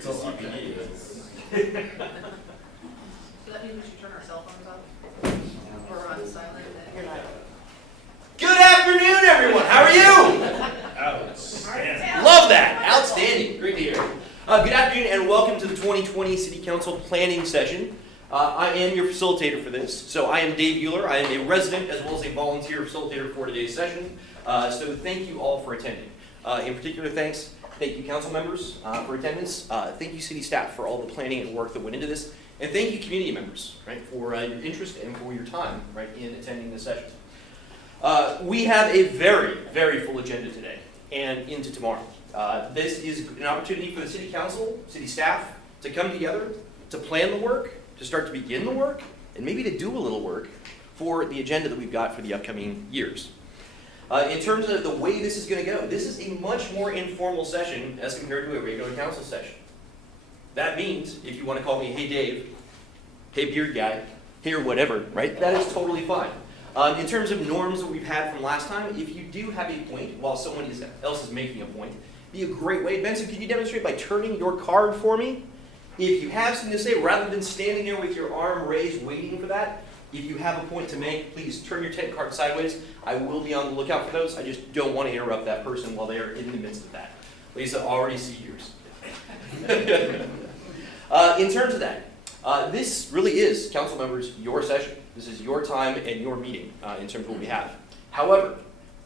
to CPD. So that means we should turn our cell phones off? Or on silent? You're not. Good afternoon, everyone. How are you? Outstanding. Love that. Outstanding. Great to hear. Good afternoon and welcome to the 2020 City Council Planning Session. I am your facilitator for this. So I am Dave Euler. I am a resident as well as a volunteer facilitator for today's session. So thank you all for attending. In particular, thank you council members for attendance. Thank you city staff for all the planning and work that went into this. And thank you community members, right, for your interest and for your time, right, in attending this session. We have a very, very full agenda today and into tomorrow. This is an opportunity for the city council, city staff to come together, to plan the work, to start to begin the work, and maybe to do a little work for the agenda that we've got for the upcoming years. In terms of the way this is going to go, this is a much more informal session as compared to a regular council session. That means, if you want to call me, hey Dave, hey beard guy, hey or whatever, right, that is totally fine. In terms of norms that we've had from last time, if you do have a point while someone else is making a point, be a great way. Benson, can you demonstrate by turning your card for me? If you have something to say, rather than standing there with your arm raised waiting for that, if you have a point to make, please turn your tent card sideways. I will be on the lookout for those. I just don't want to interrupt that person while they are in the midst of that. Lisa, already see yours. In terms of that, this really is, council members, your session. This is your time and your meeting in terms of what we have. However,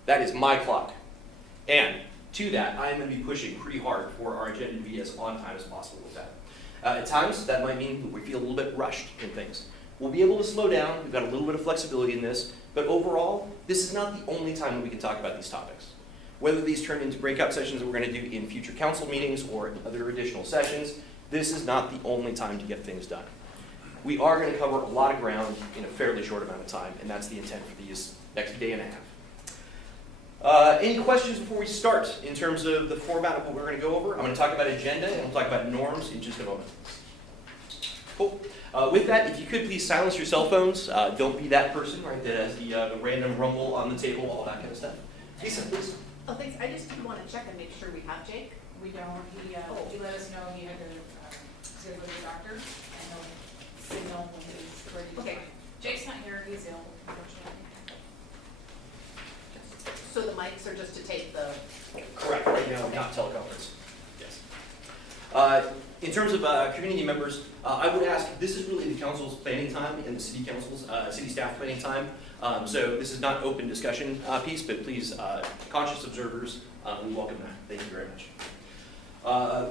that is my clock. And to that, I am going to be pushing pretty hard for our agenda to be as on time as possible with that. At times, that might mean we feel a little bit rushed in things. We'll be able to slow down. We've got a little bit of flexibility in this. But overall, this is not the only time that we can talk about these topics. Whether these turn into breakout sessions that we're going to do in future council meetings or other additional sessions, this is not the only time to get things done. We are going to cover a lot of ground in a fairly short amount of time, and that's the intent for these next day and a half. Any questions before we start in terms of the format of what we're going to go over? I'm going to talk about agenda and we'll talk about norms in just a moment. Cool. With that, if you could please silence your cell phones. Don't be that person, right, that has the random rumble on the table, all that kind of stuff. Lisa, please. Oh, thanks. I just want to check and make sure we have Jake. We don't. He let us know he had to see with the doctor and he'll signal when he's ready. Okay. Jake's not here. He's ill, unfortunately. So the mics are just to take the... Correct. Right now, not teleconference. Yes. In terms of community members, I would ask, this is really the council's planning time and the city council's city staff planning time. So this is not open discussion piece, but please, conscious observers, we welcome that. Thank you very much.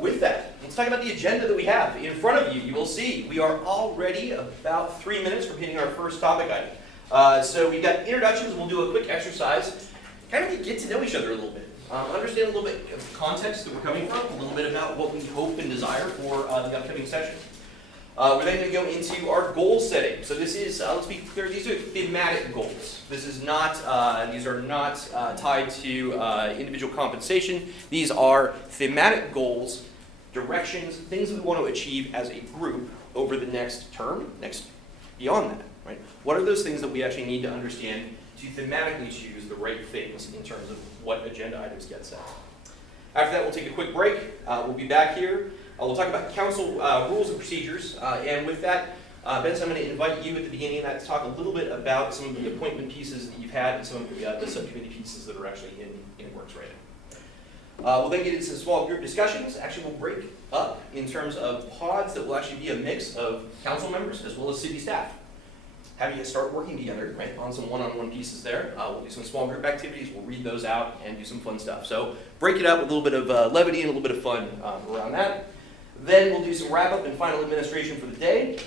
With that, let's talk about the agenda that we have in front of you. You will see we are already about 3 minutes from hitting our first topic item. So we've got introductions. We'll do a quick exercise, kind of to get to know each other a little bit. Understand a little bit of the context that we're coming from, a little bit about what we hope and desire for the upcoming session. We're then going to go into our goal setting. So this is, let's be clear, these are thematic goals. This is not, these are not tied to individual compensation. These are thematic goals, directions, things that we want to achieve as a group over the next term, beyond that, right? What are those things that we actually need to understand to thematically choose the right things in terms of what agenda items get set. After that, we'll take a quick break. We'll be back here. We'll talk about council rules and procedures. And with that, Benson, I'm going to invite you at the beginning of that to talk a little bit about some of the appointment pieces that you've had and some of the subcommittee pieces that are actually in works right now. We'll then get into some small group discussions. Actually, we'll break up in terms of pods that will actually be a mix of council members as well as city staff. Having you start working together, right, on some one-on-one pieces there. We'll do some small group activities, we'll read those out and do some fun stuff. So break it up with a little bit of levity and a little bit of fun around that. Then we'll do some wrap-up and final administration for the day.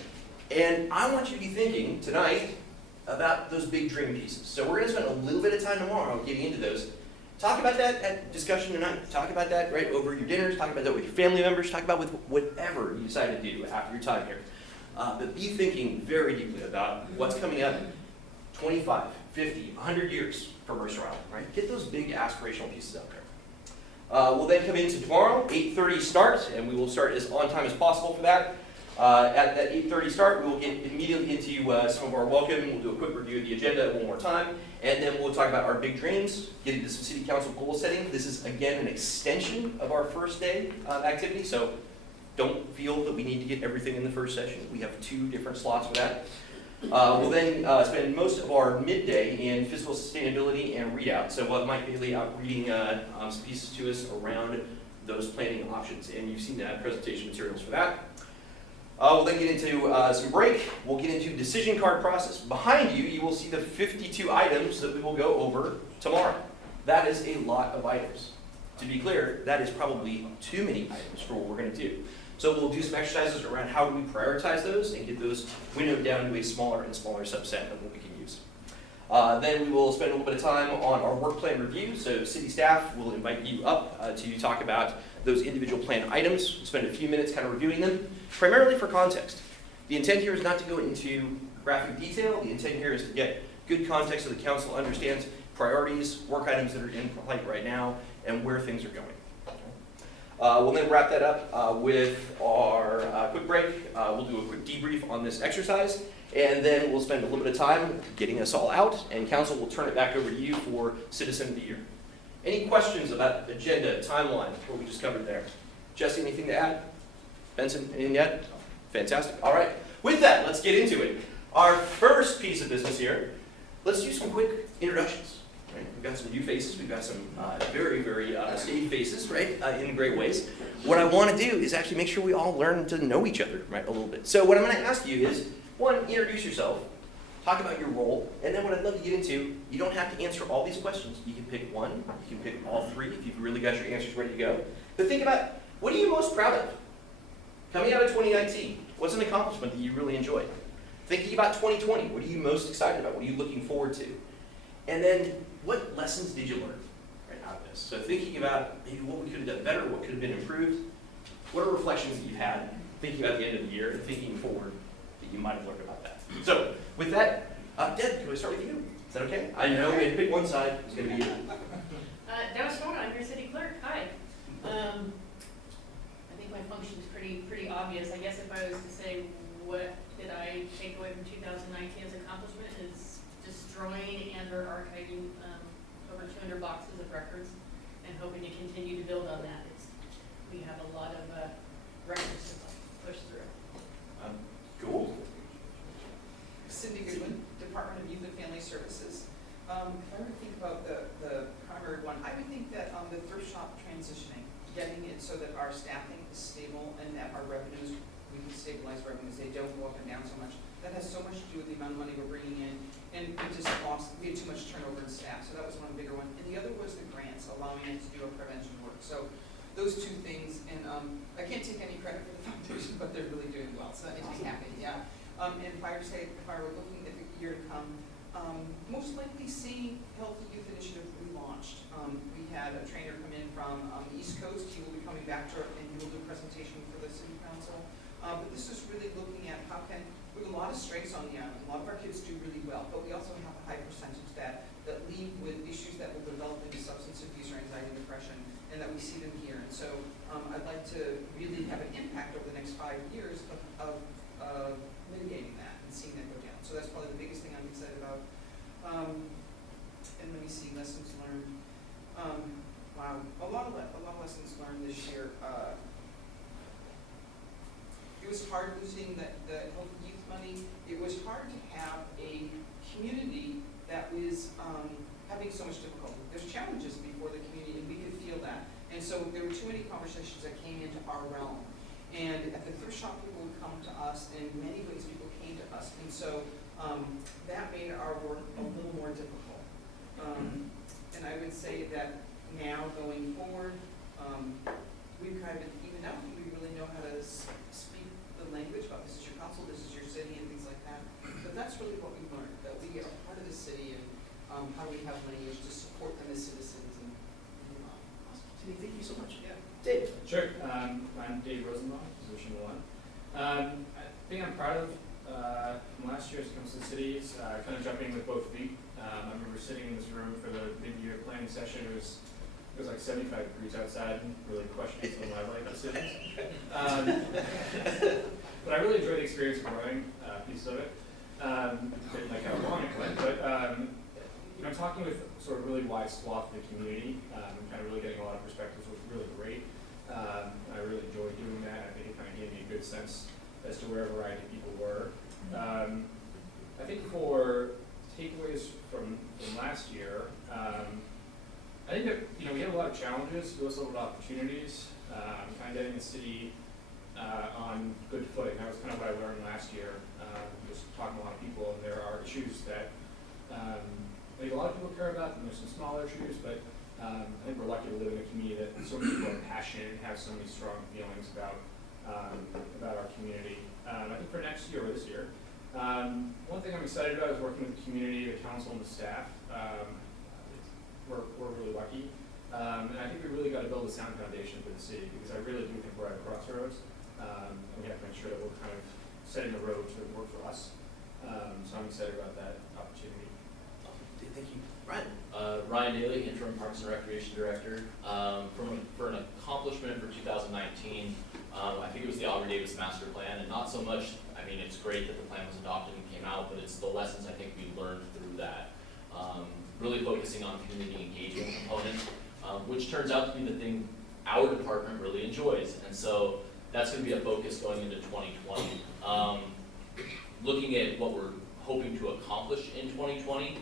And I want you to be thinking tonight about those big dream pieces. So we're going to spend a little bit of time tomorrow getting into those. Talk about that at discussion tonight. Talk about that right over your dinners. Talk about that with your family members. Talk about with whatever you decide to do after your time here. But be thinking very deeply about what's coming up 25, 50, 100 years for Mercer Island, right? Get those big aspirational pieces out there. We'll then come into tomorrow, 8:30 start, and we will start as on time as possible for that. At that 8:30 start, we will get immediately into some of our welcome. We'll do a quick review of the agenda one more time, and then we'll talk about our big dreams, get into some city council goal setting. This is, again, an extension of our first day activity, so don't feel that we need to get everything in the first session. We have 2 different slots for that. We'll then spend most of our midday in fiscal sustainability and readout. So we'll have Mike Bailey out reading some pieces to us around those planning options, and you've seen that presentation materials for that. We'll then get into some break. We'll get into decision card process. Behind you, you will see the 52 items that we will go over tomorrow. That is a lot of items. To be clear, that is probably too many items for what we're going to do. So we'll do some exercises around how do we prioritize those and get those winnowed down to a smaller and smaller subset of what we can use. Then we will spend a little bit of time on our work plan review. So city staff will invite you up to talk about those individual plan items. We'll spend a few minutes kind of reviewing them, primarily for context. The intent here is not to go into graphic detail. The intent here is to get good context so the council understands priorities, work items that are in flight right now, and where things are going. We'll then wrap that up with our quick break. We'll do a quick debrief on this exercise, and then we'll spend a little bit of time getting us all out, and council will turn it back over to you for Citizen of the Year. Any questions about agenda, timeline, what we just covered there? Jesse, anything to add? Benson, anything to add? Fantastic. All right. With that, let's get into it. Our first piece of business here, let's do some quick introductions. Right? We've got some new faces. We've got some very, very staid faces, right, in great ways. What I want to do is actually make sure we all learn to know each other, right, a little bit. So what I'm going to ask you is, 1, introduce yourself, talk about your role, and then what I'd love to get into, you don't have to answer all these questions. You can pick 1, you can pick all 3 if you've really got your answers ready to go. But think about, what are you most proud of? Coming out of 2019, what's an accomplishment that you really enjoyed? Thinking about 2020, what are you most excited about? What are you looking forward to? And then, what lessons did you learn right out of this? So thinking about maybe what we could have done better, what could have been improved. What are reflections that you've had thinking about the end of the year and thinking forward that you might have learned about that? So with that, Deb, can we start with you? Is that okay? I know we had to pick one side. It's going to be you. Dallas Shona, I'm your city clerk. Hi. I think my function is pretty obvious. I guess if I was to say what did I take away from 2019 as accomplishment is destroying and/or archiving over 200 boxes of records and hoping to continue to build on that. We have a lot of records to push through. Cool. Cindy Goodwin, Department of Youth and Family Services. If I were to think about the primary one, I would think that the thrift shop transitioning, getting it so that our staffing is stable and that our revenues, we can stabilize revenues, they don't go up and down so much. That has so much to do with the amount of money we're bringing in, and we just lost, we had too much turnover in staff, so that was one bigger one. And the other was the grants, allowing us to do our prevention work. So those 2 things, and I can't take any credit for the foundation, but they're really doing well, so that makes me happy, yeah. And if I were looking at the year to come, most likely see Healthy Youth Initiative relaunched. We had a trainer come in from the East Coast. He will be coming back to and he will do a presentation for the City Council. But this is really looking at how can, we have a lot of strengths on the island. A lot of our kids do really well, but we also have a high percentage that leave with issues that will develop into substance abuse or anxiety and depression, and that we see them here. And so I'd like to really have an impact over the next 5 years of mitigating that and seeing that go down. So that's probably the biggest thing I'm excited about. And let me see, lessons learned. Wow, a lot of lessons learned this year. It was hard losing the Healthy Youth money. It was hard to have a community that was having so much difficulty. There's challenges before the community, and we could feel that. And so there were too many conversations that came into our realm. And at the thrift shop, people would come to us, and in many ways people came to us. And so that made our work a little more difficult. And I would say that now going forward, we've kind of even out, we really know how to speak the language about this is your council, this is your city, and things like that. But that's really what we've learned, that we are part of the city and how we have language to support them as citizens. And Awesome. Cindy, thank you so much. Yeah. Dave. Sure. I'm Dave Rosenbaum, position 1. I think I'm proud of from last year's Council of Cities, kind of jumping with both feet. I remember sitting in this room for the mid-year planning session. It was like 75 degrees outside, and really questioning some of my life decisions. But I really enjoyed the experience of growing pieces of it. Didn't like how long it went, but talking with sort of really wide swath of the community, and kind of really getting a lot of perspectives was really great. I really enjoyed doing that. I think it kind of sense as to where a variety of people were. I think for takeaways from last year, I think that, you know, we had a lot of challenges, we also had a lot of opportunities, kind of getting the city on good footing. That was kind of what I learned last year, just talking to a lot of people, and there are issues that I think a lot of people care about, and there's some smaller issues, but I think we're lucky to live in a community that so many people are passionate and have so many strong feelings about our community. I think for next year or this year, one thing I'm excited about is working with the community, the council, and the staff. We're really lucky. And I think we really got to build a sound foundation for the city, because I really do think we're at a crossroads. And we have to make sure that we're kind of setting the road to work for us. So I'm excited about that opportunity. Thank you. Ryan? Ryan Daly, Interim Parks and Recreation Director. For an accomplishment for 2019, I think it was the Aubrey Davis Master Plan, and not so much, I mean, it's great that the plan was adopted and came out, but it's the lessons I think we learned through that. Really focusing on community engagement component, which turns out to be the thing our department really enjoys. And so that's going to be a focus going into 2020. Looking at what we're hoping to accomplish in 2020,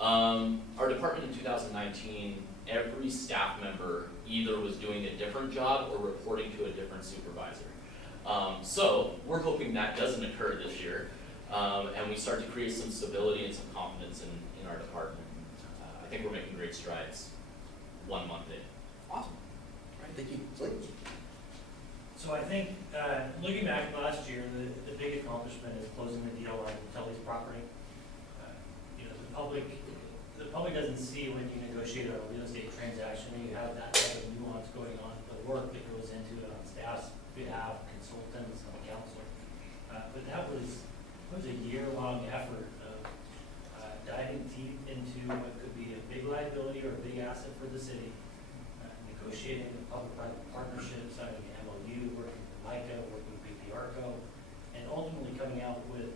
our department in 2019, every staff member either was doing a different job or reporting to a different supervisor. So we're hoping that doesn't occur this year, and we start to create some stability and some confidence in our department. I think we're making great strides 1 month in. Awesome. All right, thank you. Blake? So I think, looking back last year, the big accomplishment is closing the deal on Tully's property. You know, the public doesn't see when you negotiate a real estate transaction and you have that type of nuance going on, the work that goes into it on staff's behalf, consultants, on council. But that was a year-long effort of diving deep into what could be a big liability or a big asset for the city, negotiating the public-private partnership, signing an MOU, working with MICA, working with BPRCO, and ultimately coming out with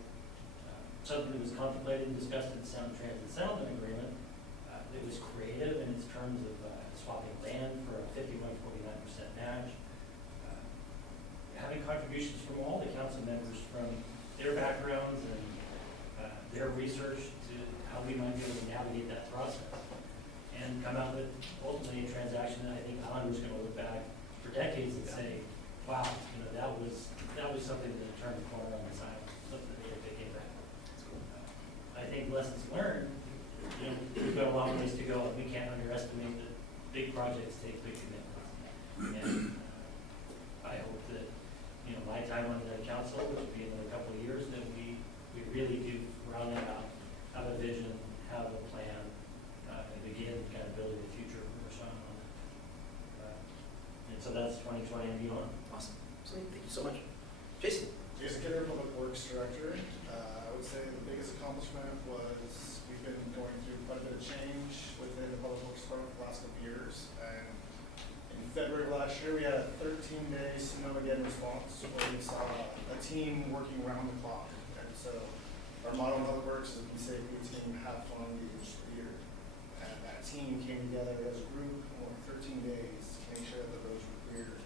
something that was contemplated and discussed in the Sound Transit Settlement Agreement. It was creative in its terms of swapping land for a 51-49% match, having contributions from all the council members from their backgrounds and their research to how we might be able to navigate that process, and come out with ultimately a transaction that I think Islanders going to look back for decades and say, wow, you know, that was something that turned the corner on this island, something that made a big impact. I think lessons learned, you know, we've got a long ways to go, and we can't underestimate that big projects take big commitments. And I hope that, you know, my time on the council, which will be in a couple of years, that we really do round that out, have a vision, have a plan, and begin kind of building the future for Mercer. And so that's 2020 and beyond. Awesome. Thank you so much. Jason? Jason Kidder, Public Works Director. I would say the biggest accomplishment was we've been going through quite a bit of change within the Public Works Department for the last couple of years. And in February of last year, we had a 13-day Snow Again response where we saw a team working around the clock. And so our motto in Public Works is be safe, be a team, have fun, engage the year. And that team came together as a group over 13 days to make sure that the roads were clear.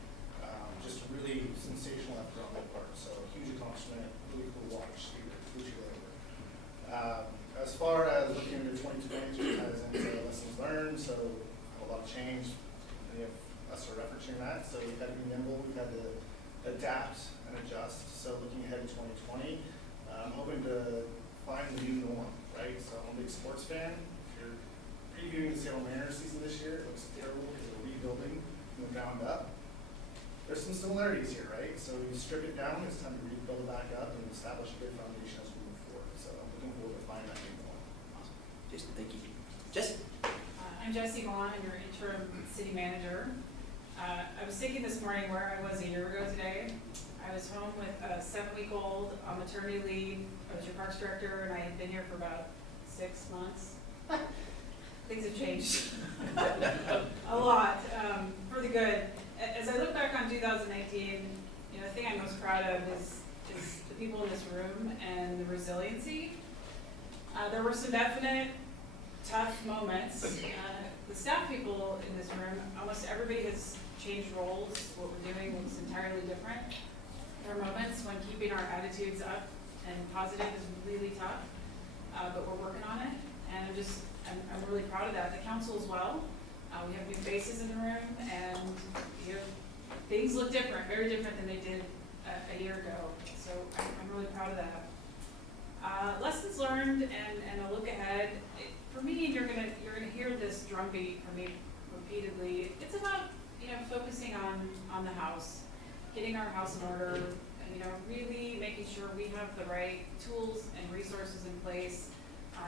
Just a really sensational effort on that part. So a huge accomplishment, really cool to watch, huge labor. As far as looking into 2020, which ties into lessons learned, so a lot of change. Many of us are referencing that. So we've had to be nimble, we've had to adapt and adjust. So looking ahead to 2020, I'm hoping to find the new norm, right? So I'm a big sports fan. If you're previewing the Seattle Mariners season this year, it looks terrible because we're rebuilding from the ground up. There's some similarities here, right? So we strip it down, it's time to rebuild it back up and establish a good foundation as we move forward. So I'm looking forward to finding that new norm. Awesome. Jason, thank you. Jesse? I'm Jessie Vaughn, I'm your interim city manager. I was thinking this morning where I was a year ago today. I was home with a 7-week-old on maternity leave. I was your parks director, and I had been here for about 6 months. Things have changed a lot, for the good. As I look back on 2019, you know, the thing I'm most proud of is the people in this room and the resiliency. There were some definite tough moments. The staff people in this room, almost everybody has changed roles. What we're doing looks entirely different. There are moments when keeping our attitudes up and positive is really tough, but we're working on it, and I'm really proud of that. The council as well. We have new faces in the room, and you know, things look different, very different than they did a year ago. So I'm really proud of that. Lessons learned and a look ahead. For me, you're gonna hear this drumbeat from me repeatedly. It's about focusing on the house, getting our house in order. Really making sure we have the right tools and resources in place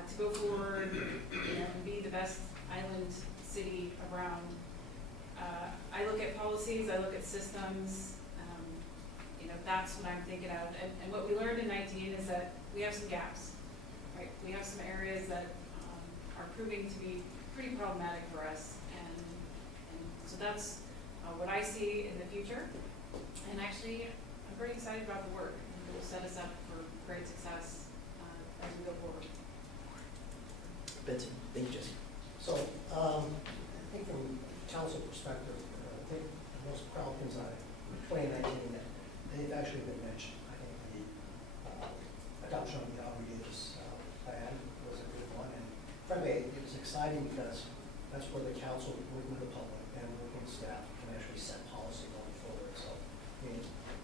to go forward and be the best island city around. I look at policies, I look at systems, that's what I'm thinking of. And what we learned in 19 is that we have some gaps, right? We have some areas that are proving to be pretty problematic for us. And so that's what I see in the future. And actually, I'm pretty excited about the work. It will set us up for great success as we go forward. Benson, thank you, Jesse. So, I think from council perspective, I think the most proud things I, in 2019, that they've actually been mentioned. I think the adoption of the Aubrey Davis plan was a good one, and frankly, it was exciting because that's where the council, working with the public and working with staff, can actually set policy going forward. So,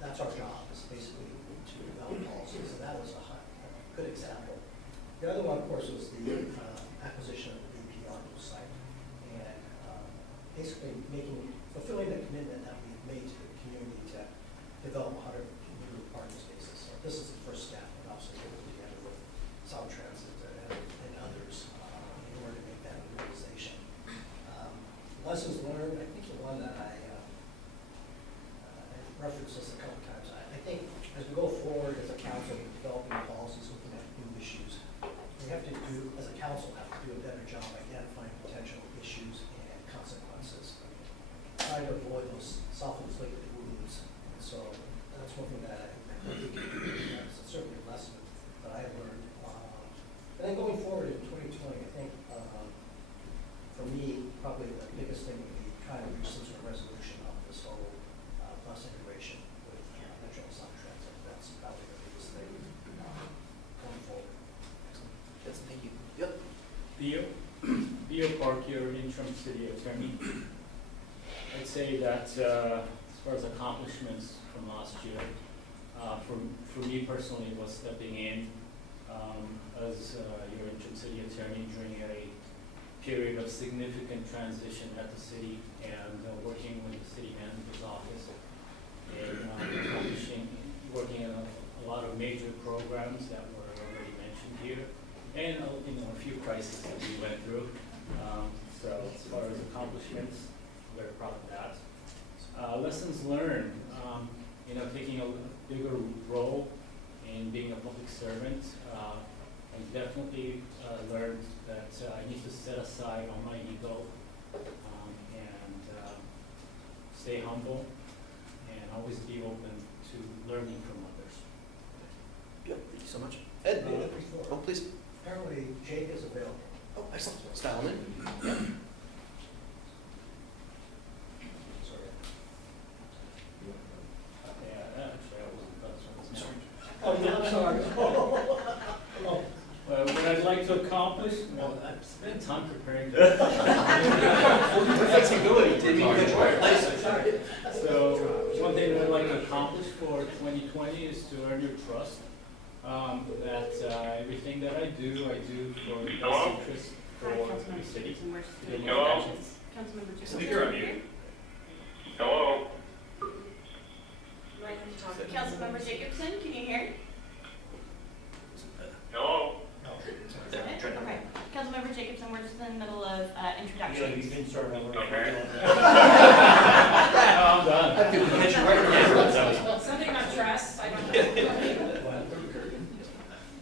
that's our job, is basically to develop policies, and that was a good example. The other one, of course, was the acquisition of the BP Arnold site, and basically fulfilling the commitment that we've made to the community to develop 100 new parking spaces. So this is the first step, and obviously we'll work together with South Transit and others in order to make that a realization. Lessons learned, I think the one that I referenced this a couple times. I think as we go forward as a council, developing policies, looking at new issues, we have to do, as a council, have to do a better job identifying potential issues and consequences. Trying to avoid those self-inflicted wounds. And so that's one thing that I think is certainly a lesson that I have learned. And then going forward in 2020, I think for me, probably the biggest thing would be trying to reach some sort of resolution of this whole bus integration with Metro and South Transit. That's probably the biggest thing going forward. Yes, thank you. Yep. Theo Parker, interim city attorney. I'd say that as far as accomplishments from last year, for me personally, was stepping in as your interim city attorney during a period of significant transition at the city, and working with the city manager's office and working on a lot of major programs that were already mentioned here, and a few crises that we went through. So as far as accomplishments, I'm very proud of that. Lessons learned, taking a bigger role in being a public servant. I definitely learned that I need to set aside all my ego and stay humble and always be open to learning from others. Yep, thank you so much. Ed, oh, please. Apparently, Jake is available. Oh, excellent. Style him in. Yep. Sorry. Yeah, actually, I wasn't done, so I was Oh, yeah, I'm sorry. Oh. what I'd like to accomplish, I've spent time preparing. Flexibility, didn't mean to enjoy it. So one thing that I'd like to accomplish for 2020 is to earn your trust. That everything that I do for the best interest for the city. Hello? Speaker on mute. Hello? Councilmember Jacobson, can you hear? Hello? Okay. Councilmember Jacobson, we're just in the middle of introductions. You can start over. Okay. I'm done. I feel catch you right now. Something about trust, I don't know.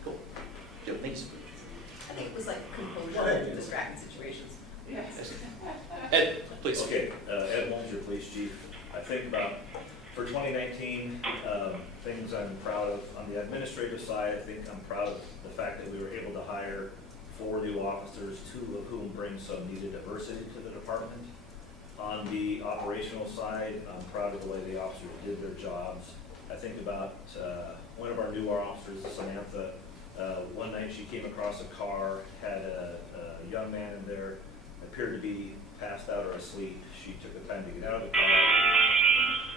Cool. Yep, thanks. I think it was like composure in distracting situations. Yes. Ed, please. Okay, Ed Walter, Police Chief. I think about, for 2019, things I'm proud of. On the administrative side, I think I'm proud of the fact that we were able to hire 4 new officers, 2 of whom bring some needed diversity to the department. On the operational side, I'm proud of the way the officers did their jobs. I think about one of our newer officers, Samantha. One night she came across a car, had a young man in there, appeared to be passed out or asleep. She took the time to get out of the car.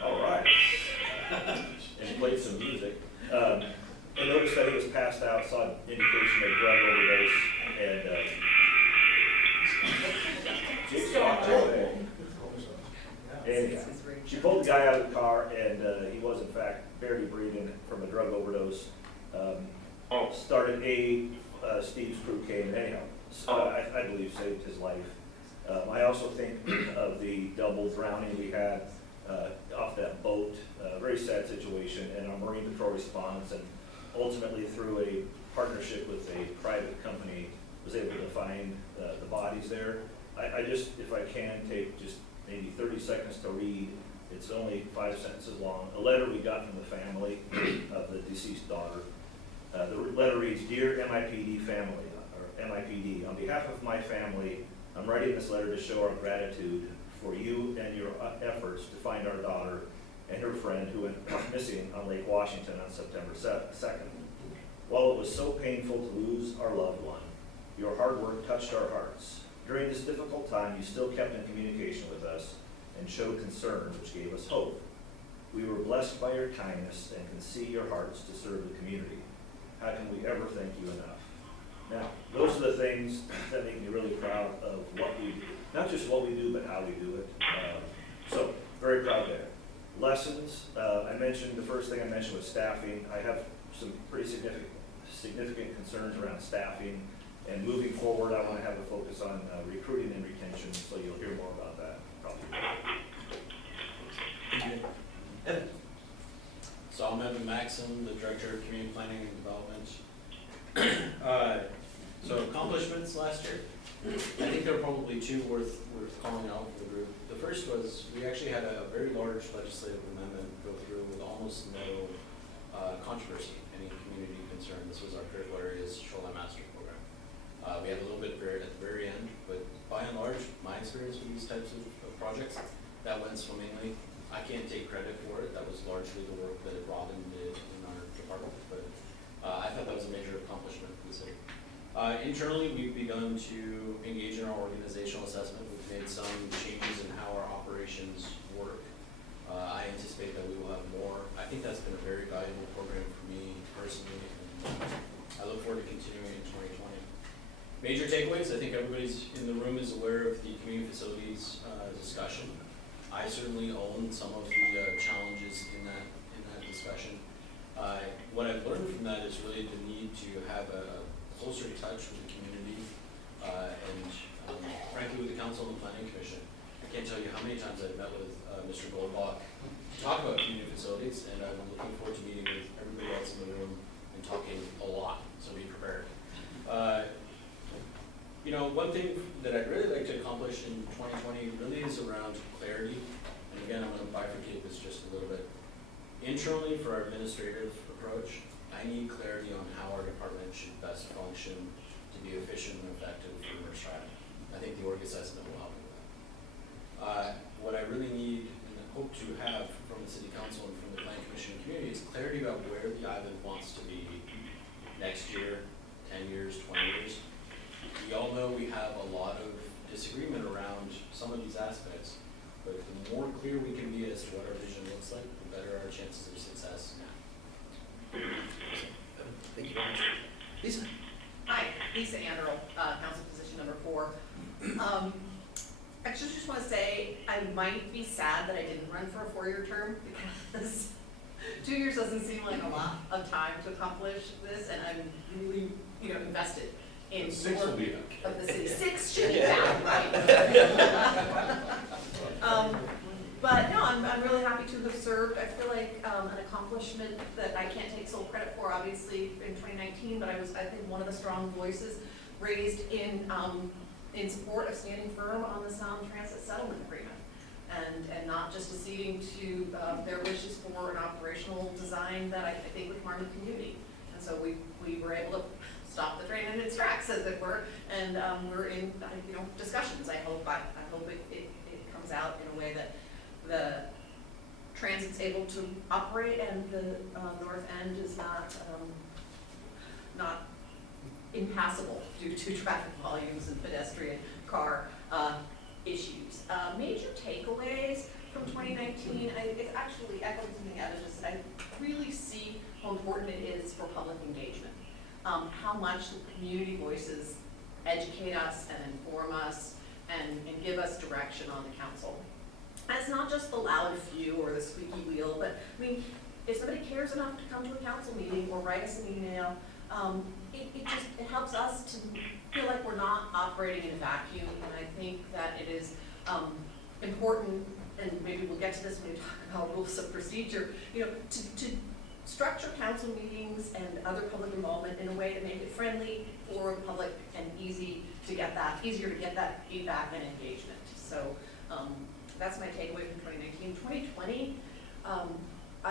All right. And played some music. And noticed that he was passed out, saw indication of drug overdose, and Jake's walked away. And she pulled the guy out of the car, and he was in fact barely breathing from a drug overdose. Started Steve's crew came anyhow. So I believe saved his life. I also think of the double drowning we had off that boat. Very sad situation, and our Marine Patrol response, and ultimately through a partnership with a private company, was able to find the bodies there. I just, if I can, take just maybe 30 seconds to read. It's only 5 sentences long. A letter we got from the family of the deceased daughter. The letter reads, "Dear MIPD family, or MIPD, on behalf of my family, I'm writing this letter to show our gratitude for you and your efforts to find our daughter and her friend who went missing on Lake Washington on September 2nd. While it was so painful to lose our loved one, your hard work touched our hearts. During this difficult time, you still kept in communication with us and showed concern, which gave us hope. We were blessed by your kindness and can see your hearts to serve the community. How can we ever thank you enough?" Now, those are the things that make me really proud of what we do. Not just what we do, but how we do it. So, very proud there. Lessons, I mentioned, the first thing I mentioned was staffing. I have some pretty significant concerns around staffing. And moving forward, I want to have a focus on recruiting and retention, so you'll hear more about that probably. Evan? So I'm Evan Maxim, the Director of Community Planning and Development. So accomplishments last year, I think there are probably two worth calling out for the group. The first was we actually had a very large legislative amendment go through with almost no controversy, any community concern. This was our critical areas shoreline master program. We had a little bit at the very end, but by and large, my experience with these types of projects, that went swimmingly. I can't take credit for it. That was largely the work that Robin did in our department, but I thought that was a major accomplishment for the city. Internally, we've begun to engage in our organizational assessment. We've made some changes in how our operations work. I anticipate that we will have more. I think that's been a very valuable program for me personally, and I look forward to continuing in 2020. Major takeaways, I think everybody's in the room is aware of the community facilities discussion. I certainly own some of the challenges in that discussion. What I've learned from that is really the need to have a closer touch with the community and frankly with the council and the planning commission. I can't tell you how many times I've met with Mr. Goldbach to talk about community facilities, and I'm looking forward to meeting with everybody else in the room and talking a lot, so be prepared. You know, one thing that I'd really like to accomplish in 2020 really is around clarity. And again, I'm going to bifurcate this just a little bit. Internally, for our administrative approach, I need clarity on how our department should best function to be efficient and effective for Mercer. I think the org assessment will help with that. What I really need and hope to have from the City Council and from the Planning Commission and community is clarity about where the island wants to be next year, 10 years, 20 years. We all know we have a lot of disagreement around some of these aspects, but the more clear we can be as to what our vision looks like, the better our chances of success now. Thank you very much. Lisa? Hi, Lisa Anderl, council position number 4. I just want to say I might be sad that I didn't run for a 4-year term because 2 years doesn't seem like a lot of time to accomplish this, and I'm really, invested in 6 will be okay. of the city. 6 should be bad, right? But no, I'm really happy to have served. I feel like an accomplishment that I can't take sole credit for, obviously, in 2019, but I think, one of the strong voices raised in support of standing firm on the Sound Transit Settlement Agreement, and not just acceding to their wishes for an operational design that I think would harm the community. And so we were able to stop the train in its tracks, as it were, and we're in discussions. I hope it comes out in a way that the transit's able to operate and the north end is not impassable due to traffic volumes and pedestrian car issues. Major takeaways from 2019, it's actually echoing something Eva just said. I really see how important it is for public engagement. How much the community voices educate us and inform us and give us direction on the council. And it's not just the loud few or the squeaky wheel, but I mean, if somebody cares enough to come to a council meeting or write us an email, it helps us to feel like we're not operating in a vacuum. And I think that it is important, and maybe we'll get to this when we talk about rules of procedure, to structure council meetings and other public involvement in a way to make it friendly for the public and easier to get that feedback and engagement. So that's my takeaway from 2019. 2020,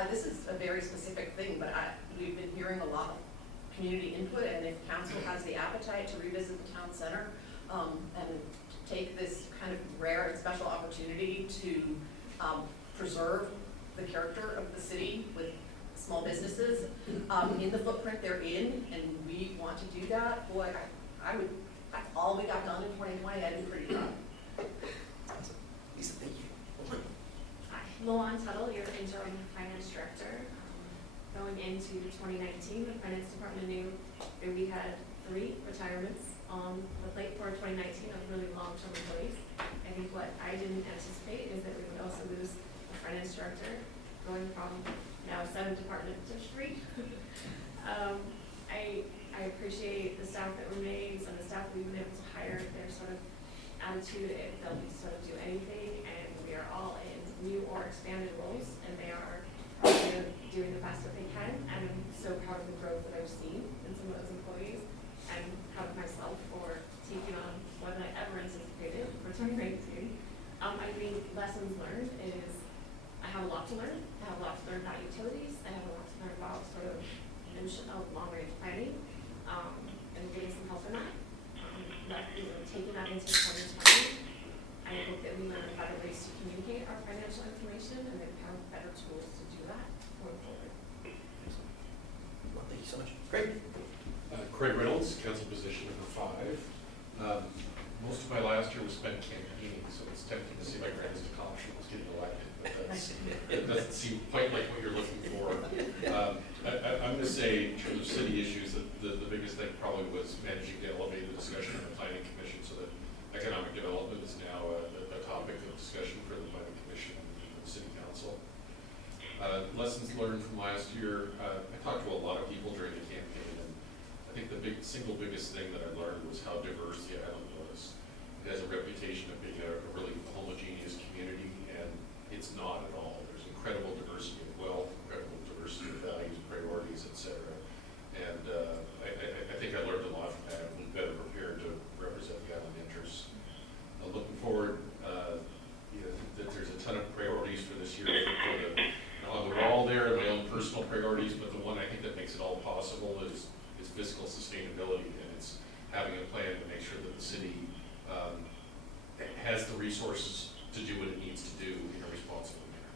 this is a very specific thing, but we've been hearing a lot of community input, and if council has the appetite to revisit the town center and take this kind of rare and special opportunity to preserve the character of the city with small businesses in the footprint they're in, and we want to do that, boy, that's all we got done in 2020, I'd be pretty proud. Lisa, thank you. Hi, Milan Tuttle, your interim finance director. Going into 2019, the finance department knew that we had 3 retirements on the plate for 2019 of really long-term employees. I think what I didn't anticipate is that we would also lose a finance director, going from now 7 departments to 3. I appreciate the staff that remains and the staff we've been able to hire. Their sort of attitude, they'll sort of do anything, and we are all in new or expanded roles, and they are doing the best that they can. And I'm so proud of the growth that I've seen in some of those employees, and proud of myself for taking on more than I ever anticipated for 2019. I think lessons learned is I have a lot to learn. I have a lot to learn about utilities. I have a lot to learn about sort of notion of long-range planning, and getting some help in that. Taking that into 2020, I hope that we learn better ways to communicate our financial information and that we have better tools to do that going forward. Well, thank you so much. Great. Craig Reynolds, council position number 5. Most of my last year was spent campaigning, so it's tempting to see my greatest accomplishment was getting elected, but that doesn't seem quite like what you're looking for. I'm going to say, in terms of city issues, that the biggest thing probably was managing to elevate the discussion in the planning commission so that economic development is now a topic of discussion for the planning commission and the city council. Lessons learned from last year, I talked to a lot of people during the campaign, and I think the single biggest thing that I learned was how diverse the island was. It has a reputation of being a really homogeneous community, and it's not at all. There's incredible diversity of wealth, incredible diversity of values, priorities, etc. And I think I learned a lot from that. I'm better prepared to represent the island interests. Looking forward, that there's a ton of priorities for this year. On the wall there, and my own personal priorities, but the one I think that makes it all possible is fiscal sustainability, and it's having a plan to make sure that the city has the resources to do what it needs to do in a responsible manner.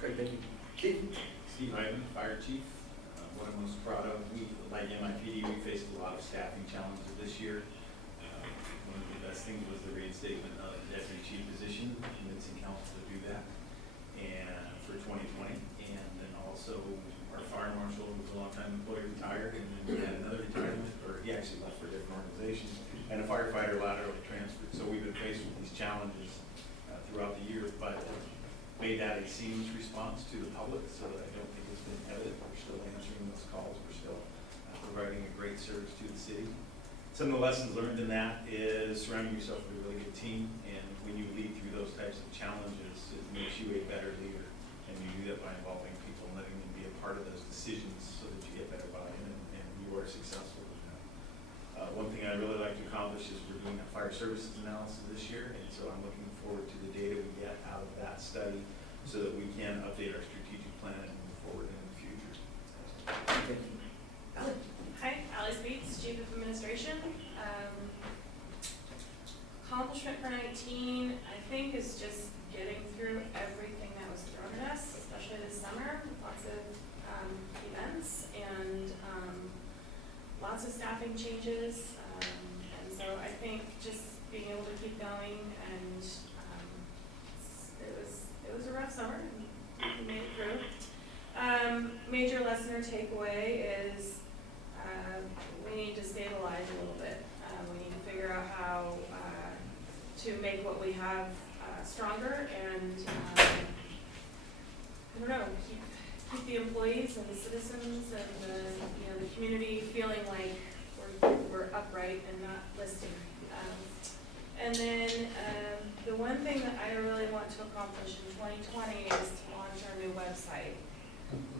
Great, thank you. Keith? Steve Ivan, Fire Chief. What I'm most proud of, like MIPD, we faced a lot of staffing challenges this year. One of the best things was the reinstatement of the deputy chief position, convincing council to do that, and for 2020. And then also our fire marshal, who was a long-time employee, retired, and then we had another retirement, or he actually left for a different organization, and a firefighter laterally transferred. So we've been faced with these challenges throughout the year, but made that a seamless response to the public, so that I don't think it's been evident. We're still answering those calls. We're still providing a great service to the city. Some of the lessons learned in that is surrounding yourself with a really good team, and when you lead through those types of challenges, it makes you a better leader, and you do that by involving people and letting them be a part of those decisions so that you get better buy-in and you are successful in that. One thing I really like to accomplish is we're doing a fire services analysis this year, and so I'm looking forward to the data we get out of that study so that we can update our strategic plan and move forward in the future. Thank you. Alan? Hi, Alice Bates, Chief of Administration. Accomplishment for 19, I think, is just getting through everything that was lots of staffing changes. And so I think just being able to keep going and it was a rough summer and we made it through. Major lesson or takeaway is we need to stabilize a little bit. We need to figure out how to make what we have stronger and I don't know, keep the employees and the citizens and the community feeling like we're upright and not listing. And then the one thing that I really want to accomplish in 2020 is to launch our new website,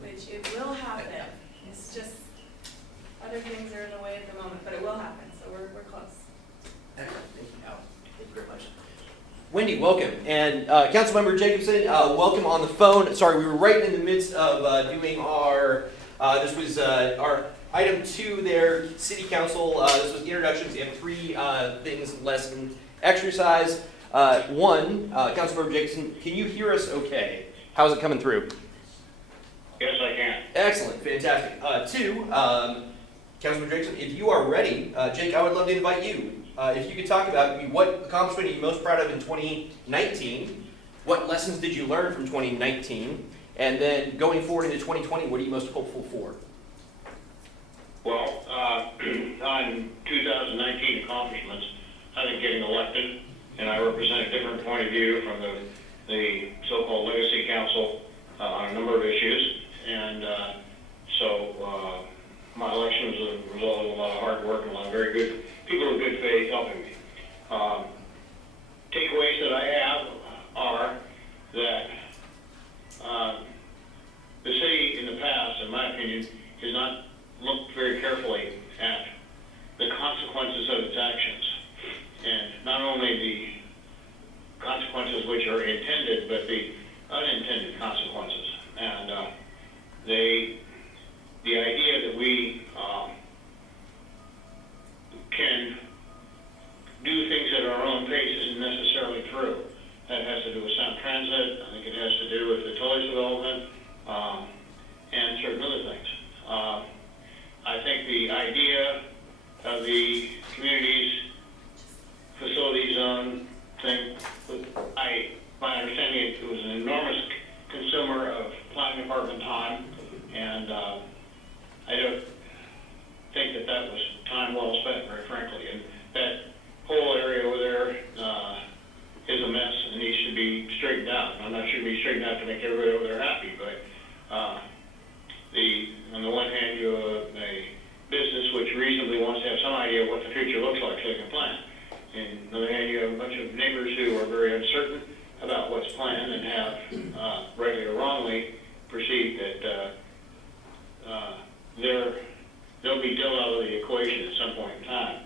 which it will happen. It's just other things are in the way at the moment, but it will happen, so we're close. Excellent. Thank you, Al. Thank you very much. Wendy, welcome. And Councilmember Jacobson, welcome on the phone. Sorry, we were right in the midst of doing our, this was our item 2 there, City Council. This was the introductions and 3 things lesson exercise. 1, Councilmember Jacobson, can you hear us okay? How's it coming through? Yes, I can. Excellent, fantastic. 2, Councilmember Jacobson, if you are ready, Jake, I would love to invite you. If you could talk about what accomplishment are you most proud of in 2019, what lessons did you learn from 2019, and then going forward into 2020, what are you most hopeful for? Well, on 2019 accomplishments, I think getting elected, and I represent a different point of view from the so-called Legacy Council on a number of issues, and so my election was a result of a lot of hard work and a lot of very good people of good faith helping me. Takeaways that I have are that the city in the past, in my opinion, has not looked very carefully at the consequences of its actions. And not only the consequences which are intended, but the unintended consequences. And the idea that we can do things at our own pace isn't necessarily true. That has to do with Sound Transit. I think it has to do with the Tully's development and certain other things. I think the idea of the community's facility zone thing, my understanding it was an enormous consumer of planning department time, and I don't think that was time well spent, very frankly. And that whole area over there is a mess and needs to be straightened out. I'm not sure it be straightened out to make everybody over there happy, but on the one hand, you have a business which reasonably wants to have some idea of what the future looks like so they can plan. And on the other hand, you have a bunch of neighbors who are very uncertain about what's planned and have, rightly or wrongly, perceived that they'll be dealt out of the equation at some point in time.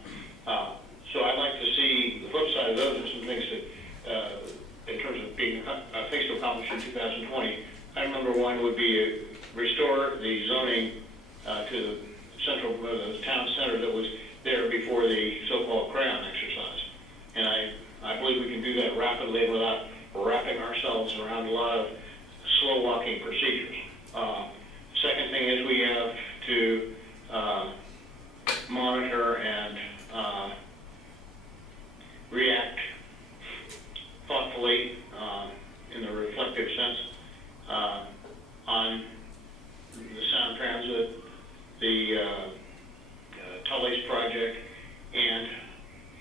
So I'd like to see the flip side of those are some things that, in terms of being things to accomplish in 2020. I remember one would be restore the zoning to the town center that was there before the so-called crayon exercise. And I believe we can do that rapidly without wrapping ourselves around a lot of slow walking procedures. Second thing is we have to monitor and react thoughtfully in the reflective sense on the Sound Transit, the Tully's project, and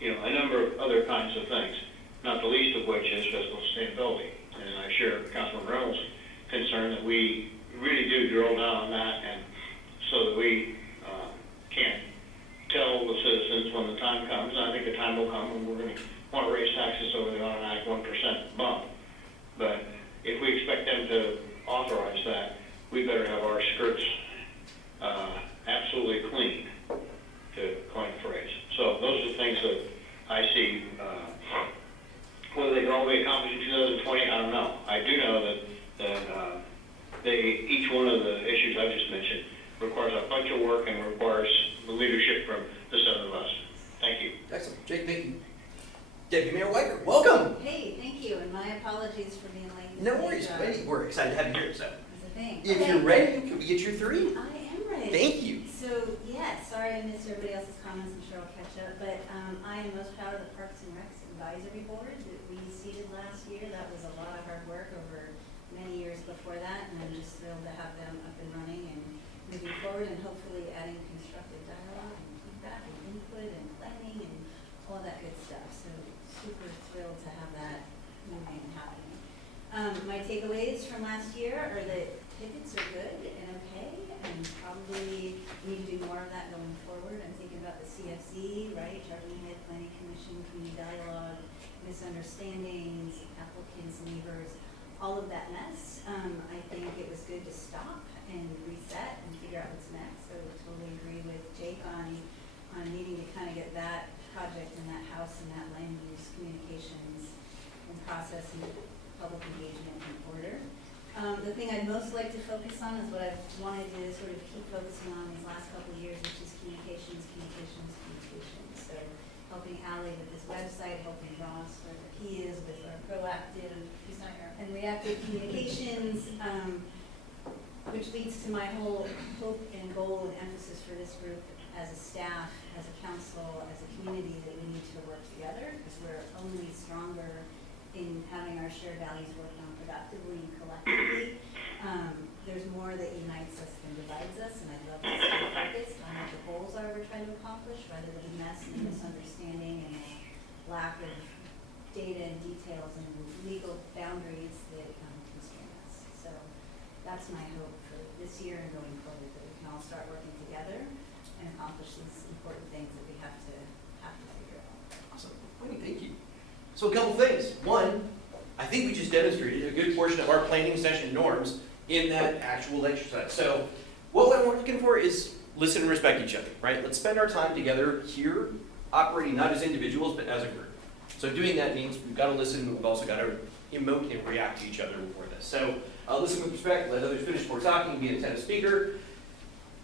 a number of other kinds of things, not the least of which is fiscal sustainability. And I share Councilman Reynolds' concern that we really do drill down on that, and so that we can tell the citizens when the time comes, and I think the time will come when we're going to want to raise taxes over the automatic 1% bump. But if we expect them to authorize that, we better have our skirts absolutely clean, to coin a phrase. So those are the things that I see. Whether they can all be accomplished in 2020, I don't know. I do know that each one of the issues I just mentioned requires a bunch of work and requires the leadership from the 7 of us. Thank you. Excellent. Jake, thank you. Deputy Mayor Weicker, welcome. Hey, thank you, and my apologies for being late. No worries, Wendy. We're excited to have you here. So, That's a thing. if Okay. you're ready, can we get your 3? I am ready. Thank you. So, yeah, sorry I missed everybody else's comments, I'm sure I'll catch up, but I am most proud of the Parks and Recs Advisory Board that we seated last year. That was a lot of hard work over many years before that, and I'm just thrilled to have them up and running and moving forward, and hopefully adding constructive dialogue and feedback and input and planning and all that good stuff. So super thrilled to have that moving and happening. My takeaways from last year are that tickets are good and okay, and probably need to do more of that going forward. I'm thinking about the CFC, right, Charging Head, Planning Commission, community dialogue, misunderstandings, applicants, neighbors, all of that mess. I think it was good to stop and reset and figure out what's next. So totally agree with Jake on needing to kind of get that project and that house and that land use communications and process and public engagement in order. The thing I'd most like to focus on is what I've wanted to sort of keep focusing on these last couple of years, which is communications. So helping Ally with this website, helping Ross wherever he is with our proactive and reactive communications, which leads to my whole hope and goal and emphasis for this group as a staff, as a council, as a community, that we need to work together, because we're only stronger in having our shared values worked on productively and collectively. There's more that unites us than divides us, and I'd love to stay focused on what the goals are we're trying to accomplish, rather than mess and misunderstanding and lack of data and details and legal boundaries that constrain us. So that's my hope for this year and going forward, that we can all start working together and accomplish these important things that we have to figure out. Awesome. Thank you. So a couple things. One, I think we just demonstrated a good portion of our planning session norms in that actual exercise. So what we're looking for is listen and respect each other, right? Let's spend our time together here, operating not as individuals, but as a group. So doing that means we've got to listen, but we've also got to emote and react to each other before this. So listen with respect, let others finish before talking, be an attentive speaker.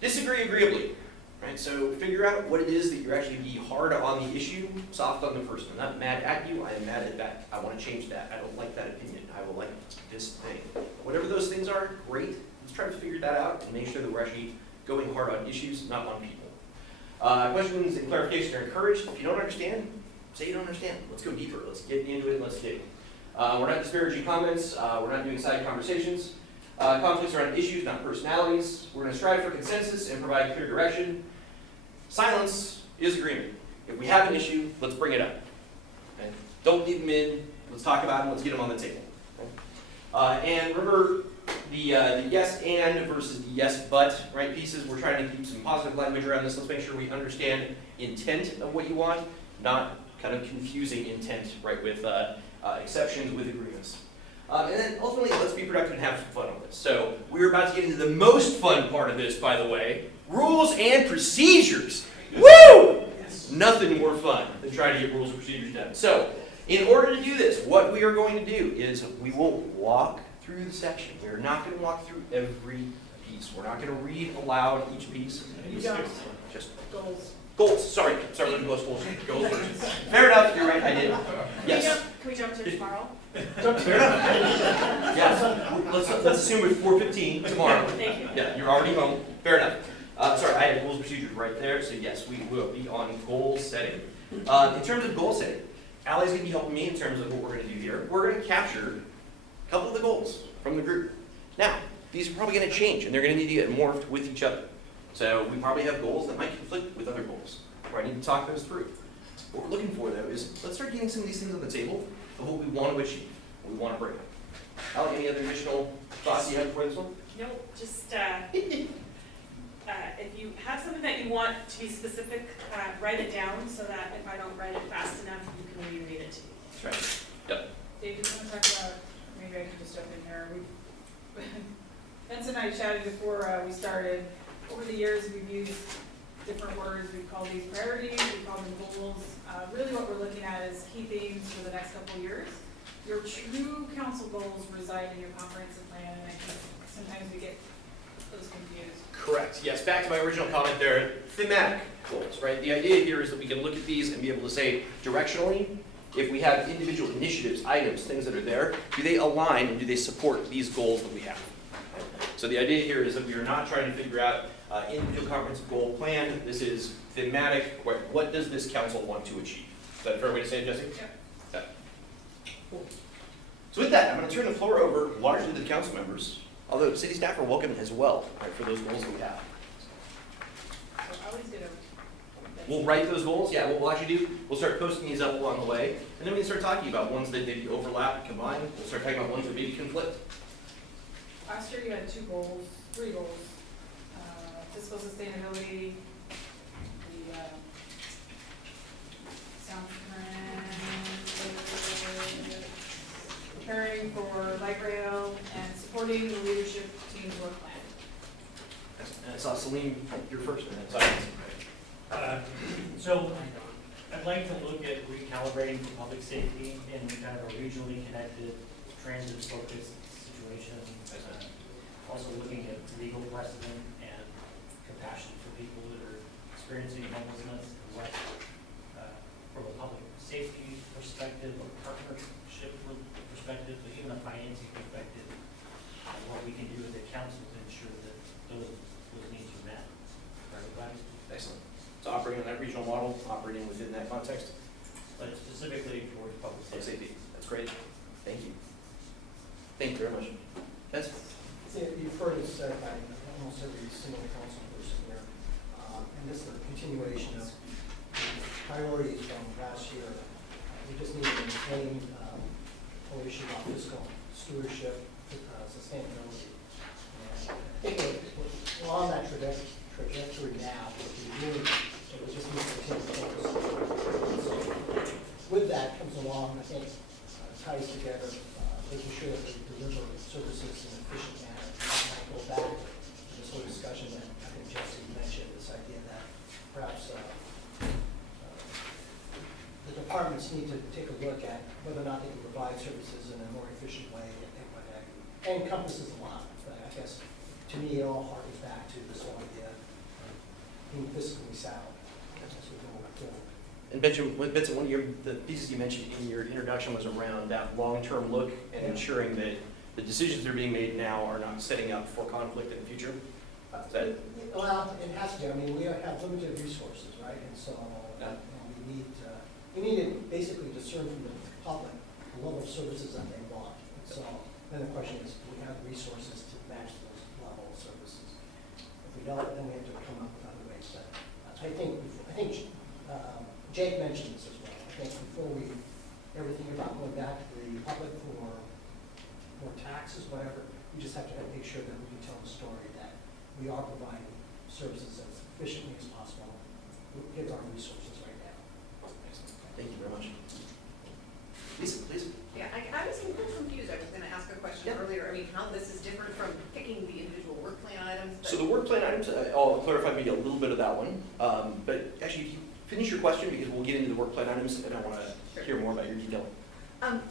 Disagree agreeably. Right, so figure out what it is that you're actually be hard on the issue, soft on the person. I'm not mad at you, I am mad at that. I want to change that. I don't like that opinion. I will like this thing. Whatever those things are, great. Let's try to figure that out and make sure that we're actually going hard on issues, not on people. Questions and clarification are encouraged. If you don't understand, say you don't understand. Let's go deeper. Let's get into it and let's dig. We're not disparaging comments. We're not doing side conversations. Conflicts around issues, not personalities. We're going to strive for consensus and provide clear direction. Silence is agreement. If we have an issue, let's bring it up. Okay? Don't leave them in. Let's talk about them. Let's get them on the table. Okay? And remember the yes and versus the yes but, right, pieces. We're trying to keep some positive language around this. Let's make sure we understand intent of what you want, not kind of confusing intent, right, with exceptions with agreements. And then ultimately, let's be productive and have some fun on this. So we're about to get into the most fun part of this, by the way, rules and procedures. Woo! Yes. Nothing more fun than trying to get rules and procedures done. So in order to do this, what we are going to do is we will walk through the section. We're not going to walk through every piece. We're not going to read aloud each piece. Just goals. Goals. Sorry, we're going to go goals. Fair enough. You're right. I did. Yes. Can we jump to tomorrow? Yeah, let's assume it's 4:15 tomorrow. Thank you. Yeah, you're already home. Fair enough. Sorry, I had rules and procedures right there. So yes, we will be on goal setting. In terms of goal setting, Allie's going to be helping me in terms of what we're going to do here. We're going to capture a couple of the goals from the group. Now, these are probably going to change, and they're going to need to get morphed with each other. So we probably have goals that might conflict with other goals, where I need to talk those through. What we're looking for, though, is let's start getting some of these things on the table of what we want to achieve, what we want to bring. Alec, any other additional thoughts you have for this one? Nope, just if you have something that you want to be specific, write it down so that if I don't write it fast enough, you can reread it to me. That's right. Yep. Dave, do you want to talk about, maybe I can just jump in here. Vince and I chatted before we started. Over the years, we've used different words. We call these priorities, we call them goals. Really what we're looking at is key themes for the next couple of years. Your true council goals reside in your comprehensive plan, and I think sometimes we get those confused. Correct. Yes, back to my original comment there, thematic goals, right? The idea here is that we can look at these and be able to say directionally, if we have individual initiatives, items, things that are there, do they align and do they support these goals that we have? So the idea here is that we are not trying to figure out individual comprehensive goal plan. This is thematic. What does this council want to achieve? Is that a fair way to say it, Jesse? Yeah. Cool. So with that, I'm going to turn the floor over largely to the council members, although city staff are welcome as well, right, for those goals that we have. So I was gonna. We'll write those goals. Yeah, what we'll actually do, we'll start posting these up along the way, and then we can start talking about ones that maybe overlap and combine. We'll start talking about ones that maybe conflict. Last year you had three goals. Fiscal sustainability, the sound trend, preparing for light rail, and supporting the leadership team's work plan. And I saw Celine, you're first, and then Simon. So I'd like to look at recalibrating for public safety in kind of a regionally connected, transit-focused situation. Also looking at legal precedent and compassion for people that are experiencing homelessness, and what, from a public safety perspective, or partnership perspective, but even a financing perspective, what we can do as a council to ensure that those needs are met for everybody. Excellent. So operating on that regional model, operating within that context. But specifically towards public safety. That's great. Thank you. Thank you very much. Yes? See, you've heard it said by almost every single council person here, and this is a continuation of priorities from last year. We just need to maintain whole issue about fiscal stewardship, sustainability. And I think we're on that trajectory now, but we really, it just needs to continue to focus. So with that comes along, I think, ties together, making sure that we deliver services in an efficient manner. And I go back to this whole discussion that I think Jesse mentioned, this idea that perhaps the departments need to take a look at whether or not they can provide services in a more efficient way and what have you. And encompasses a lot, but I guess to me it all harkens back to this whole idea of being fiscally sound as we go forward. And Benson, one of the pieces you mentioned in your introduction was around that long-term look and ensuring that the decisions that are being made now are not setting up for conflict in the future. Is that it? Well, it has to be. I mean, we have limited resources, right? And so and we need to basically discern from the public the level of services that they want. And so then the question is, do we have the resources to match those level of services? If we don't, then we have to come up with other ways. I think Jake mentioned this as well. I think before we ever think about going back to the public for more taxes, whatever, we just have to make sure that we can tell the story that we are providing services as efficiently as possible given our resources right now. Thank you very much. Lisa, please. Yeah, I was a little confused. I was going to ask a question earlier. I mean, how this is different from picking the individual work plan items. So the work plan items, I'll clarify maybe a little bit of that one. But actually, if you finish your question, because we'll get into the work plan items, and I want to hear more about your detail.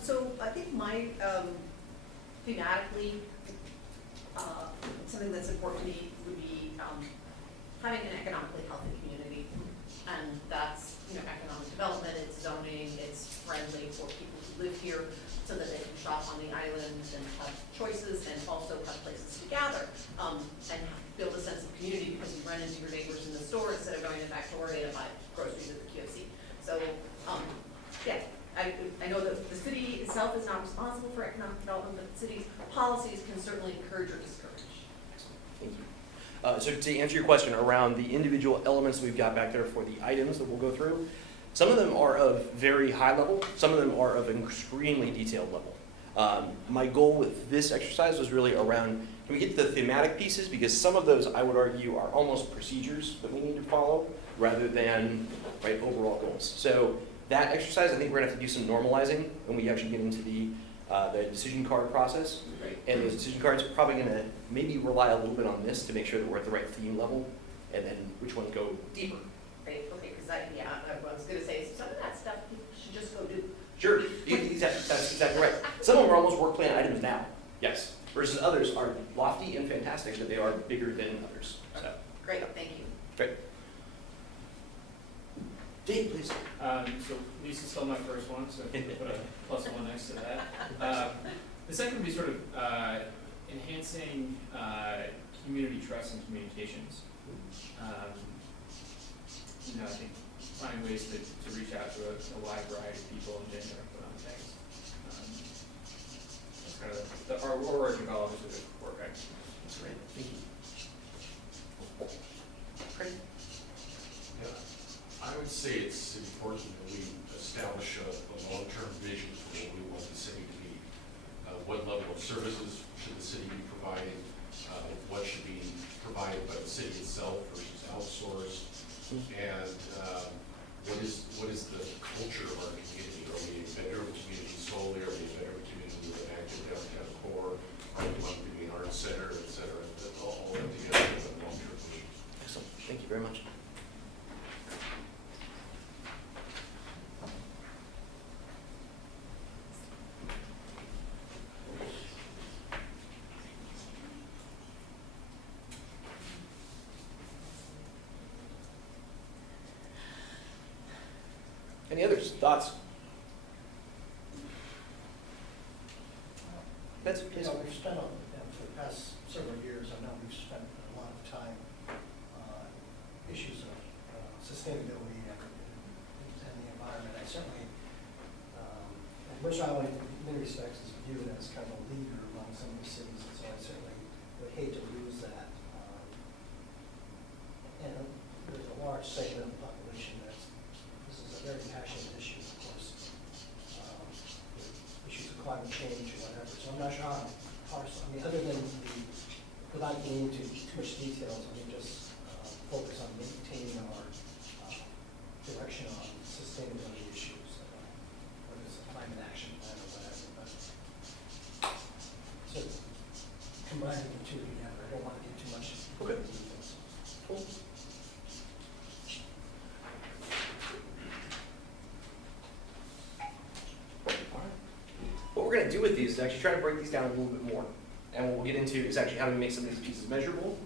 So I think my thematically, something that's important to me would be having an economically healthy community, and that's economic development, it's zoning, it's friendly for people who live here, so that they can shop on the islands and have choices, and also have places to gather and build a sense of community because you run into your neighbors in the store instead of going to Victoria to buy groceries at the QFC. So yeah. I know that the city itself is not responsible for economic development, but the city's policies can certainly encourage or discourage. Thank you. So to answer your question around the individual elements we've got back there for the items that we'll go through, some of them are of very high level, some of them are of an extremely detailed level. My goal with this exercise was really around, can we get to the thematic pieces? Because some of those, I would argue, are almost procedures that we need to follow rather than overall goals. So that exercise, I think we're going to have to do some normalizing when we actually get into the decision card process. Right. And those decision cards are probably going to maybe rely a little bit on this to make sure that we're at the right theme level, and then which ones go deeper. Right, okay, because I was going to say, some of that stuff people should just go do. Sure, that's exactly right. Some of them are almost work plan items now, yes, versus others are lofty and fantastic, but they are bigger than others. So. Great, thank you. Great. Dave, please. So Lisa stole my first one, so if you put a +1 next to that. The second would be sort of enhancing community trust and communications. I think finding ways to reach out to a wide variety of people and getting their input on things. That's kind of our overarching goal is the work. That's great, thank you. Great. Yeah, I would say it's important that we establish a long-term vision for what we want the city to be. What level of services should the city be providing? What should be provided by the city itself versus outsourced? And what is the culture of our community? Are we a bedroom community solely? Are we a bedroom community with an active downtown core? Are we one to be an arts center, et cetera? All that together with a long-term vision. Excellent, thank you very much. Any others, thoughts? That's, You know, we've spent, for the past several years, I know we've spent a lot of time on issues of sustainability and the environment. I certainly, and Mercer Island in many respects is viewed as kind of a leader among some of the cities, and so I certainly would hate to lose that. And there's a large segment of the population this is a very passionate issue, of course, issues of climate change or whatever. So I'm not sure how to parse, I mean, other than without getting into too much details, I mean, just focus on maintaining our direction on sustainability issues, whether it's a climate action plan or whatever. But so combining the two together, I don't want to get too much into details. Cool. What we're going to do with these is actually try to break these down a little bit more. And what we'll get into is actually how do we make some of these pieces measurable.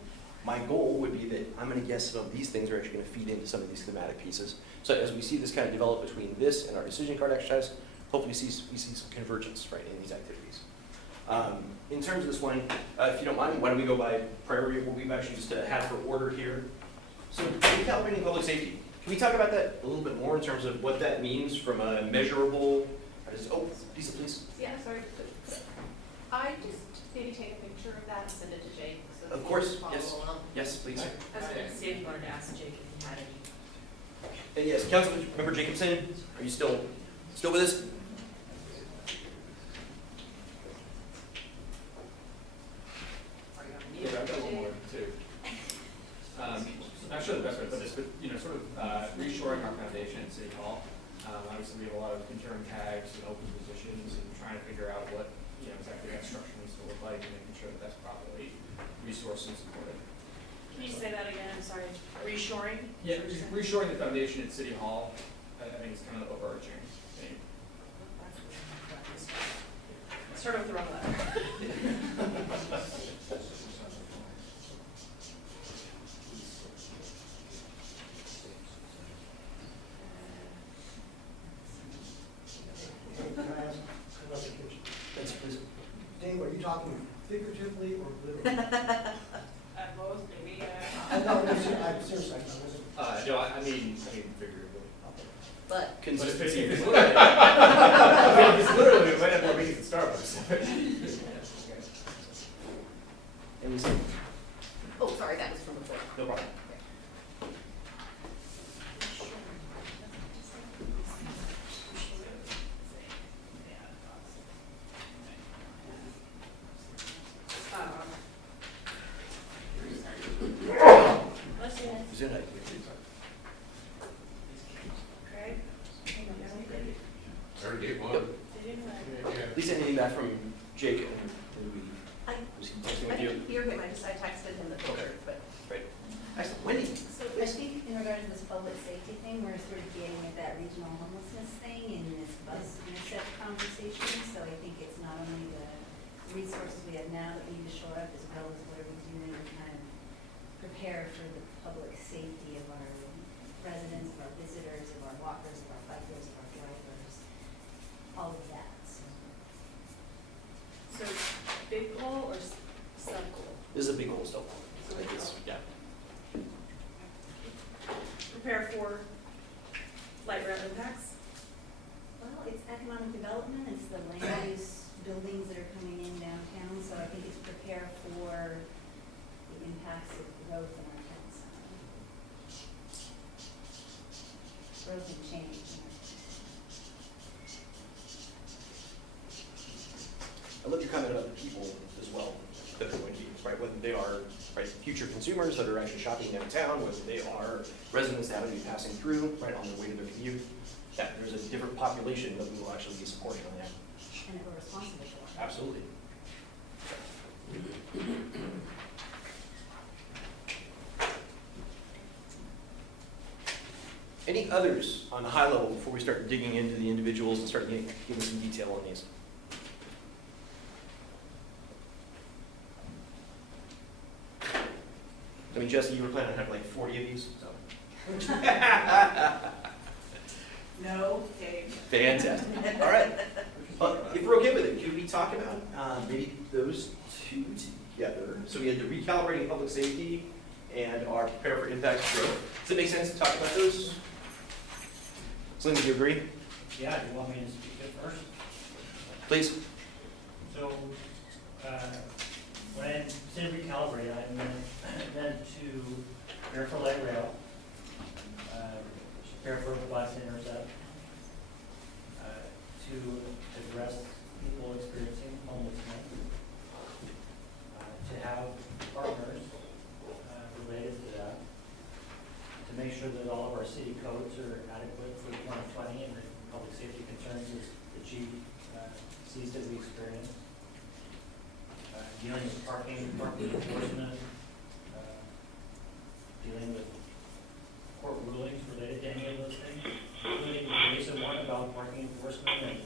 My goal would be that I'm going to guess some of these things are actually going to feed into some of these thematic pieces. So as we see this kind of develop between this and our decision card exercise, hopefully we see some convergence right in these activities. In terms of this one, if you don't mind, why don't we go by priority of what we've actually just had for order here. So recalibrating public safety. Can we talk about that a little bit more in terms of what that means from a measurable, oh, Lisa, please. Yeah, sorry. I just maybe take a picture of that and send it to Jake. So Of he course, can follow yes. along. Yes, please. I was going to see if you wanted to ask Jake if he had any. And yes, Councilmember Jacobson, are you still with us? Are you on Yeah, mute? I've got a little more too. Not sure the best way to put this, but sort of reshoring our foundation at City Hall. Obviously, we have a lot of interim tags and open positions, and trying to figure out what exactly that structure needs to look like, and making sure that that's properly resourced and supported. Can you say that again? I'm sorry. Reshoring? Yeah, reshoring the foundation at City Hall, I think is kind of the overarching thing. Start with the wrong letter. Can I ask a clarification? Yes, please. Dave, are you talking figuratively or literally? Both, maybe, No, I'm serious, I wasn't. No, I mean figuratively. But But if Consistency. it's literally, we might have more meetings at Starbucks. And Lisa, oh, sorry, that was from before. no problem. Let's see. Zena, Craig? I already gave one. Yep. Did you know? Yeah. Lisa, anything back from Jake? And did we, was he texting I with you? didn't hear him, I texted him the picture, but. Great. Excellent. Wendy? So I think in regard to this public safety thing, we're sort of getting at that regional homelessness thing in this bus intercept conversation. So I think it's not only the resources we have now that we need to shore up, as well as what are we doing to kind of prepare for the public safety of our residents, of our visitors, of our walkers, of our bikers, of our drivers, all of that. So So big goal or massive growth in our town center. Growth and change in our town center. I love your comment about the people as well, that are going to be, right, whether they are, right, future consumers that are actually shopping downtown, whether they are residents that happen to be passing through, right, on their way to their commute, that there's a different population that we will actually be supporting on that. And that we're responsible for. Absolutely. Any others on the high level before we start digging into the individuals and start giving some detail on these? I mean, Jesse, you were planning on having like 40 of these, so. No, Dave. Fantastic. All right. If we're okay with it, could we talk about maybe those two together? So we had the recalibrating public safety and our prepare for impact growth. Does it make sense to talk about those? Slim, do you agree? Yeah, do you want me to speak it first? Please. So, when I say recalibrate, I meant to prepare for light rail, prepare for bus intercept, to address people experiencing homelessness, to have partners related to that, to make sure that all of our city codes are adequate for 2020 and the public safety concerns as the chief sees that we experience. Dealing with parking enforcement, dealing with court rulings related to any of those things, including the recent one about parking enforcement and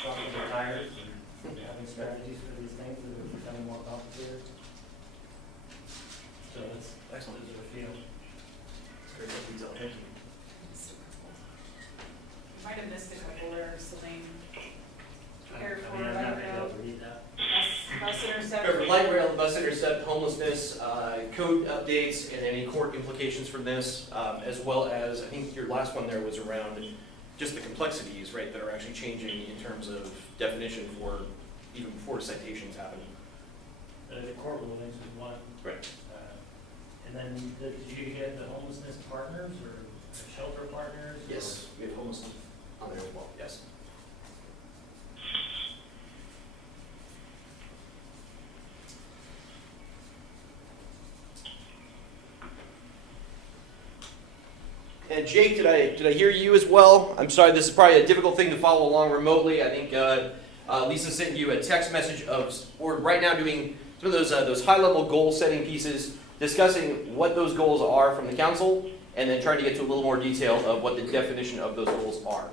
shocking the tires and having strategies for these things that are becoming more complicated. So that's excellent. Those are a few. That's very good detail. Thank you. You might have missed a couple there, Celine. Prepare for I'm not light going rail, to read that. bus intercept. For light rail, bus intercept, homelessness, code updates, and any court implications from this, as well as, I think your last one there was around just the complexities, right, that are actually changing in terms of definition for, even before citations happen. The court rulings is one. Right. And then, did you get the homelessness partners or the shelter partners? or- Yes, we have homelessness on there as well, yes. And Jake, did I hear you as well? I'm sorry, this is probably a difficult thing to follow along remotely. I think Lisa sent you a text message of, we're right now doing some of those high-level goal-setting pieces, discussing what those goals are from the council, and then trying to get to a little more detail of what the definition of those goals are.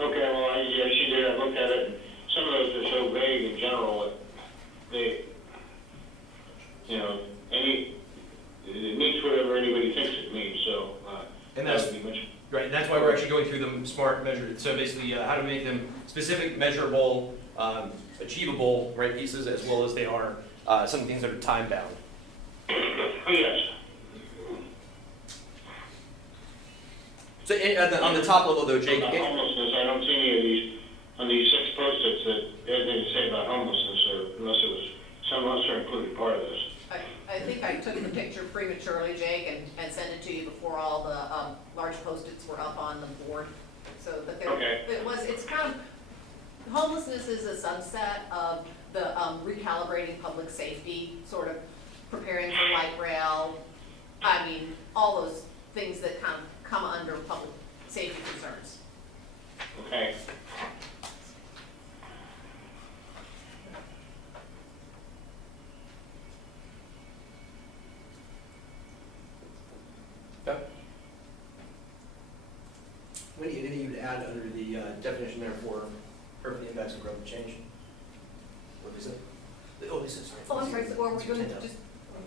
Okay, well, yeah, she did, I looked at it, and some of those are so vague in general that they, you know, it means whatever anybody thinks it means, so, And that that's would be much. right, and that's why we're actually going through them smart measured. So basically, how to make them specific, measurable, achievable, right, pieces, as well as they are some things that are time bound. Oh, yes. So on the top level though, Jake. About homelessness, I don't see any of these, on these 6 post-its that anything to say about homelessness, or unless it was, some of us are included part of this. I think I took the picture prematurely, Jake, and sent it to you before all the large Post-its were up on the board. So that there, Okay. it's kind of, homelessness is a subset of the recalibrating public safety, sort of preparing for light rail. I mean, all those things that kind of come under public safety concerns. Okay. Okay. What do you would add under the definition there for the impacts of growth and change? What is it? Oh, this is. Oh, I'm sorry, so are we going to just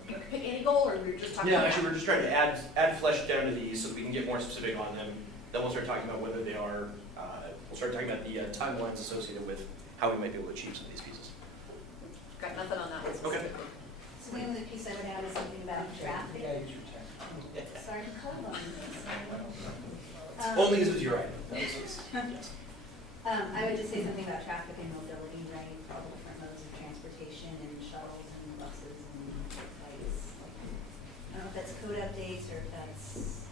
pick any goal, or we're just talking Yeah, about? actually, we're just trying to add flesh down to these so that we can get more specific on them. Then we'll start talking about whether they are, we'll start talking about the timelines associated with how we might be able to achieve some of these pieces. Got nothing on that one Okay. specifically. So the only piece I would add is something about traffic. Sorry to call on this. Only as is your item. Yes. I would just say something about traffic and mobility, right? All the different modes of transportation and shuttles and buses and bikes. updates or if that's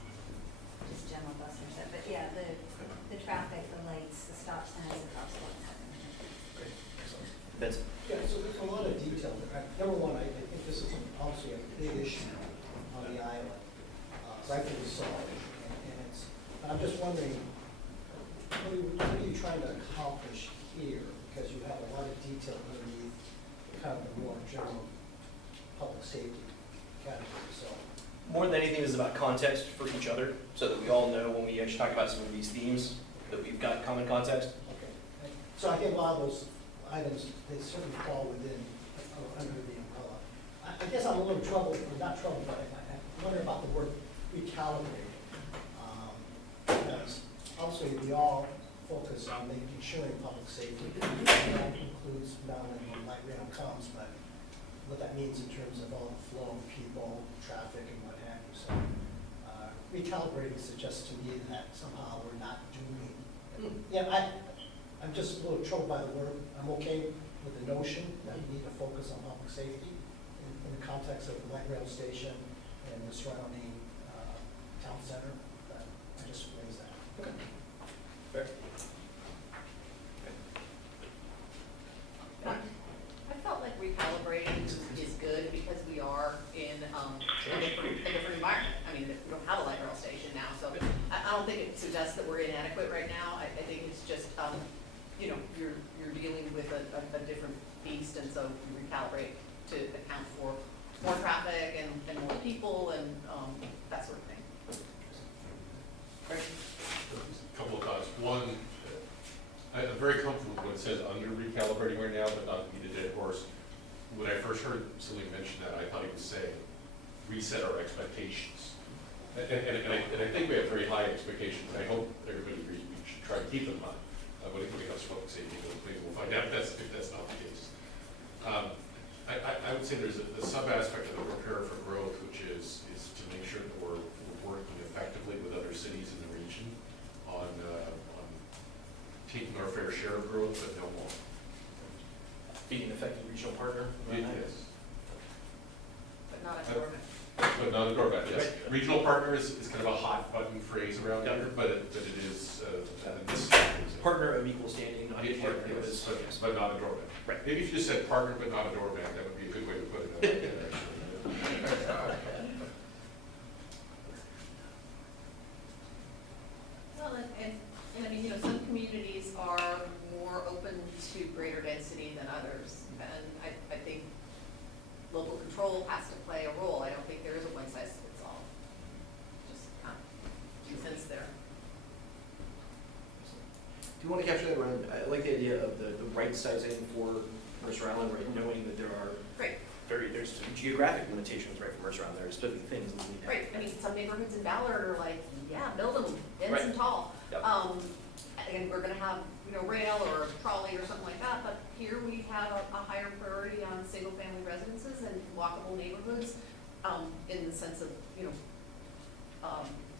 just general bus stuff. But yeah, the traffic, the lights, the stop signs, the crosswalks. That's, Yeah, so there's a lot of detail there. Number one, I think this is obviously a big issue on the island, rightfully so. And it's, but I'm just wondering, what are you trying to accomplish here? Because you have a lot of detail underneath kind of the more general public safety category, so. more than anything, this is about context for each other, so that we all know when we actually talk about some of these themes, that we've got common context. Okay. So I think a lot of those items, they certainly fall within, under the umbrella. I guess I'm a little troubled, or not troubled, but I wonder about the word recalibrate. Because obviously we all focus on making ensuring public safety. And that includes not only when light rail comes, but what that means in terms of all the flow of people, traffic, and what have you. So recalibrating suggests to me that somehow we're not doing. Yeah, I'm just a little troubled by the word. I'm okay with the notion that we need to focus on public safety in the context of the light rail station and the surrounding town center, but I just raised that. Okay. Fair. I felt like recalibrating is good because we are in a different environment. I mean, we don't have a light rail station now, so I don't think it suggests that we're inadequate right now. I think it's just, you know, you're dealing with a different beast, and so you recalibrate to account for more traffic and more people and that sort of thing. A couple of thoughts. One, I'm very comfortable with what it says under recalibrating right now, but not to beat a dead horse. When I first heard somebody mention that, I thought he was saying reset our expectations. And I think we have very high expectations. I hope everybody agrees we should try to keep them high. When it comes to public safety, maybe we'll find out if that's not the case. I would say there's a sub-aspect of the prepare for growth, which is to make sure that we're working effectively with other cities in the region on taking our fair share of growth, but no more. Being an effective regional partner. Yes. But not a government. But not a doorbell, yes. Right. Regional partner is kind of a hot button phrase around here, but it is, Partner of equal standing, not a partner. Yes, but not a doorbell. Right. Maybe if you just said partner but not a doorbell, that would be a good way to put it. Well, and I mean, you know, some communities are more open to greater density than others. And I think local control has to play a role. I don't think there is a one size fits all. Just kind of two cents there. Do you want to capture that around, I like the idea of the right sizing for Mercer Island, right, knowing that there are Right. there's some geographic limitations, right, for Mercer Island, there are specific things that we need to. Right. I mean, some neighborhoods in Ballard are like, yeah, build them dense Right. and tall. Yep. And we're gonna have, you know, rail or a trolley or something like that, but here we have a higher priority on single family residences and walkable neighborhoods, in the sense of, you know,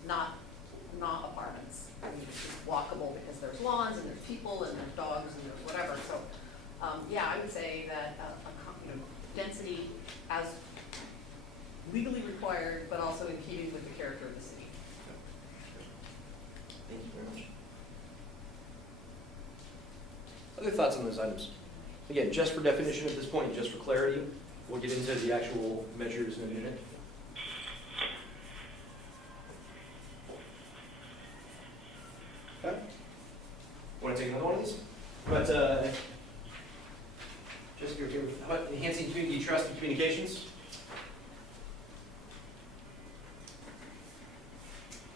not apartments. I mean, it's just walkable because there's lawns and there's people and there's dogs and there's whatever, so, yeah, I would say that, you know, density as legally required, but also in keeping with the character of the city. Thank you very much. Other thoughts on those items? Again, just for definition at this point, just for clarity, we'll get into the actual measures in a minute. Okay. Want to take another one of these? But, just you're okay with, how about enhancing community trust and communications?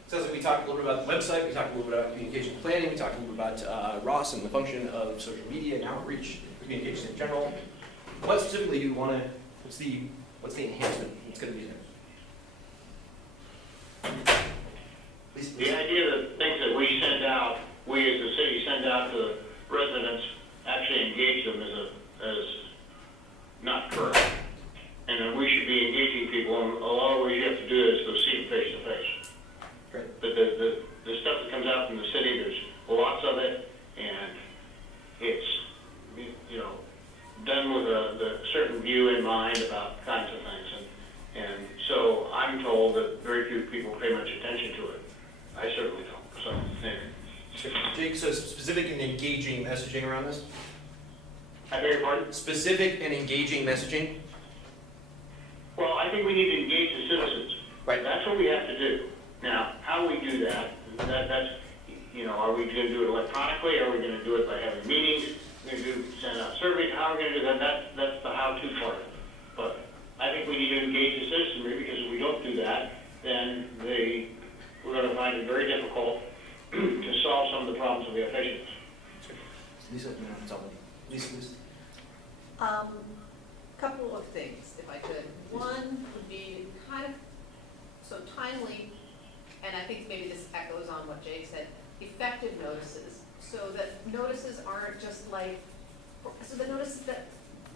Sounds like we talked a little bit about the website, we talked a little bit about communication planning, we talked a little bit about Ross and the function of social media and outreach, communication in general. What specifically do you want to, what's the enhancement that's going to be there? The idea that things that we send out, we as the city send out to residents, actually engage them as not correct. And then we should be engaging people, and a lot of ways you have to do it is go see them face to face. Right. But the stuff that comes out from the city, there's lots of it, and it's, you know, done with the certain view in mind about kinds of things. And so I'm I'm told that very few people pay much attention to it. I certainly don't, so, anyway. Jake, so specific and engaging messaging around this? I beg your pardon? Specific and engaging messaging? Well, I think we need to engage the citizens. Right. That's what we have to do. Now, how we do that, that's, you know, are we gonna do it electronically? Are we gonna do it by having meetings? We're gonna send out surveys? How are we gonna do that? That's the how-to part. But I think we need to engage the citizenry, because if we don't do that, then we're gonna find it very difficult to solve some of the problems that we have facing us. Lisa, no, it's all Lisa. Couple of things, if I could. One would be kind of, so timely, and I think maybe this echoes on what Jake said, effective notices, so that notices aren't just like, so the notices that,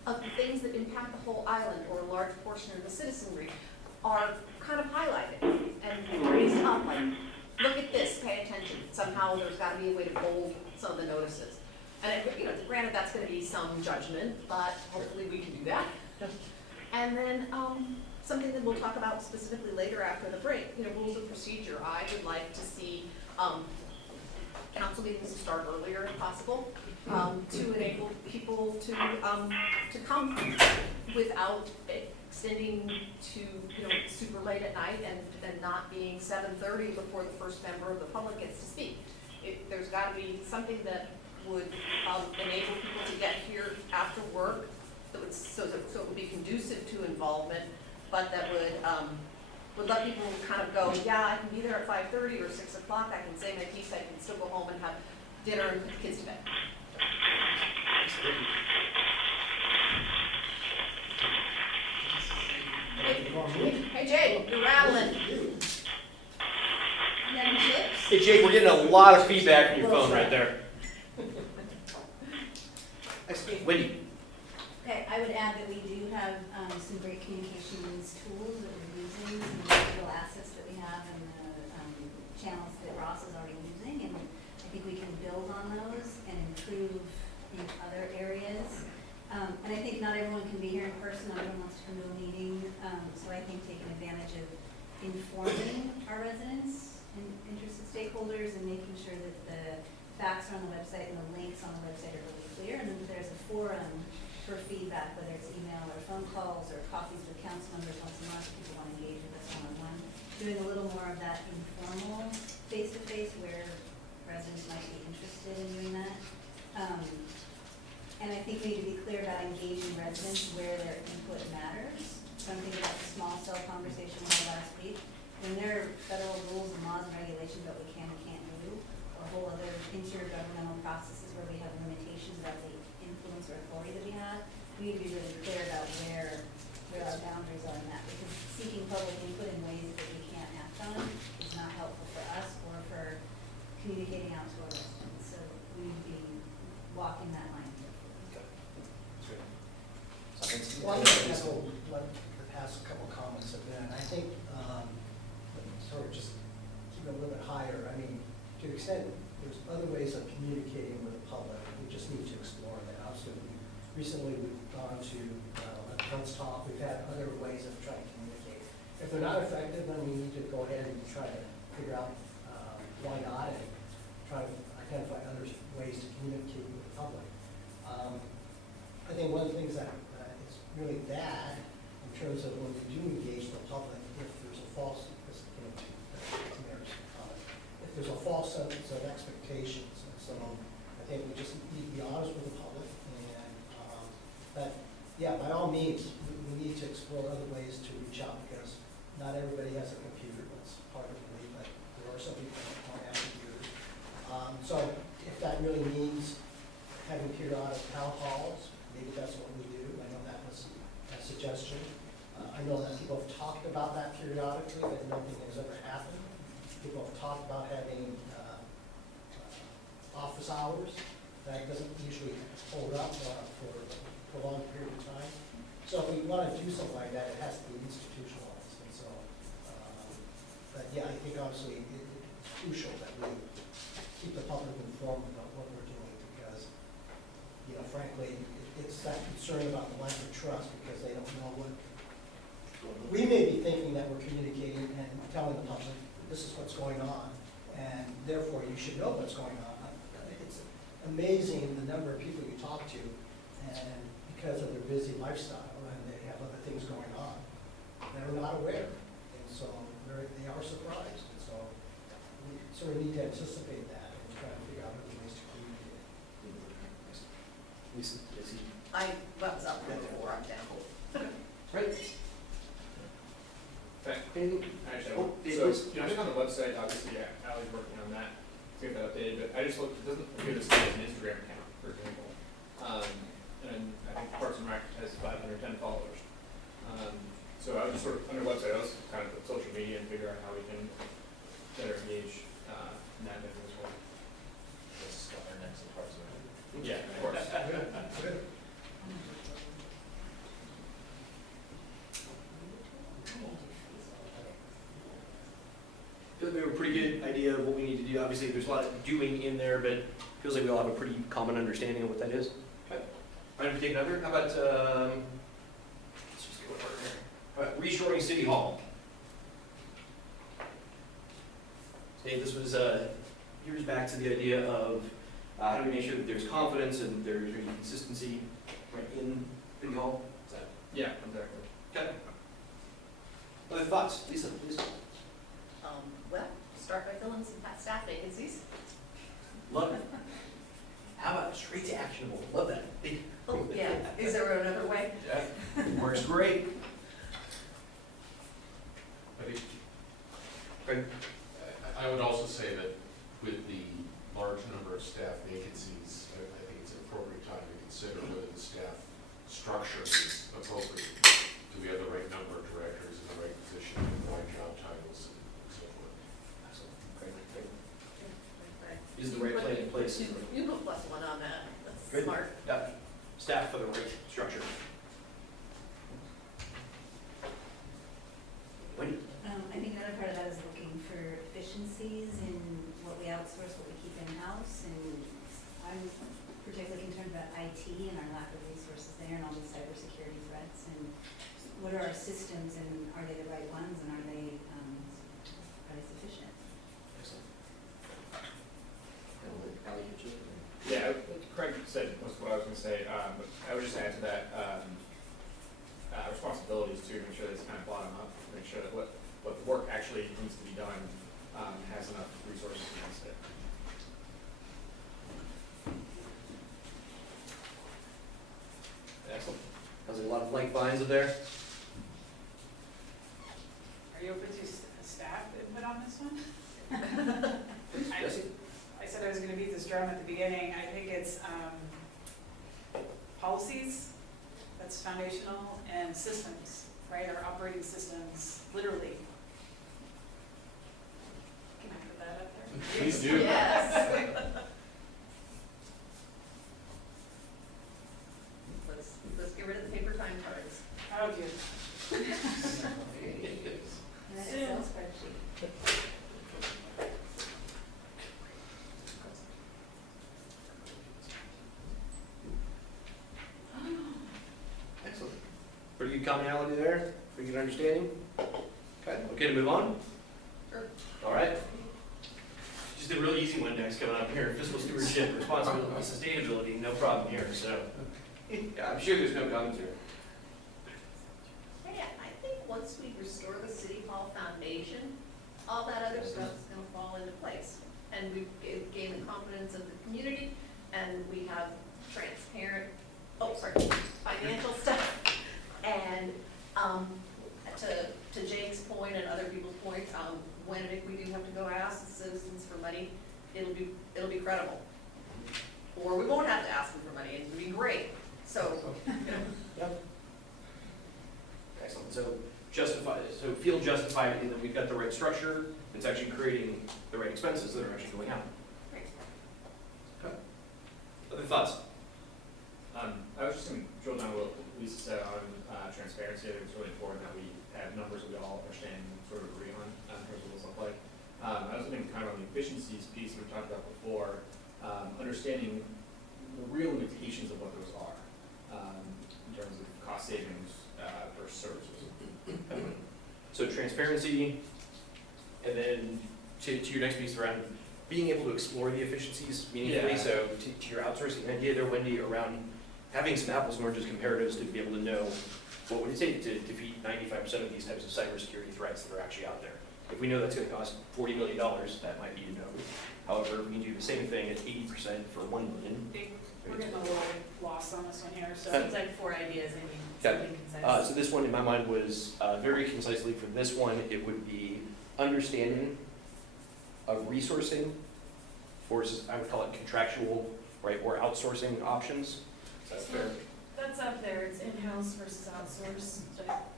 of the things that impact the whole island or a large portion of the citizenry are kind of highlighted and raised up, like, look at this, pay attention. Somehow there's gotta be a way to bold some of the notices. And you know, granted, that's gonna be some judgment, but hopefully we can do that. And then, something that we'll talk about specifically later after the break, you know, rules of procedure. I would like to see, council meetings to start earlier if possible, to enable people to come without extending to, you know, super late at night and not being 7:30 before the first member of the public gets to speak. There's gotta be something that would enable people to get here after work, that would, so it would be conducive to involvement, but that would let people kind of go, yeah, I can be there at 5:30 or 6 o'clock, I can say my piece, I can still go home and have dinner and put the kids to bed. Hey Jay, you're rattling. Hey Jake, we're getting a lot of feedback from your phone right there. Wendy. Okay, I would add that we do have some great communications tools that we're using, some digital assets that we have and the channels that Ross is already using, and I think we can build on those and improve in other areas. And I think not everyone can be here in person, not everyone wants to come to a meeting, so I think taking advantage of informing our residents and interested stakeholders and making sure that the facts are on the website and the links on the website are really clear, and then there's a forum for feedback, whether it's email or phone calls or coffees with council members once a month, people want to engage with us one-on-one. Doing a little more of that informal face-to-face where residents might be interested in doing that. And I think we need to be clear about engaging residents where their input matters. So I'm thinking about the small cell conversation we had last week. When there are federal rules and laws and regulations about what we can and can't do, or whole other intergovernmental processes where we have limitations about the influence or authority that we have, we need to be really clear about where our boundaries are in that, because seeking public input in ways that we can't act on is not helpful for us or for communicating out to our residents. So we need to be walking that line. Well, I'm going to echo what the past couple comments have been. I think, sort of just keep it a little bit higher. I mean, to the extent there's other ways of communicating with the public, we just need to explore that. Absolutely. Recently, we've gone to Let's Talk. We've had other ways of trying to communicate. If they're not effective, then we need to go ahead and try to figure out why not and try to identify other ways to communicate with the public. I think one of the things that is really bad in terms of when we do engage the public, if there's a false, if there's a false sense of expectations. And so I think we just need to be honest with the public, and that, yeah, by all means, we need to explore other ways to reach out, because not everybody has a computer. That's hard to believe, but there are some people that don't have computers. So if that really means having periodic town halls, maybe that's what we do. I know that was a suggestion. I know that people have talked about that periodically, but nothing has ever happened. People have talked about having office hours. That doesn't usually hold up for a long period of time. So if we want to do something like that, it has to be institutionalized. And so, but yeah, I think obviously it's crucial that we keep the public informed about what we're doing, because, you know, frankly, it's that concern about the lack of trust, because they don't know what. We may be thinking that we're communicating public, this is what's going on, and therefore you should know what's going on. It's amazing the number of people you talk to, and because of their busy lifestyle, and they have other things going on, they're not aware, and so they are surprised, and so we sort of need to anticipate that and try to figure out other ways to communicate. Lisa, is he? I was up there before, I'm down. Right? Anything? Actually, Oh, Dave, so, please. you know, I think on the website, obviously, yeah, Ally's working on that, to get that updated, but I just looked, it doesn't appear to say an Instagram account, for example. And I think Parks and Rec has 510 followers. So I was just sort of, on their website, I was kind of put social media and figure out how we can better engage, in that business as well. That's our next Parks and Rec. Yeah, of course. I feel like we have a pretty good idea of what we need to do. Obviously, there's a lot of doing in there, but it feels like we all have a pretty common understanding of what that is. Okay. All right, we take another. How about, let's just go over here. How about restoring City Hall? Dave, this was years back to the idea of how do we make sure that there's confidence and there's consistency right in City Hall? Is that? Yeah, exactly. Okay. Other thoughts? Lisa, please. Well, start by filling some staff vacancies. Love it. How about straight to actionable? Love that. Oh, yeah, is there another way? Yeah. Works great. I think, Great. I would also say that with the large number of staff vacancies, I think it's an appropriate time to consider whether the staff structure is appropriate. Do we have the right number of directors in the right position, the right job titles, and so forth? Absolutely. Great. Is the right plan in place? You put +1 on that, that's Good. smart. Yep. Staff for the right structure. Wendy? I think another part of that is looking for efficiencies in what we outsource, what we keep in-house, and I'm particularly concerned about IT and our lack of resources there and all the cybersecurity threats, and what are our systems, and are they the right ones, and are they sufficient? Excellent. Ally, you too? Yeah, Craig said most of what I was going to say, but I would just add to that responsibilities too, make sure that it's kind of bottom up, make sure that what work actually needs to be done has enough resources against it. Excellent. There's a lot of blank lines up there. Are you open to staff input on this one? Jesse? I said I was gonna beat this drum at the beginning. I think it's policies, that's foundational, and systems, right? Our operating systems, literally. Can I put that up there? Please do. Yes. Let's get rid of the paper time cards. Oh, dear. And that Excel spreadsheet. Excellent. Pretty good commonality there, pretty good understanding. Okay to move on? Sure. All right. Just a real easy one next coming up here, fiscal stewardship, responsibility, sustainability, no problem here, so. Yeah, I'm sure there's no comments here. Hey, I think once we restore the City Hall foundation, all that other stuff is gonna fall into place. And we gain the confidence of the community, and we have transparent, financial stuff. And, to Jake's point and other people's points, when and if we do have to go ask the citizens for money, it'll be credible. Or we won't have to ask them for money, it'll be great, so. Yep. Excellent, so feel justified in that we've got the right structure, it's actually creating the right expenses that are actually going out. Great. Okay. Other thoughts? I was just going to drill down what Lisa said on transparency. I think it's really important that we have numbers that we all understand and sort of agree on in terms of what those look like. I was looking kind of on the efficiencies piece we talked about before, understanding the real limitations of what those are in terms of cost savings versus services. So transparency And then to your next piece around being able to explore the efficiencies meaningfully, Yeah. so to your outsourcing idea there, Wendy, around having some apples and oranges comparatives to be able to know what would it take to defeat 95% of these types of cybersecurity threats that are actually out there. If we know that's gonna cost $40 million, that might be a no. However, we can do the same thing at 80% for $1 million. We're getting a little lost on this one here, so. Seems like 4 ideas, I mean, Okay. something concise. So this one in my mind was very concisely for this one, it would be understanding of resourcing versus, I would call it contractual, right, or outsourcing options. Is that fair? That's up there, it's in-house versus outsource.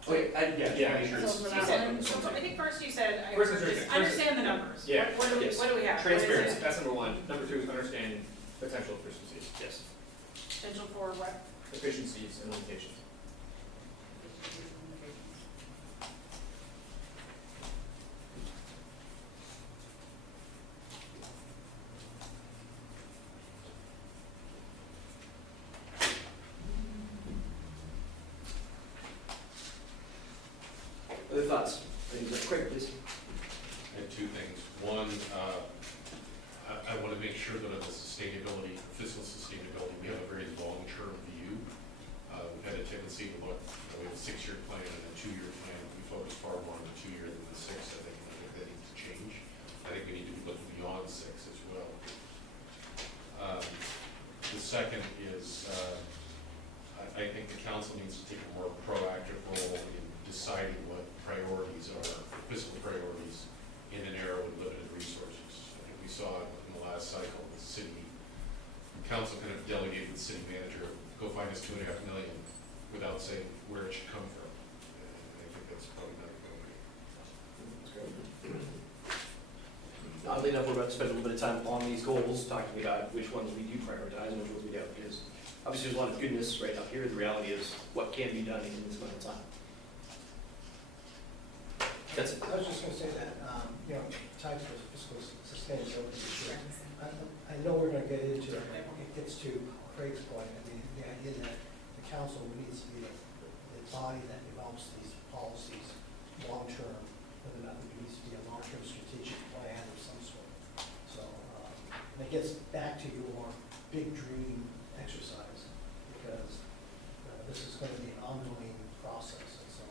Wait, Yeah, make sure so it's. for it's that set one- on this So I think first you said, First is understand- just understand the numbers. Yeah. What do we, Yes. what do we have? What is it? Transparency. That's number one. Number two is understanding potential efficiencies. Yes. Potential for what? Efficiencies and limitations. Other thoughts? Things like quick, please. I have two things. One, I want to make sure that on the sustainability, fiscal sustainability, we have a very long-term view. We've had a tendency to look, we have a 6-year plan and a 2-year plan. We focus far more on the 2-year than the 6. I think that needs to change. I think we need to be looking beyond 6 as well. The second is, I think the council needs to take a more proactive role in deciding what priorities are, fiscal priorities, in an era with limited resources. I think we saw it in the last cycle, the city council kind of delegated the city manager, go find us $2.5 million, without saying where it should come from. And I think that's probably not appropriate. Oddly enough, we're about to spend a little bit of time on these goals, talking about which ones we do prioritize and which ones we don't, because obviously there's a lot of goodness right out here. The reality is what can be done in this amount of time. That's it. I was just gonna say that, tied to fiscal sustainability issue. I know we're gonna get into, it gets to Craig's point, I mean, the idea that the council needs to be the body that develops these policies long-term, whether or not there needs to be a long-term strategic plan of some sort. So, and it gets back to your big dream exercise, because this is gonna be an ongoing process, and so,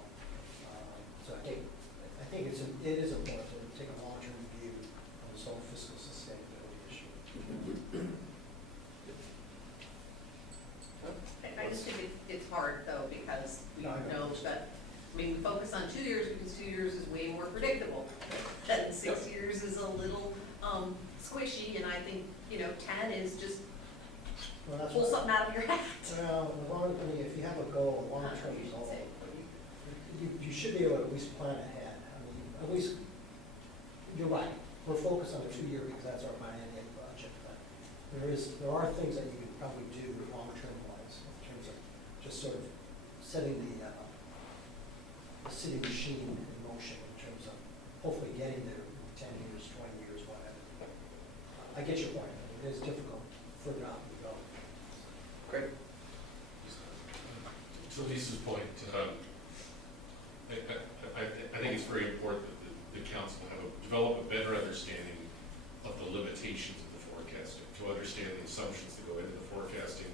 so I think it is important to take a long-term view on this whole fiscal sustainability issue. I just think it's hard though, because we No, I know. know that, I mean, we focus on 2 years because 2 years is way more predictable. And 6 years is a little squishy, and I think, 10 is just Well, that's pull what- something out of your hat. Well, if you have a goal, a long-term goal, you should be able to at least plan ahead. I mean, at least, you're right, we're focused on the 2-year because that's our biennial budget, but there are things that you can probably do long-term wise in terms of just sort of setting the city machine in motion in terms of hopefully getting there in 10 years, 20 years, whatever. I get your point, it is difficult further out you go. Great. To Lisa's point, I think it's very important that the council develop a better understanding of the limitations of the forecasting, to understand the assumptions that go into the forecasting,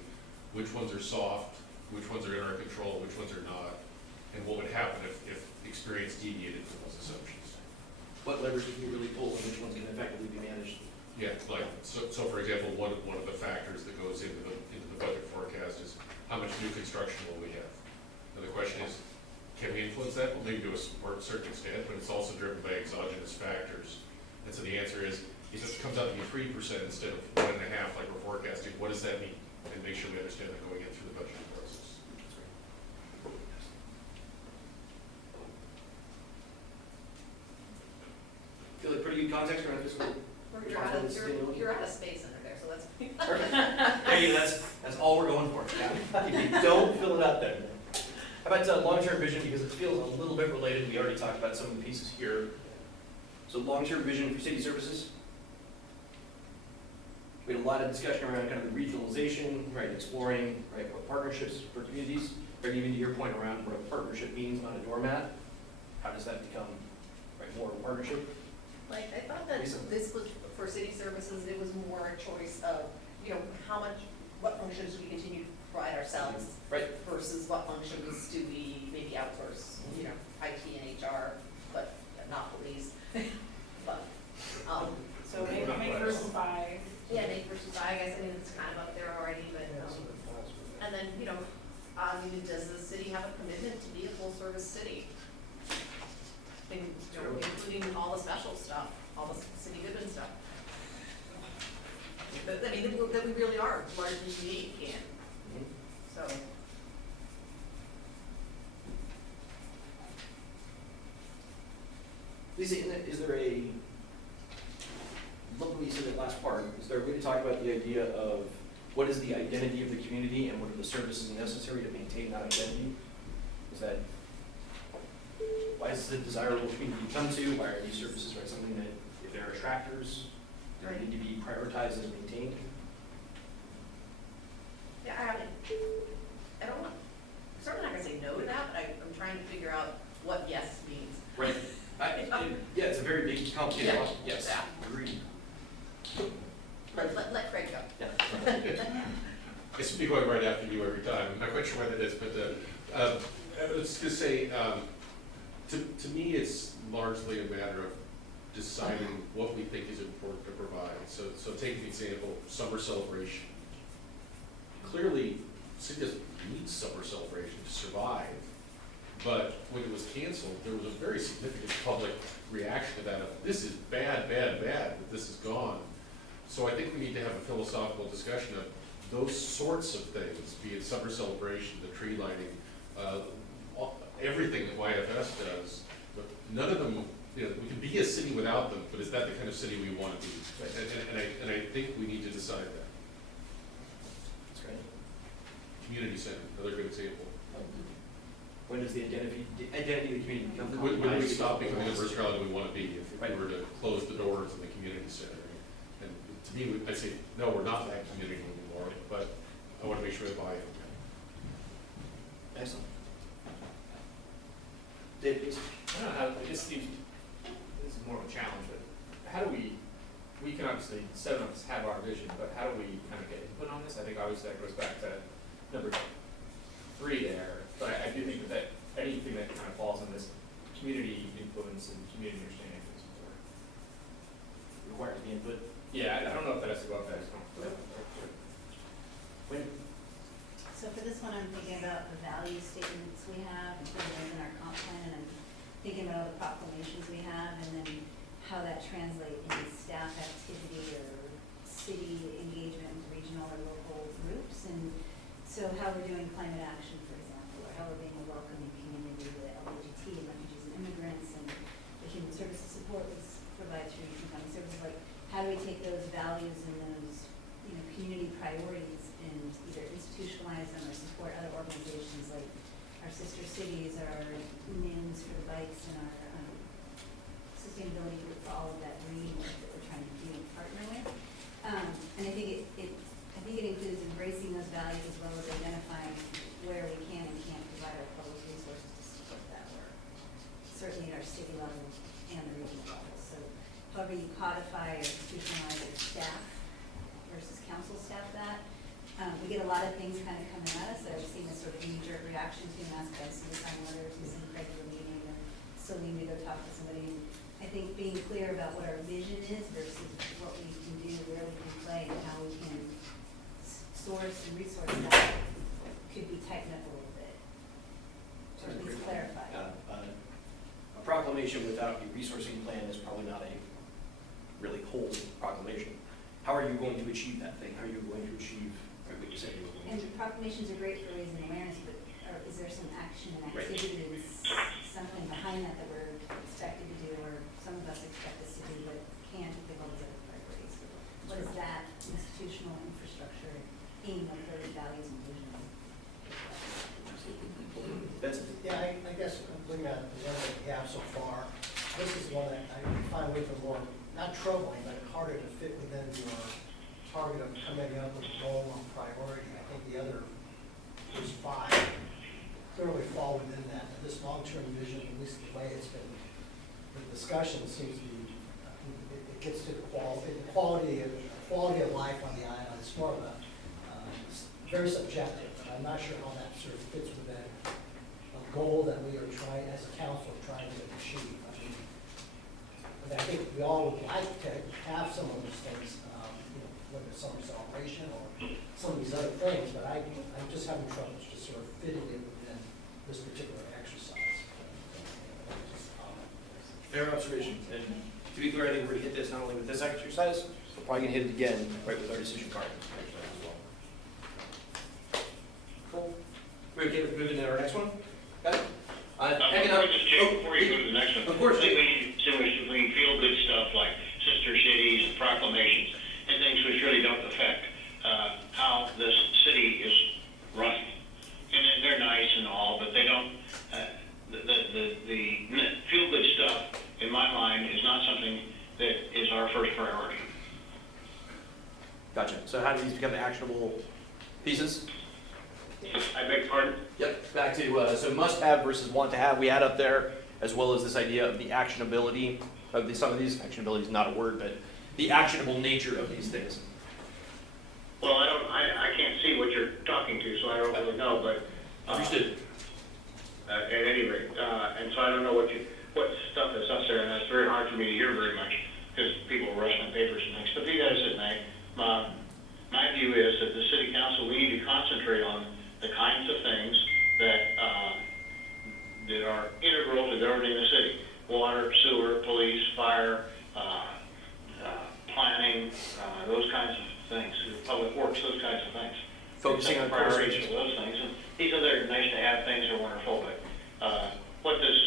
which ones are soft, which ones are in our control, which ones are not, and what would happen if experience deviated from those assumptions. What levers can you really pull and which ones can effectively be managed? Yeah, like, so for example, one of the factors that goes into the budget forecast is how much new construction will we have? And the question is, can we influence that? Well, maybe to a certain extent, but it's also driven by exogenous factors. And so the answer is, if it comes out to be 3% instead of 1.5% like we're forecasting, what does that mean? And make sure we understand that going in through the budgeting process. Feel like pretty good context around fiscal. You're out of space under there, so that's. Hey, that's all we're going for. Yeah. If you don't fill it out there. How about long-term vision, because it feels a little bit related. We already talked about some of the pieces here. So long-term vision for city services. We had a lot of discussion around kind of the regionalization, right, exploring, right, what partnerships for communities, or even to your point around what a partnership means, not a doormat. How does that become, right, more of a partnership? this was, for city services, it was more a choice of, you know, what functions we continue to provide ourselves. Right. Versus what functions do we maybe outsource, you know, IT and HR, but not police. But, So make versus buy. yeah, make versus buy, I guess, I mean, it's kind of up there already, but, and then, you know, does the city have a commitment to be a full-service city? Including all the special stuff, all the city Goodman stuff. That we really are largely unique in, so. Lisa, is there a, look what you said in that last part, is there a way to talk about the idea of what is the identity of the community and what are the services necessary to maintain that identity? Is that, why is it a desirable community to come to? Why are these services, right, something that, if they're attractors, they need to be prioritized and maintained? Yeah, I don't know, I'm certainly not gonna say no to that, but I'm trying to figure out what yes means. Right. Yeah, it's a very big, complicated question. Yes, Yeah. agreed. Let Craig go. Yeah. I speak going right after you every time. I'm not quite sure what it is, but let's just say, to me, it's largely a matter of deciding what we think is important to provide. So take an example, summer celebration. Clearly, city doesn't need summer celebration to survive, but when it was canceled, there was a very significant public reaction to that of, this is bad, bad, bad, that this is gone. So I think we need to have a philosophical discussion of those sorts of things, be it summer celebration, the tree lighting, everything that YFS does, but none of them, you know, we can be a city without them, but is that the kind of city we want to be? And I think we need to decide that. That's great. Community center, another good example. When does the identity of the community become When do we compromised? stop becoming the Mercer we want to be if we were to close the doors in the community center? And to me, I'd say, no, we're not that community anymore, but I want to make sure they buy it. Excellent. Dave, please. I don't know how, it just seems, this is more of a challenge, but how do we can obviously, 7 of us have our vision, but how do we kind of get input on this? I think obviously that goes back to number 3 there, but I do think that anything that kind of falls on this community influence and community understanding is important. Required to be input. Yeah, I don't know if that has to go up there. When, So for this one, I'm thinking about the value statements we have, including those in our comp plan, and I'm thinking about all the proclamations we have, and then how that translates into staff activity or city engagement with regional or local groups, and so how we're doing climate action, for example, or how we're being a welcoming community with LGBT, refugees and immigrants, and the human services support was provided through economic services. Like, how do we take those values and those, you know, community priorities and either institutionalize them or support other organizations like our sister cities, our NIMS for the bikes, and our sustainability group for all of that green work that we're trying to do and partner with. And I think it includes embracing those values as well as identifying where we can and can't provide our public resources to support that work, certainly at our city level and the regional level. So however you codify or institutionalize your staff versus council staff that. We get a lot of things kind of coming at us that I've seen this sort of knee-jerk reaction to, and asked us to sign letters and some regular meeting, or Celine to go talk to somebody. And I think being clear about what our vision is versus what we can do, where we can play, and how we can source and resource that could be tightened up a little bit, or at least clarified. A proclamation without a resourcing plan is probably not a really whole proclamation. How are you going to achieve that thing? How are you going to achieve what you said you were going And to? proclamations are great for raising awareness, but is there some action and Right. activities, something behind that we're expected to do, or some of us expect us to do, but can't if all these other priorities? What is that institutional infrastructure aim of those values and vision? Yeah, I guess looking at the one that we have so far, this is one that I find a little more, not troubling, but harder to fit within your target of coming up with a goal and priority. I think the other, those 5, clearly fall within that. But this long-term vision, at least the way it's been, the discussion seems to be, it gets to the quality of life on the island. It's more of a, very subjective, and I'm not sure how that sort of fits within a goal that we are trying, as a council, trying to achieve. I mean, but I think we all would like to have some of those things, whether it's summer celebration or some of these other things, but I'm just having trouble just sort of fitting it within this particular exercise. Fair observation. And to be clear, I think we're going to hit this not only with this exercise, we're probably going to hit it again right with our decision card exercise as well. Cool. We okay with moving to our next one? Got it? Before you go to the next one. Of course. I think we need to distinguish between feel-good stuff like sister cities and proclamations and things which really don't affect how this city is run. And they're nice and all, but they don't, the feel-good stuff, in my mind, is not something that is our first priority. Gotcha. So how do these become actionable pieces? I beg pardon? Yep, back to, so must have versus want to have we had up there, as well as this idea of the actionability of some of these, actionability is not a word, but the actionable nature of these things. Well, I can't see what you're talking to, so I don't really know, but. Understood. At any rate, and so I don't know what stuff is up there, and that's very hard for me to hear very much, because people rush on papers and things, but be that as it may, my view is that the city council, we need to concentrate on the kinds of things that are integral to governing the city. Water, sewer, police, fire, planning, those kinds of things, public works, those kinds of things. Focusing on priorities for those things. And these other nice to have things are wonderful, but what this,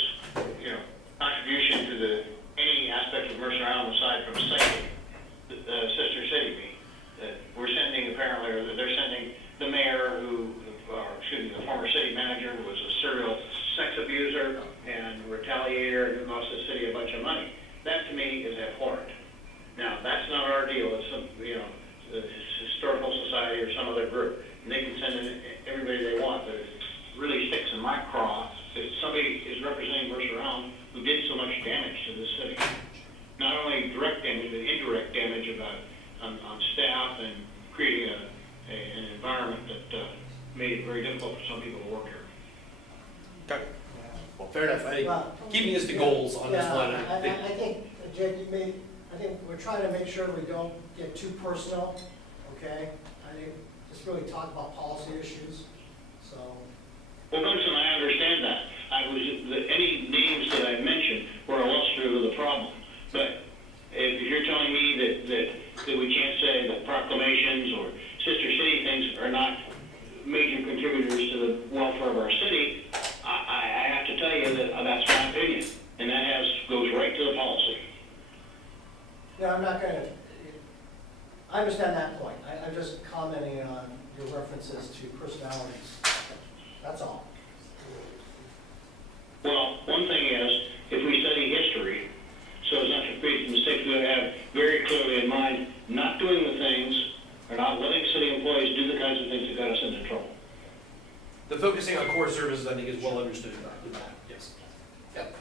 contribution to any aspect of Mercer Island aside from citing the sister city mean? We're sending apparently, or they're sending the mayor the former city manager who was a serial sex abuser and retaliator who cost the city a bunch of money. That to me is abhorrent. Now, that's not our deal. It's some, the Historical Society or some other group. And they can send in everybody they want, but it really sticks in my craw that somebody is representing Mercer Island who did so much damage to the city. Not only direct damage, but indirect damage on staff and creating an environment that made it very difficult for some people to work here. Okay. Well, fair enough. I think keeping us to goals on this one. I think, Jed, I think we're trying to make sure we don't get too personal, okay? I think just really talk about policy issues, so. Well, Vincent, I understand that. Any names that I mentioned were illustrative of the problem. But if you're telling me that we can't say that proclamations or sister city things are not major contributors to the welfare of our city, I have to tell you that that's my opinion. And that goes right to the policy. Yeah, I'm not gonna, I understand that point. I'm just commenting on your references to personalities. That's all. Well, one thing is, if we study history, so as not to repeat the mistakes we have very clearly in mind, not doing the things or not letting city employees do the kinds of things that got us into trouble. The focusing on core services, I think, is well understood in that. Yes. Yep.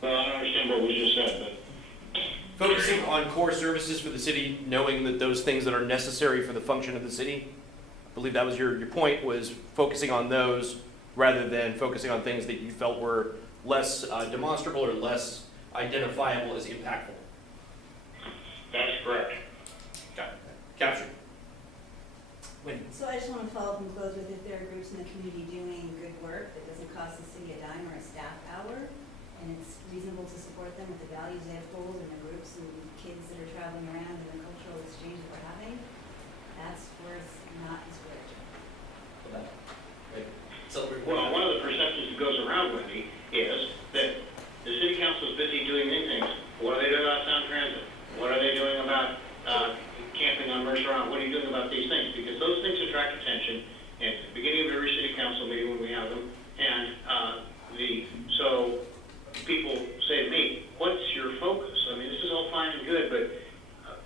Well, I don't understand what was just said, but. Focusing on core services for the city, knowing that those things that are necessary for the function of the city, I believe that was your point, was focusing on those rather than focusing on things that you felt were less demonstrable or less identifiable as impactful. That's correct. Got it. Captured. Wendy. So I just want to follow up and close with, if there are groups in the community doing good work that doesn't cost the city a dime or a staff hour, and it's reasonable to support them with the values they uphold and the groups and kids that are traveling around and the cultural exchange that we're having, that's worth not discouraging. Well, one of the perceptions that goes around with me is that the city council is busy doing these things. What are they doing about sound transit? What are they doing about camping on Mercer Island? What are you doing about these things? Because those things attract attention at the beginning of every city council meeting when we have them. And so people say to me, what's your focus? I mean, this is all fine and good, but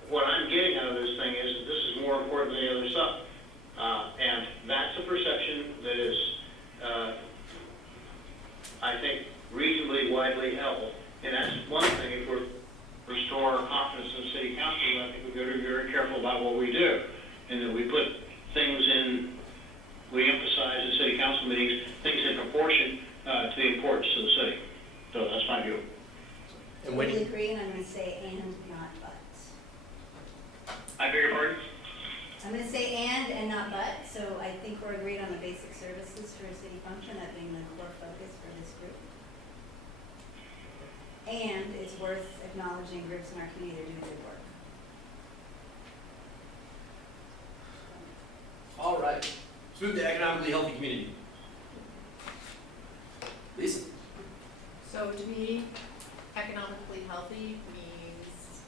what I'm getting out of this thing is that this is more important than the other stuff. And that's a perception that is, I think, reasonably widely held. And that's one thing if we're restoring totally agree, and I'm gonna say and, not but. I beg your pardon? I'm gonna say and not but, so I think we're agreed on the basic services for a city function, that being the core focus for this group. And it's worth acknowledging groups in our community that are doing good work. All right, let's move to economically healthy community. Lisa? So to me, economically healthy means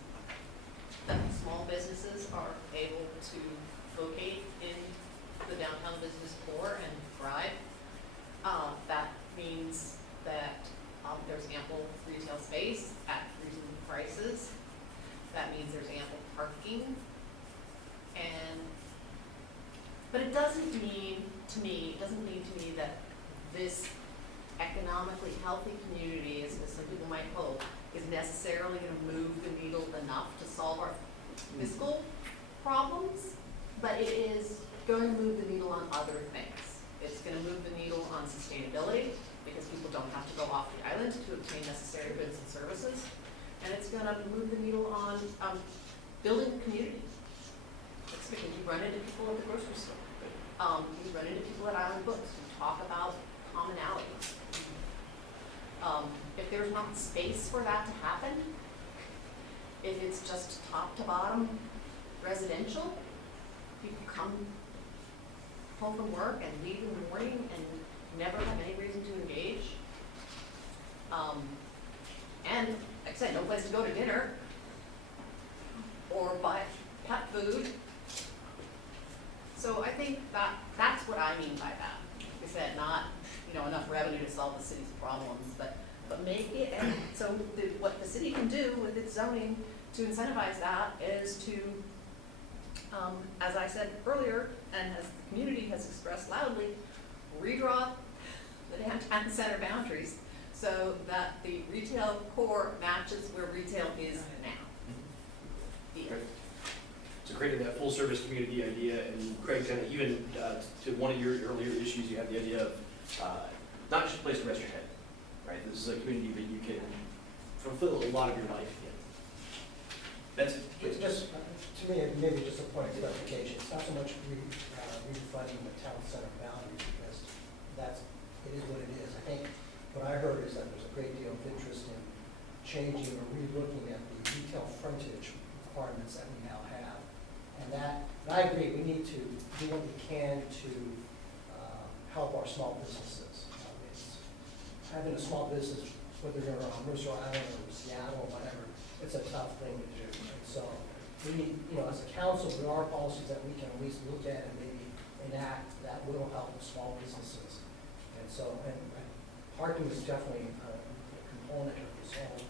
that small businesses are able to locate in the downtown business core and thrive. That means that there's ample retail space at reasonable prices. That means there's ample parking. But it doesn't mean to me that this economically healthy community, as some people might hope, is necessarily going to move the needle enough to solve our fiscal problems, but it is going to move the needle on other things. It's going to move the needle on sustainability, because people don't have to go off the island to obtain necessary goods and services, and it's going to move the needle on building community. It's because you run into people at the grocery store. You run into people at Island Books. You talk about commonalities. If there's not space for that to happen, if it's just top to bottom residential, people come home from work and leave in the morning and never have any reason to engage. And like I said, no place to go to dinner or buy pet food. So I think that's what I mean by that. Like I said, not enough revenue to solve the city's problems, but make it, and so what the city can do with its zoning to incentivize that is to, as I said earlier, and as the community has expressed loudly, redraw the downtown center boundaries so that the retail core matches where retail is now. Here. So creating that full service community idea, and Craig, kind of even to one of your earlier issues, you have the idea of not just a place to rest your head, right? This is a community that you can fulfill a lot of your life in. That's it. It's just, to me, maybe just a point of clarification. It's not so much redefining the town center boundaries, because it is what it is. I think what I heard is that there's a great deal of interest in changing or relooking at the retail frontage requirements that we now have. And I agree, we need to do what we can to help our small businesses. Having a small business, whether you're on Mercer Island or Seattle or whatever, it's a tough thing to do. And so we need, as a council, there are policies that we can at least look at and maybe enact that will help the small businesses. And so, and parking is definitely a component of this whole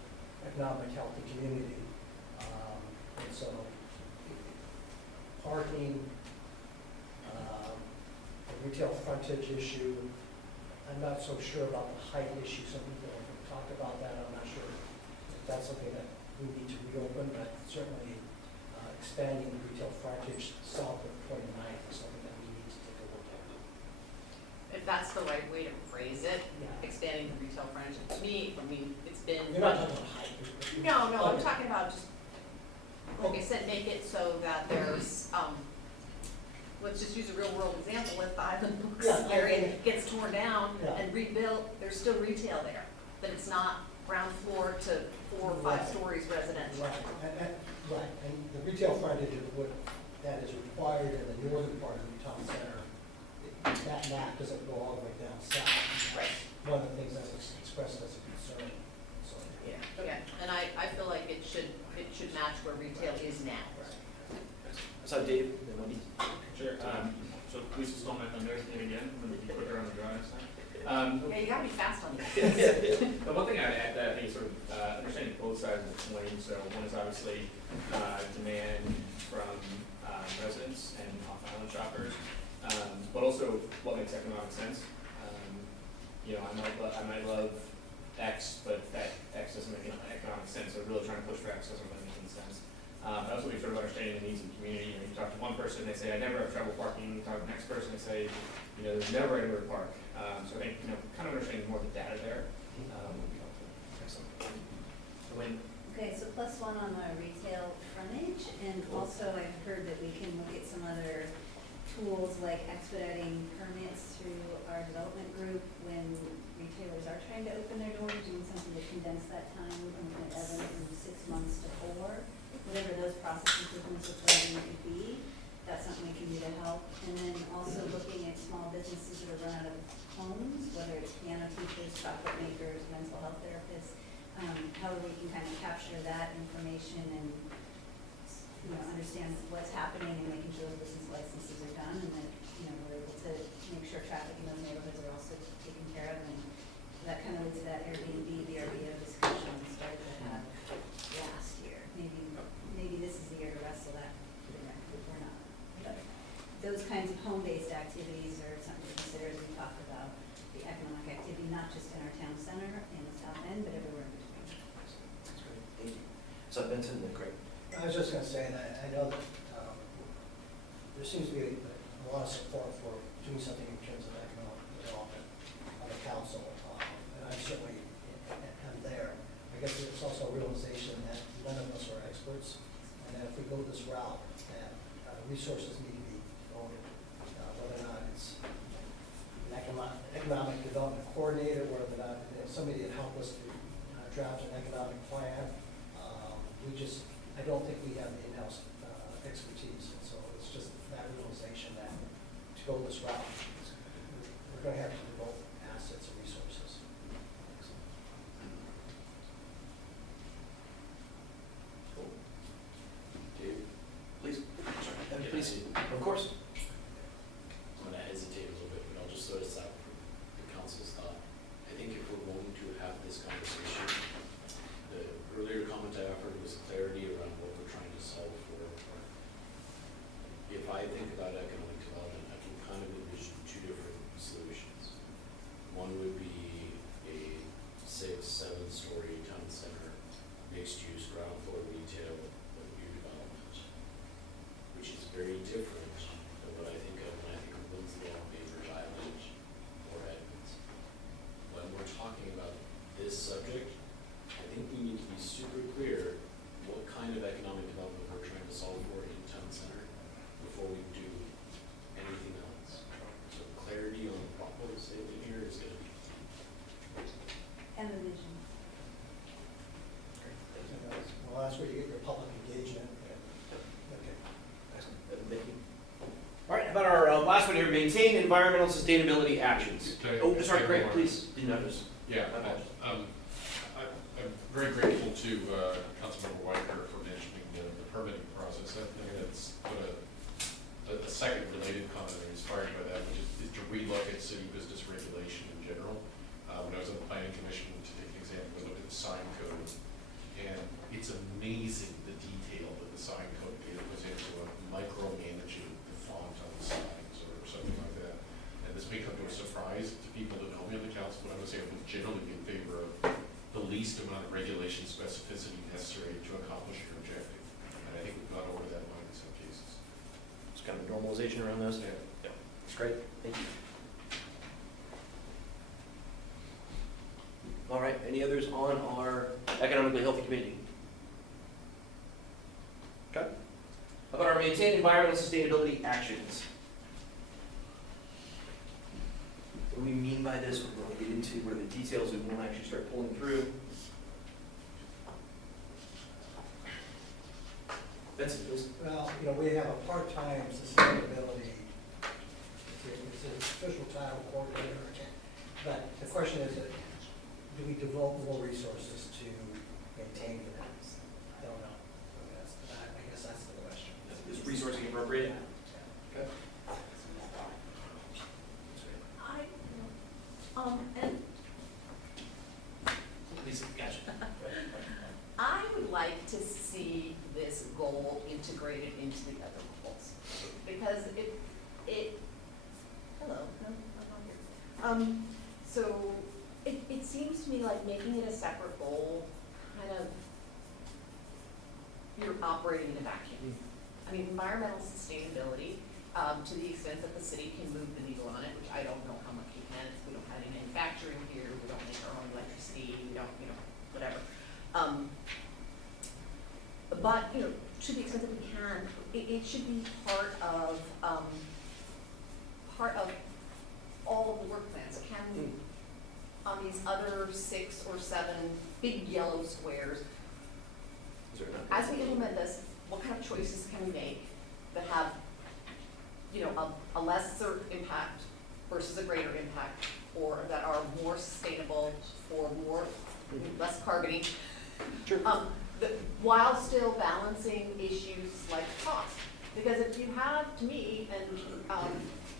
economic healthy community. And so parking, the retail frontage issue, I'm not so sure about the height issue. Some people have talked about that. I'm not sure if that's something that we need to reopen, but certainly expanding the retail frontage south of 29th is something that we need to take a look at. If that's the right way to phrase it, Yeah. expanding the retail frontage. To me, it's been. You're not talking about height. No, I'm talking about just, like I said, make it so that there's, let's just use a real world example. If the Island Books area gets torn down and rebuilt, there's still retail there, but it's not ground floor to 4 or 5 stories residential. Right, and the retail frontage is what that is required in the northern part of the town center. That map doesn't go all the way down south. Right. One of the things that's expressed as a concern. So, Yeah, and I feel like it should match where retail is now. So Dave, then Wendy. Sure. So please stole my thunder again. I'm going to be quicker on the draw next time. Yeah, you gotta be fast on this. The one thing I'd add that I think is sort of understanding both sides of the coin. So one is obviously demand from residents and off-island shoppers, but also what makes economic sense. I might love X, but that X doesn't make economic sense. So really trying to push for X doesn't really make any sense. I also think sort of understanding the needs of the community. You talk to one person, they say, I never have trouble parking. You talk to the next person, they say, there's never anywhere to park. So I think, kind of understanding more of the data there would be helpful. Excellent. Wayne? Okay, so +1 on the retail frontage, and also I've heard that we can look at some other tools like expediting permits through our development group when retailers are trying to open their doors, doing something to condense that time, looking at Evan from 6 months to 4, whatever those process improvements with lending could be. That's something we can do to help. And then also looking at small businesses that are run out of homes, whether it's piano teachers, chocolate makers, mental health therapists, how we can kind of capture that information and, understand what's happening and making sure those business licenses are done, and that, we're able to make sure traffic in those neighborhoods are also taken care of. And that kind of leads to that Airbnb, VRBO discussion we started to have last year. Maybe this is the year to wrestle that, if we're not. But those kinds of home-based activities are something to consider as we talk about the economic activity, not just in our town center in the south end, but everywhere in between. That's great, thank you. So Benson, then Craig. I was just gonna say that I know that there seems to be a lot of support for doing something in terms of economic development on the council, and I certainly am there. I guess there's also a realization that none of us are experts, and that if we go this route, that resources need to be devoted, whether or not it's an economic development coordinator, whether or not somebody that help us to draft an economic plan. I don't think we have the in-house expertise, and so it's just that realization that to go this route, we're going to have to devote assets and resources. Cool. Dave, please. Sorry. Please. Of course. I'm gonna hesitate a little bit, but I'll just throw this out for the council's thought. I think if we're going to have this conversation, the earlier comment I offered was clarity around what we're trying to solve for. If I think about economic development, I can kind of envision two different solutions. One would be a 6-7-story town center, mixed use, ground floor retail with new development, which is very different than what I think of when I think of Winslow, Bainbridge Island, or Edmonds. When we're talking about this subject, I think we need to be super clear what kind of economic development we're trying to solve for in town center before we do anything else. So clarity on the proposal statement here is going to be key. And the vision. Well, that's where you get your public engagement. Okay. Thank you. All right, how about our last one here, maintain environmental sustainability actions. Okay. Oh, sorry, Craig, please. Didn't notice. Yeah, I'm very grateful to Councilmember Whitaker for mentioning the permitting process. I think that's a second related comment I'm inspired by that, which is to relook at city business regulation in general. When I was on the planning commission, to take an example, we looked at the sign code, and it's amazing the detail that the sign code goes into a micromanaging the font on the signs or something like that. And this may come to a surprise to people that know me on the council, but I would say I would generally be in favor of the least amount of regulation specificity necessary to accomplish your objective. And I think we've gone over that line in some cases. It's kind of normalization around those. Yeah. That's great. Thank you. All right, any others on our economically healthy community? Okay. How about our maintain environmental sustainability actions? What do we mean by this? We're going to get into what are the details we won't actually start pulling through. Benson, please. Well, we have a part-time sustainability, it's an official title, coordinator, but the question is, do we devote more resources to maintain that? I don't know. I guess that's the question. Is resourcing appropriate? Okay. And Please, gotcha. I would like to see this goal integrated into the other goals, because hello, no, I'm not here. So it seems to me like making it a separate goal, kind of, you're operating in a vacuum. I mean, environmental sustainability, to the extent that the city can move the needle on it, which I don't know how much we can. We don't have any manufacturing here, we don't make our own electricity, we don't, whatever. But, you know, to the extent that we can, it should be part of all of the work plans. Can we, on these other 6 or 7 big yellow squares, as we implement this, what kind of choices can we make that have, you know, a lesser impact versus a greater impact, or that are more sustainable, or less carbony, while still balancing issues like cost? Because if you have, to me, and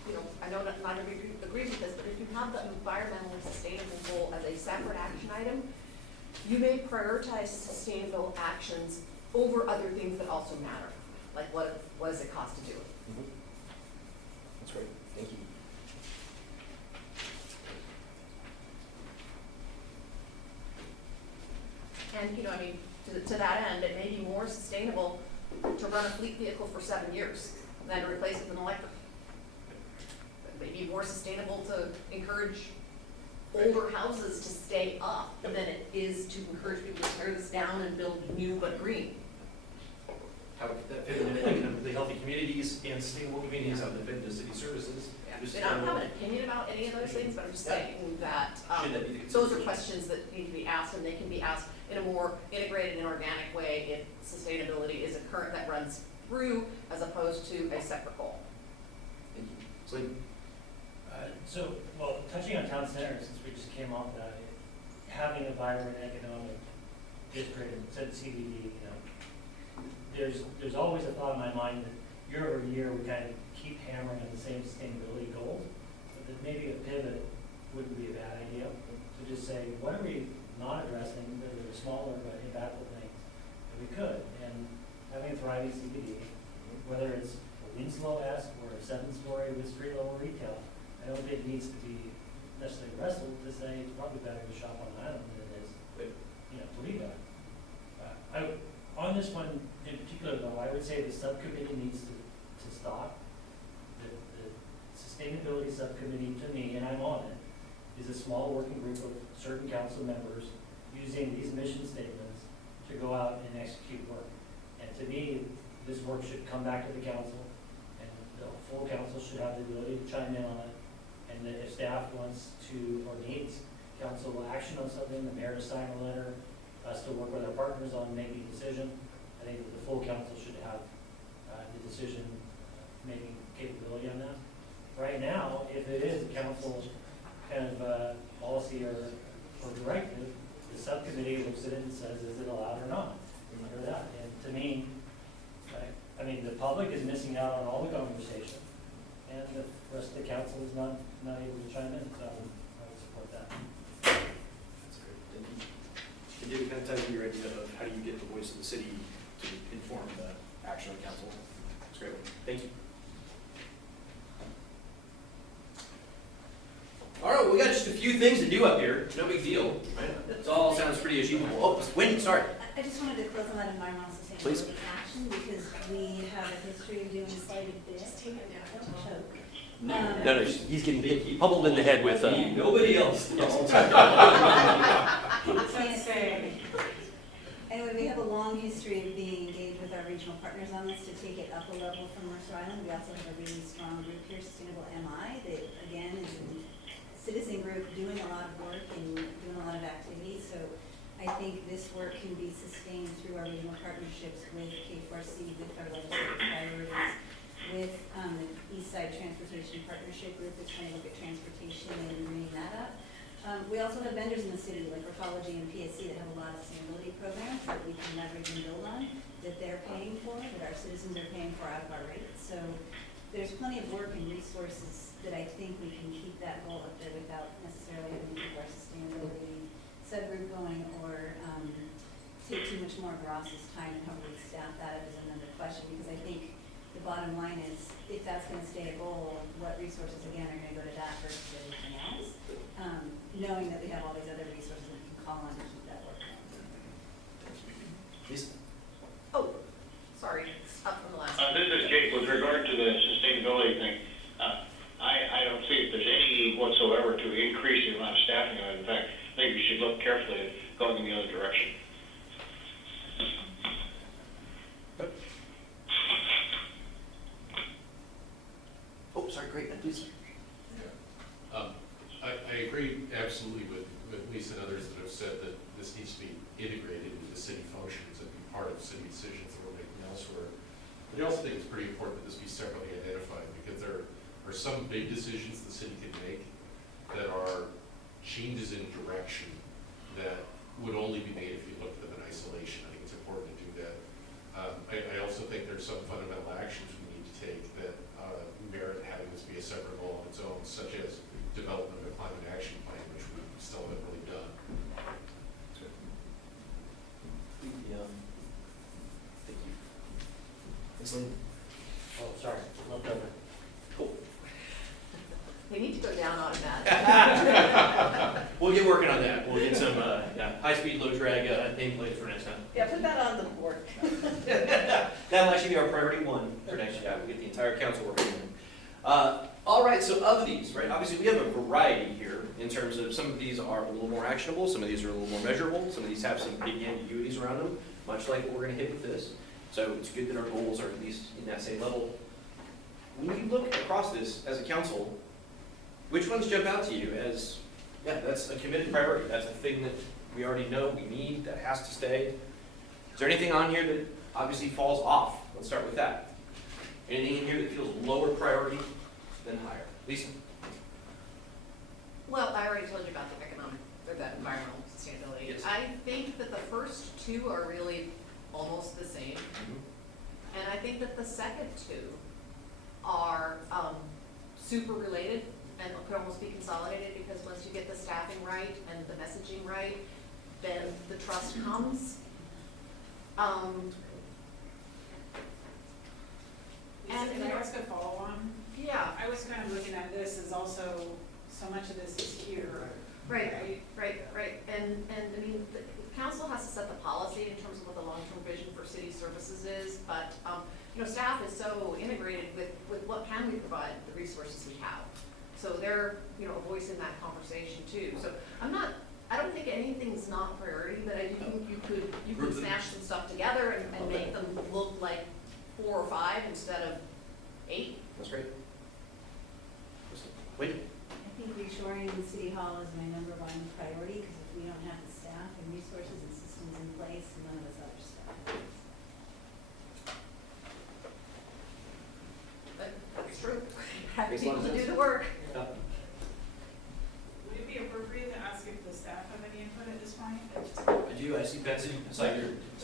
you know, I know not everybody agrees with this, but if you have the environmentally sustainable goal as a separate action item, you may prioritize sustainable actions over other things that also matter, like what does it cost to do it? Mm-hmm. That's great, thank you. And, you know, I mean, to that end, it may be more sustainable to run a fleet vehicle for 7 years than to replace it with an electric. It may be more sustainable to encourage older houses to stay up than it is to encourage people to tear this down and build new but green. How would that fit in economically healthy communities and sustainable communities, how would that fit into city services? And I don't have an opinion about any of those things, but I'm just saying that Should that be the those are consideration? questions that need to be asked, and they can be asked in a more integrated and organic way if sustainability is a current that runs through as opposed to a separate goal. Thank you. Celine? So, well, touching on town center, since we just came off that, having a vibrant economic district and said CBD, you know, there's always a thought in my mind that year over year we kind of keep hammering on the same sustainability goals, but that maybe a pivot wouldn't be a bad idea. To just say, what are we not addressing that are smaller but impactful things that we could? And having a thriving CBD, whether it's a Winslow-esque or a 7-story with street level retail, I don't think it needs to be necessarily wrestled to say it's probably better to shop on an island than it is, you know, to leave that. On this one in particular, though, I would say the subcommittee needs to stop. The sustainability subcommittee, to me, and I'm on it, is a small working group of certain council members using these mission statements to go out and execute work. And to me, this work should come back to the council, and the full council should have the ability to chime in on it. And that if staff wants to or needs council action on something, the mayor to sign a letter, us to work with our partners on making a decision, I think that the full council should have the decision-making capability on that. Right now, if it is a council kind of policy or directive, the subcommittee looks at it and says, is it allowed or not? Or that. And to me, I mean, the public is missing out on all the conversation, and the rest of the council is not able to chime in, so I would support that. That's great, thank you. And David, kind of ties into your idea of how do you get the voice of the city to inform the action of the council. That's great, thank you. All right, we got just a few things to do up here. No big deal, right? It all sounds pretty achievable. Oh, Wendy, sorry. I just wanted to close on that environmental Please. sustainability action because we have a history of doing quite a bit. Choke. No, he's getting pummeled in the head with. Nobody else. Anyway, we have a long history of being engaged with our regional partners on this to take it up a level from Mercer Island. We also have a really strong group here, Sustainable MI, that again is a citizen group doing a lot of work and doing a lot of activities. So I think this work can be sustained through our regional partnerships with K4C, with our legislative priorities, with the East Side Transportation Partnership Group that's trying to look at transportation and bringing that up. We also have vendors in the city like Recology and PSC that have a lot of sustainability programs that we can leverage and build on, that they're paying for, that our citizens are paying for out of our rates. So there's plenty of work and resources that I think we can keep that goal up there without necessarily having to keep our sustainability subgroup going or take too much more of Ross's time and how we staff that up is another question, because I think the bottom line is if that's going to stay a goal, what resources again are going to go to that versus everything else, knowing that we have all these other resources that we can call on to keep that work going. Please. Oh, sorry, up from the last. This is Jake. With regard to the sustainability thing, I don't see if there's any need whatsoever to increase the amount of staffing on it. In fact, I think we should look carefully at going in the other direction. great, please. I agree absolutely with Lisa and others that have said that this needs to be integrated into city functions and be part of city decisions that we're making elsewhere. But I also think it's pretty important that this be separately identified, because there are some big decisions the city can make that are changes in direction that would only be made if you looked at them in isolation. I think it's important to do that. I also think there's some fundamental actions we need to take that merit having this be a separate goal on its own, such as development of a climate action plan, which we still haven't really done. Thank you. Excellent. Oh, sorry, left over. Cool. They need to go down automatic. We'll get working on that. We'll get some high-speed, low-drag nameplates for next time. Yeah, put that on the board. That'll actually be our priority one for next year. We'll get the entire council working on it. All right, so of these, right, obviously we have a variety here in terms of some of these are a little more actionable, some of these are a little more measurable, some of these have some big ambiguities around them, much like what we're gonna hit with this. So it's good that our goals are at least in that same level. When you look across this as a council, which ones jump out to you as, yeah, that's a committed priority, that's a thing that we already know we need, that has to stay? Is there anything on here that obviously falls off? Let's start with that. Anything in here that feels lower priority than higher? Lisa? Well, I already told you about the economic, or the environmental sustainability. Yes. I think that the first two are really almost the same. And I think that the second two are super related and could almost be consolidated, because once you get the staffing right and the messaging right, then the trust comes. Lisa, can I ask a follow-on? Yeah, I was kind of looking at this as also, so much of this is here. right. And I mean, the council has to set the policy in terms of what the long-term vision for city services is, but, you know, staff is so integrated with what can we provide, the resources we have. So they're, you know, a voice in that conversation too. So I don't think anything's not priority, but I do think you could smash some stuff together and make them look like 4 or 5 instead of 8. That's great. Wait. I think reshoring the city hall is my number one priority, because if we don't have the staff and resources and systems in place, none of this other stuff. That's true. Having people to do the work. Would it be appropriate to ask if the staff have any input at this point? I do, I see Betsy, saw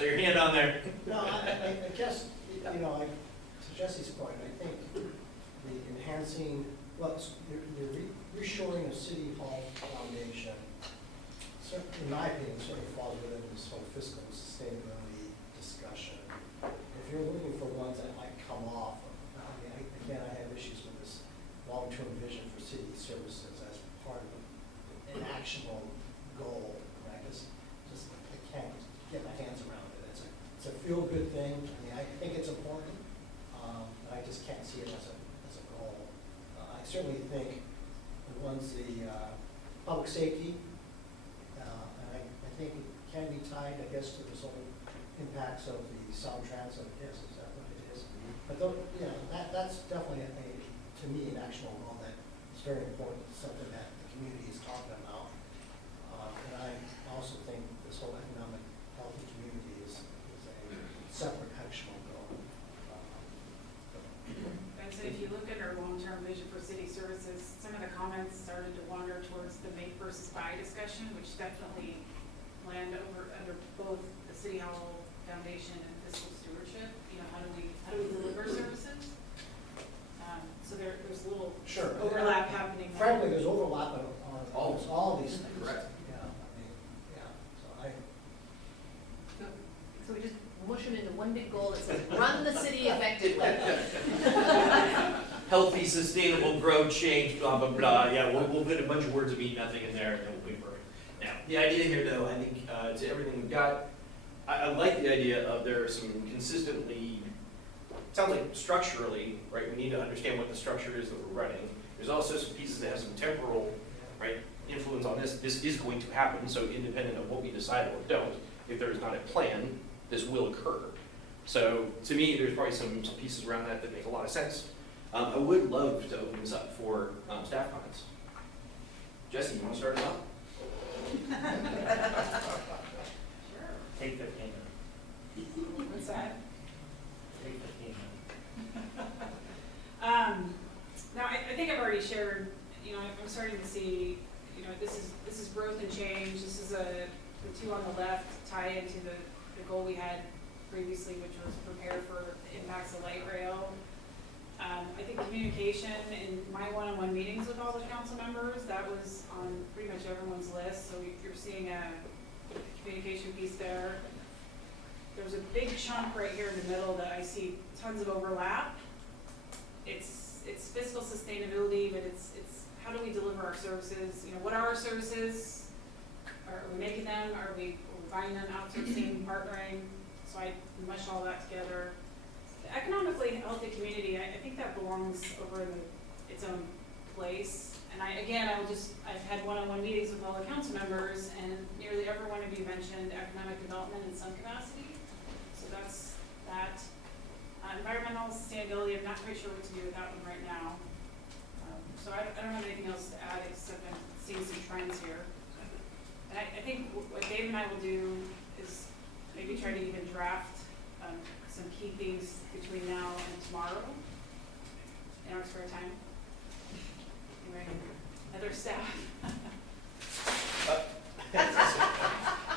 your hand on there. No, I guess, you know, to Jesse's point, I think the enhancing, well, the reshoring of City Hall Foundation, certainly, in my opinion, certainly falls within this whole fiscal sustainability discussion. If you're looking for ones that might come off, again, I have issues with this long-term vision for city services as part of an actionable goal. And I can't get my hands around it. It's a feel-good thing. I mean, I think it's important, but I just can't see it as a goal. I certainly think the ones, public safety, and I think it can be tied, I guess, to this whole impacts of the sound transit. Yes, is that what it is? But though, you know, that's definitely to me, an actionable goal that is very important, something that the community is talking about. And I also think this whole economic healthy community is a separate actionable goal. And so if you look at our long-term vision for city services, some of the comments started to wander towards the make versus buy discussion, which definitely land under both the City Hall Foundation and fiscal stewardship. You know, how do we deliver services? So there's a little overlap happening there. Frankly, there's overlap on almost all these things. Correct. Yeah, I mean, yeah, so So we just mush them into one big goal that says, run the city effectively. Healthy, sustainable growth, change, blah, blah, blah. Yeah, we'll put a bunch of words that mean nothing in there, and then we'll wait for it. Now, the idea here, though, I think, to everything we've got, I like the idea of there are some consistently, it sounds like structurally, right, we need to understand what the structure is that we're running. There's also some pieces that have some temporal, right, influence on this. This is going to happen, so independent of what we decide or don't, if there is not a plan, this will occur. So to me, there's probably some pieces around that make a lot of sense. I would love to open this up for staff comments. Jesse, you want to start us off? Sure. Take 15 minutes. What's that? Take 15 minutes. No, I think I've already shared, you know, I'm starting to see, you know, this is growth and change. This is the two on the left tie into the goal we had previously, which was prepare for the impacts of light rail. I think communication in my one-on-one meetings with all the council members, that was on pretty much everyone's list. So you're seeing a communication piece there. There's a big chunk right here in the middle that I see tons of overlap. It's fiscal sustainability, but it's how do we deliver our services? You know, what are our services? Are we making them? Are we buying them, outsourcing, partnering? So I mush all that together. The economically healthy community, I think that belongs over in its own place. And I've had one-on-one meetings with all the council members, and nearly every one of you mentioned economic development in some capacity. So that's that. Environmental sustainability, I'm not quite sure what to do with that one right now. So I don't have anything else to add except I'm seeing some trends here. And I think what Dave and I will do is maybe try to even draft some key things between now and tomorrow in our spare time. Anyway, other staff.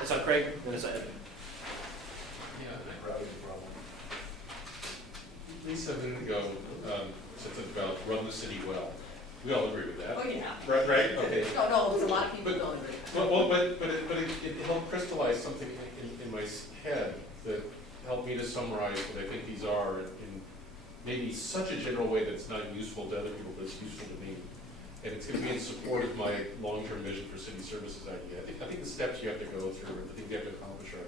It's on Craig, then it's on Evan. Yeah, and I probably the problem. Lisa, a minute ago, said something about run the city well. We all agree with that. Oh, yeah. Right, okay. No, there's a lot of people who don't agree. But it helped crystallize something in my head that helped me to summarize what I think these are in maybe such a general way that it's not useful to other people, but it's useful to me. And it's going to be in support of my long-term vision for city services idea. I think the steps you have to go through, the things you have to accomplish are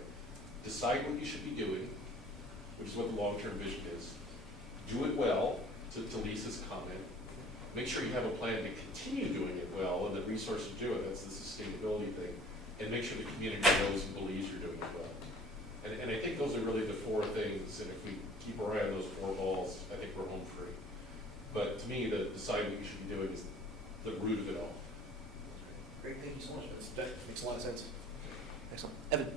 decide what you should be doing, which is what the long-term vision is. Do it well, to Lisa's comment. Make sure you have a plan to continue doing it well and the resources to do it. That's the sustainability thing. And make sure the community knows and believes you're doing it well. And I think those are really the four things. And if we keep our eye on those four balls, I think we're home free. But to me, the decide what you should be doing is the root of it all. Great, thank you so much. That makes a lot of sense. Excellent. Evan.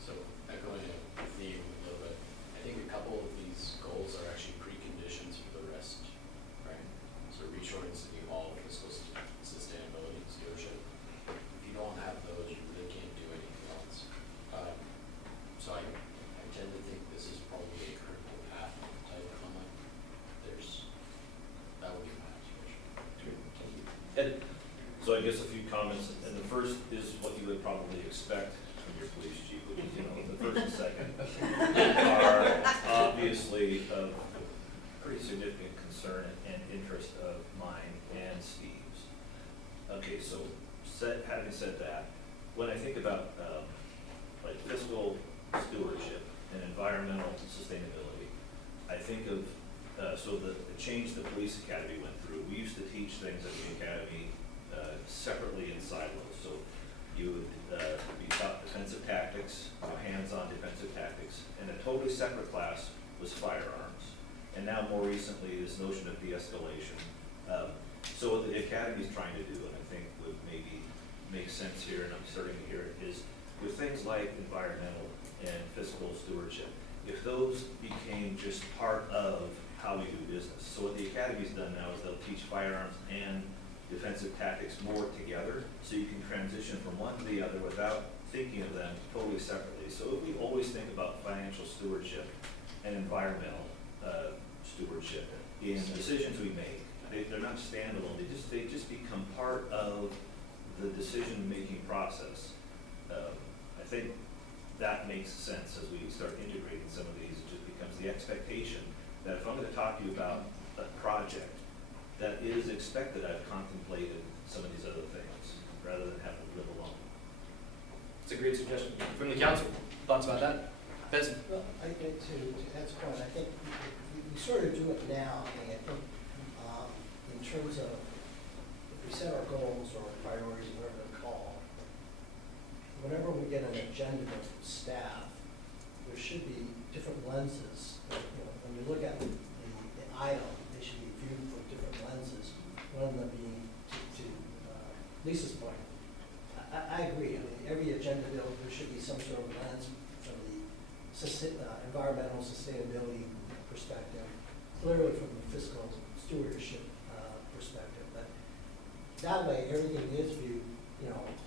So echoing a theme a little bit, I think a couple of these goals are actually preconditions for the rest, right? So reshoring city hall, fiscal sustainability, stewardship. If you don't have those, you really can't do anything else. So I tend to think this is probably a critical path type comment. That would be my observation. Thank you. Ed. So I guess a few comments, and the first is what you would probably expect from your police chief, which is, the first and second are obviously of pretty significant concern and interest of mine and Steve's. Okay, so having said that, when I think about like fiscal stewardship and environmental sustainability, I think of the change the police academy went through. We used to teach things at the academy separately in silos. So you would be taught defensive tactics, hands-on defensive tactics, and a totally separate class was firearms. And now more recently, this notion of de-escalation. So what the academy is trying to do, and I think would maybe make sense here, and I'm starting to hear it, is with things like environmental and fiscal stewardship, if those became just part of how we do business. So what the academy's done now is they'll teach firearms and defensive tactics more together, so you can transition from one to the other without thinking of them totally separately. So if we always think about financial stewardship and environmental stewardship in decisions we make, they're not standalone. They just become part of the decision-making process. I think that makes sense as we start integrating some of these. It just becomes the expectation that if I'm going to talk to you about a project, that is expected I've contemplated some of these other things, rather than have to live alone. It's a great suggestion. From the council, thoughts about that? Benson? Well, I think to Ed's point, I think we sort of do it now. I mean, I think in terms of if we set our goals or priorities, whatever they're called, whenever we get an agenda from staff, there should be different lenses. When you look at the item, they should be environmental sustainability perspective, clearly from a fiscal stewardship perspective. But that way, everything is viewed,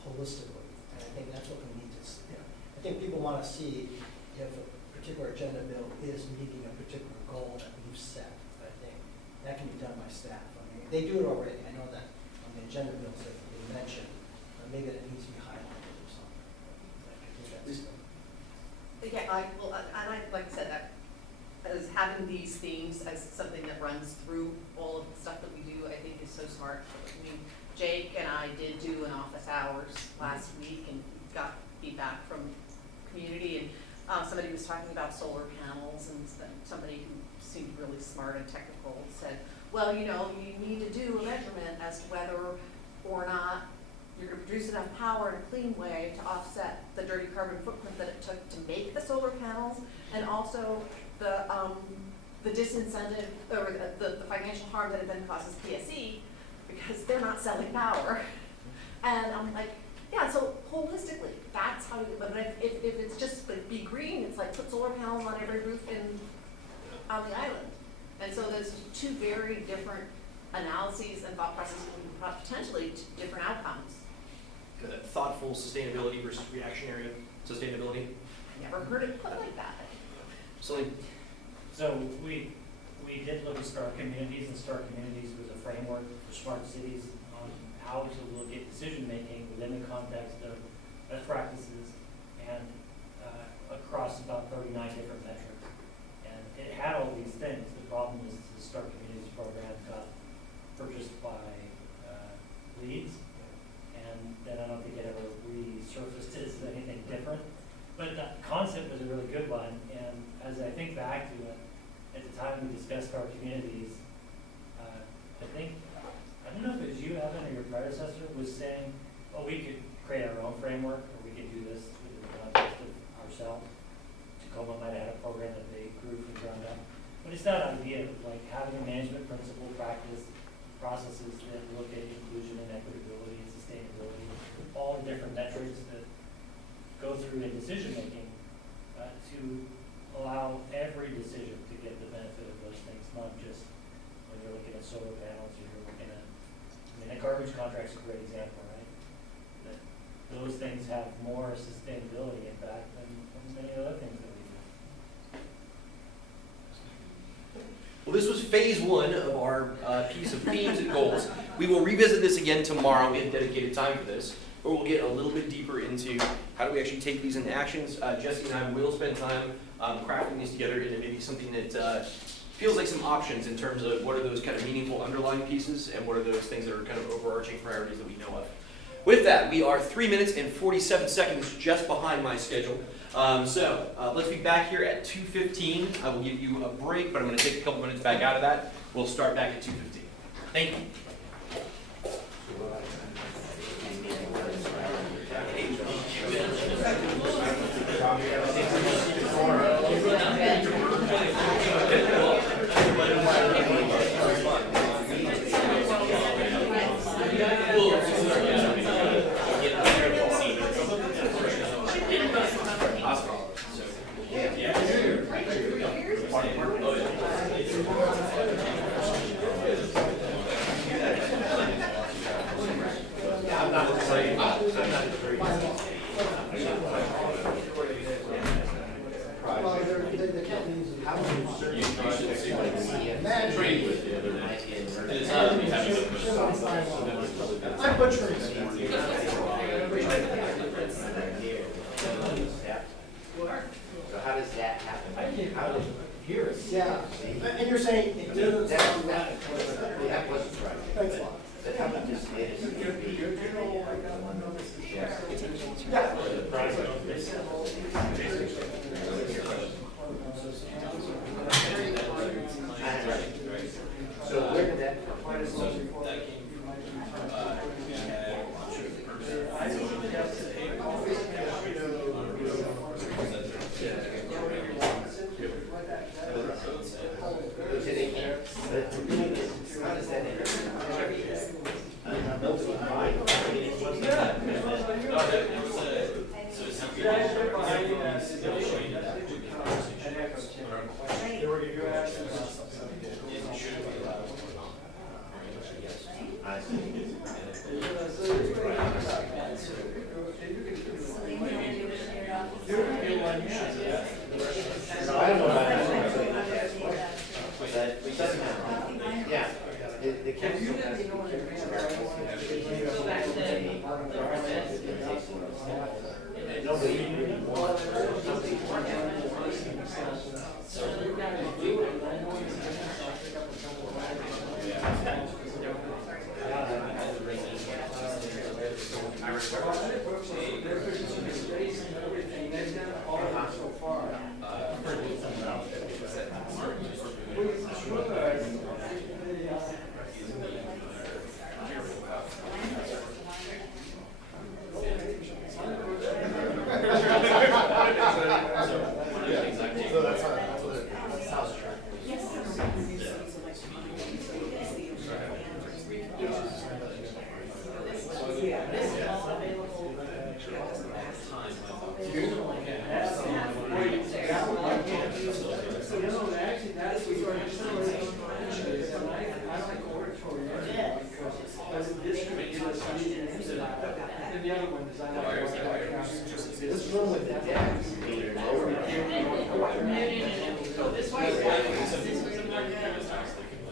holistically. And I think that's what we need to, I think people want to see if a particular agenda bill is meeting a particular goal that we've set. I think that can be done by staff. I mean, they do it already. I know that on the agenda bills that they mentioned, maybe that needs to be highlighted or something. I think that's Yeah, and I, like I said, that as having these themes as something that runs through all of the stuff that we do, I think is so smart. I mean, Jake and I did do an office hours last week and got feedback from community, and somebody was talking about solar panels, and somebody who seemed really smart and technical said, well, you need to do a measurement as to whether or not you're going to produce enough power in a clean way to offset the dirty carbon footprint that it took to make the solar panels, and also the disincentive or the financial harm that it then causes PSE because they're not selling power. And I'm like, yeah, so holistically, that's how you, but if it's just like be green, it's like put solar panels on every roof on the island. And so there's two very different analyses and thought processes and potentially different outcomes. Kind of thoughtful sustainability versus reactionary sustainability. Never heard it put like that. So we did look at STAR communities, and STAR communities was a framework for smart cities on how to look at decision-making within the context of best practices and across about 39 different metrics. And it had all these things. The problem is the STAR communities program got purchased by Leeds, and then I don't think it ever resurfaced as anything different. But the concept was a really good one, and as I think back to it, at the time we discussed our communities, I don't know if it was you, Evan, or your predecessor, was saying, oh, we could create our own framework, or we could do this within the context of ourselves. Tacoma might have had a program that they grew from the ground up. But it's that idea of like having a management principle processes that look at inclusion and equitability and sustainability, all the different metrics that go through in decision making to allow every decision to get the benefit of those things, not just when you're looking at solar panels or you're looking at, a garbage contract's a great example, right? That those things have more sustainability impact than many other things that we do. Well, this was phase one of our piece of themes and goals. We will revisit this again tomorrow. We have dedicated time for this, but we'll get a little bit deeper into how do we actually take these into actions. Jesse and I will spend time crafting these together into maybe something that feels like some options in terms of what are those kind of meaningful underlying pieces and what are those things that are kind of overarching priorities that we know of. With that, we are 3 minutes and 47 seconds just behind my schedule. Let's be back here at 2:15. I will give you a break, but I'm going to take a couple minutes back out of that. We'll start back at 2:15. Thank you. I'm butchering it. So how does that happen? How did hear it? Yeah, and you're saying it doesn't sound right. That wasn't right. Thanks a lot. But how about just it? So where did that come from? That came How does that So that's what it, that's how it's tracked.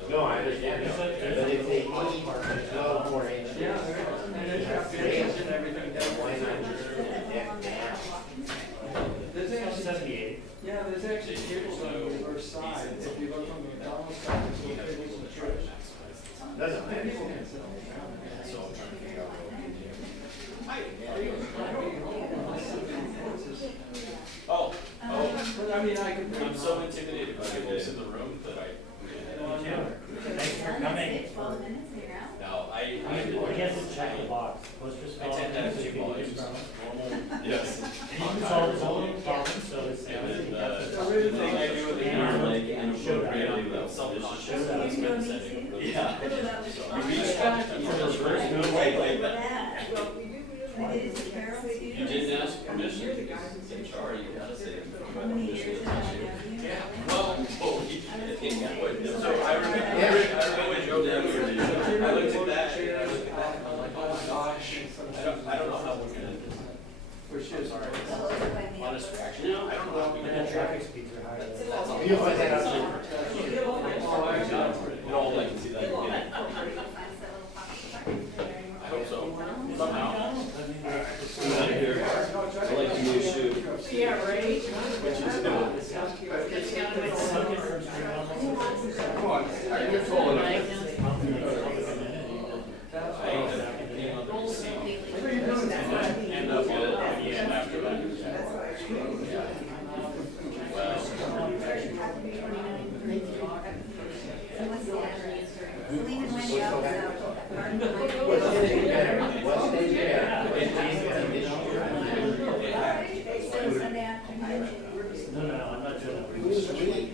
No, I understand that, but if they need 12 more inches, why not just put the deck down? There's actually 78. Yeah, there's actually cables on the reverse side, if you look from the McDonald's side, there's little cables in the church. No, no, I People understand. can sit on the ground. So I'm trying to figure out what we can do. Oh, But I mean, I can. I'm so intimidated by the voice in the room that I. Thanks for coming. 12 minutes and you're out? No, I He has to check the box. Most I tend to have two volumes, normal, yes. He can solve his own problem, so it's. And then the thing I do with the camera, like inappropriately, like self-conscious, that's been sending really. Yeah. So you reach back and you just first move like that. You didn't ask permission, because HR, you gotta say permission. Yeah, well, holy shit. So I remember when Joe did it, I looked at that, and I looked at that, and I'm like, oh my gosh, I don't know how we're gonna. For sure. I'm sorry. Honest reaction, I don't know how we And can. then traffic speeds are higher. That's all. You'll find that out soon. No, I can see that, yeah. I hope so, somehow. Out of here. I like the new shoe. Yeah, right? Which is new. Come on, you're full of it. I came on the seat. End up with it at the end after that. Well. Celine and Wendy also. What's gonna be better? What's gonna be better? If he's gonna miss Sunday afternoon. No, I'm not doing it. you.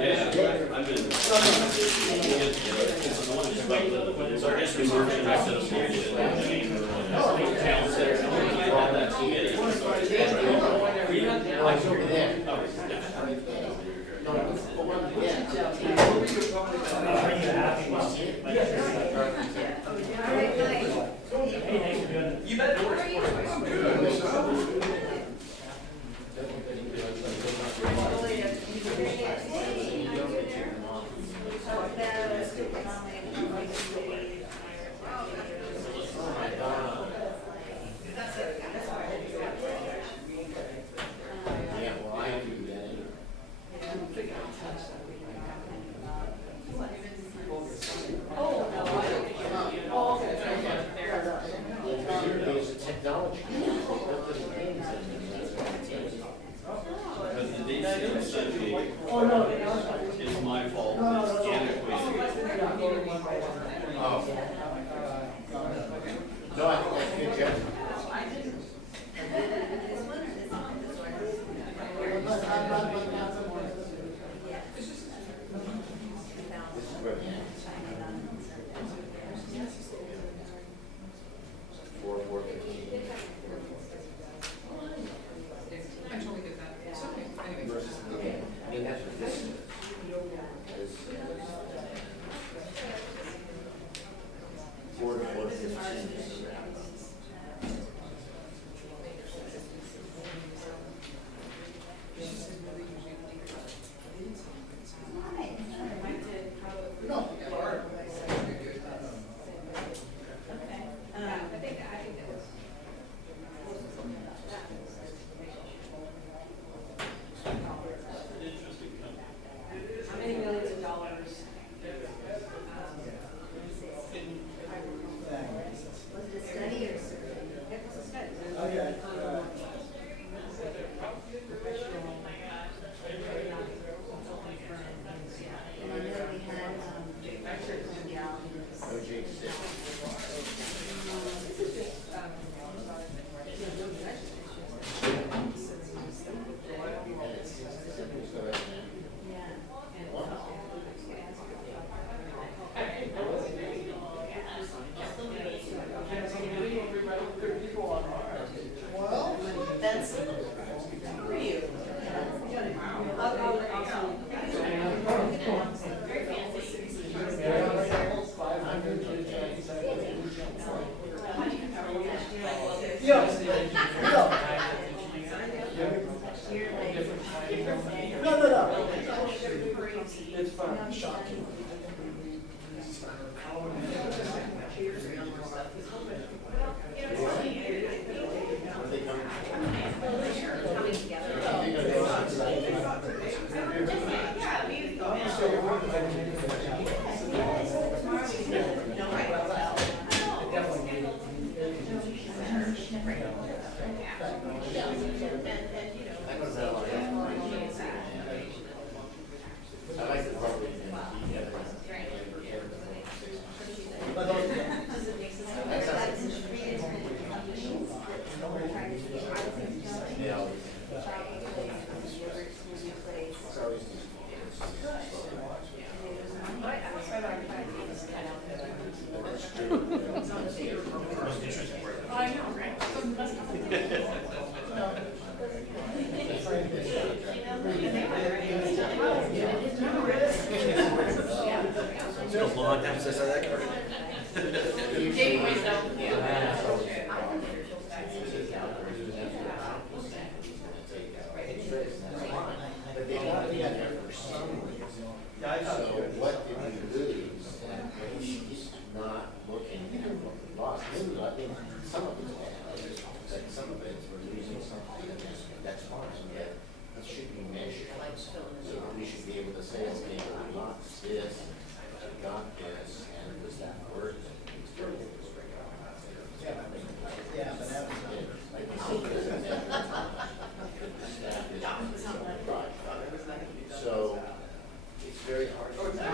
Yeah, I've been. So I guess research back to the solution. Town center, all that together. Like over there. Are you happy? All right, nice. Hey, thanks for doing it. You bet. Yeah, well, I Feels long time since I saw that card. So what did we lose? And he's not looking at what we lost. Maybe I think some of it's bad, like some of it we're losing something, and that's fine, but that should be measured. So we should be able to say, okay, we lost this, we got this, and was that worth it? Yeah, but that So it's very hard. Okay.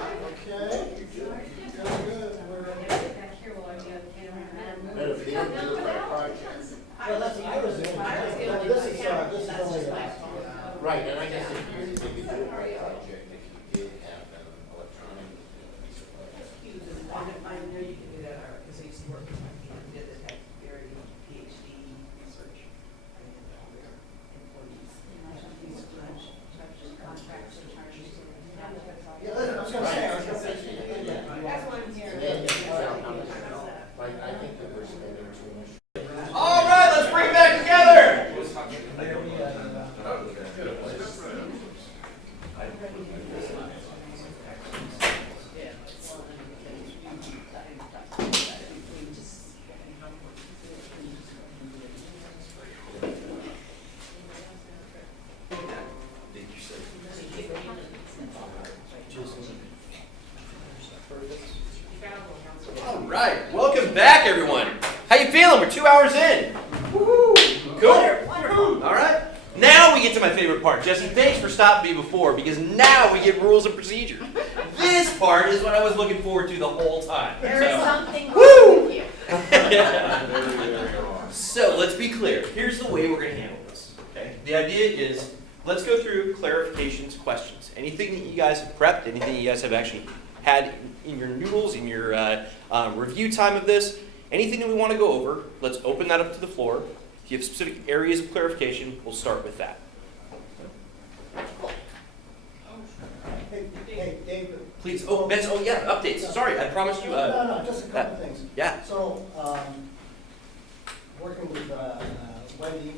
But if you don't do it by project. Well, that's, I was doing, this is only, Right, and I guess if you do it by project, if you did have an electronic piece of equipment. I know you can do that, because I used to work with my people who did that, had very PhD research and all their employees. Contracts and charges. yeah, I was gonna say, That's why I'm here. Like, I think that we're spending too much. All right, let's bring it back together. All right, welcome back, everyone. How you feeling? We're 2 hours in. Cool. All right. Now we get to my favorite part. Jesse, thanks for stopping me before, because now we get rules and procedures. This part is what I was looking forward to the whole time. There is So- something Woo! wrong with you. So let's be clear. Here's the way we're going to handle this. Okay. The idea is let's go through clarifications, questions. Anything that you guys have prepped, anything you guys have actually had in your noodles, in your review time of this, anything that we want to go over, let's open that up to the floor. If you have specific areas of clarification, we'll start with that. hey, David. Please. Oh, Vince. Oh, yeah. Updates. Sorry, I promised you. No, just a couple things. Yeah. So, working with Wendy,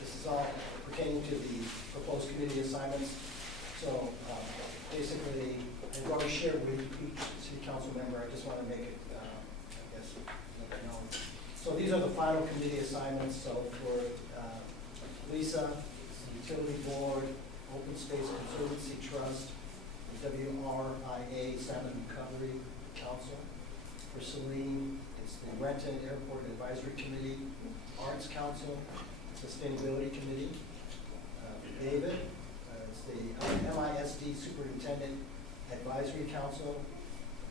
this is all pertaining to the proposed committee assignments. So, basically, I've already shared with each city council member. I just want to make it, I guess, let you know. So these are the final committee assignments. So for Lisa, it's the Utility Board, Open Space Conservancy Trust, the WRIA Salmon Recovery Council. For Celine, it's the Renton Airport Advisory Committee, Arts Council, Sustainability Committee. For David, it's the MISD Superintendent Advisory Council,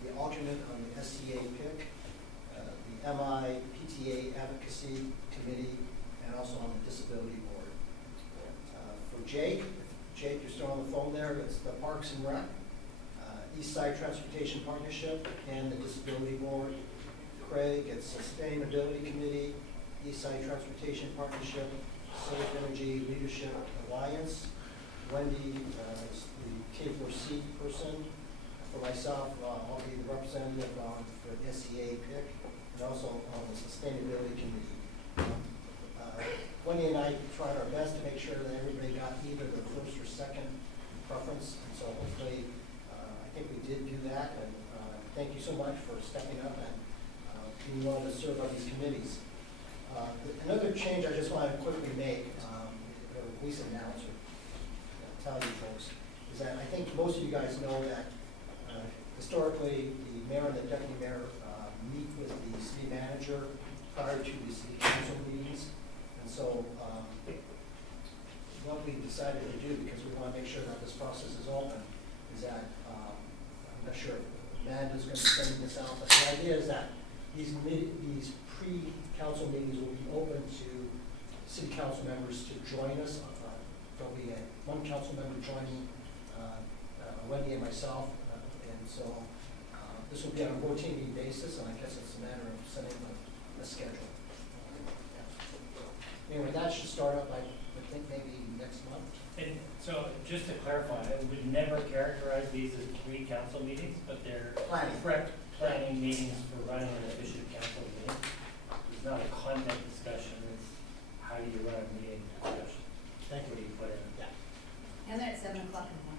the alternate on the SCA PIC, the MI PTA Advocacy Committee, and also on the Disability Board. For Jake, you're still on the phone there, it's the Parks and Rec, East Side Transportation Partnership, and the Disability Board. Craig, it's Sustainability Committee, East Side Transportation Partnership, Safe Energy Leadership Alliance. Wendy is the K4C person. For myself, I'll be the representative for the SCA PIC, and also on the Sustainability Committee. Wendy and I tried our best to make sure that everybody got either the first or second preference, and so hopefully, I think we did do that, and thank you so much for stepping up and being willing to serve on these committees. Another change I just want to quickly make, or at least announce or tell you folks, is that I think most of you guys know that historically, the mayor and the deputy mayor meet with the city manager prior to the city council meetings. And so what we decided to do, because we want to make sure that this process is open, is that, I'm not sure if Amanda's going to be sending this out, but the idea is that these pre-council meetings will be open to city council members to join us. There'll be one council member joining Wendy and myself, and so this will be on a rotating basis, and I guess it's a matter of setting a schedule. Anyway, that should start up, I think, maybe next month. And so, just to clarify, I would never characterize these as pre-council meetings, but they're planning meetings for running an official council meeting. It's not a content discussion, it's how do you run a meeting discussion. Thank you. What do you put in that? And they're at 7 o'clock in the morning.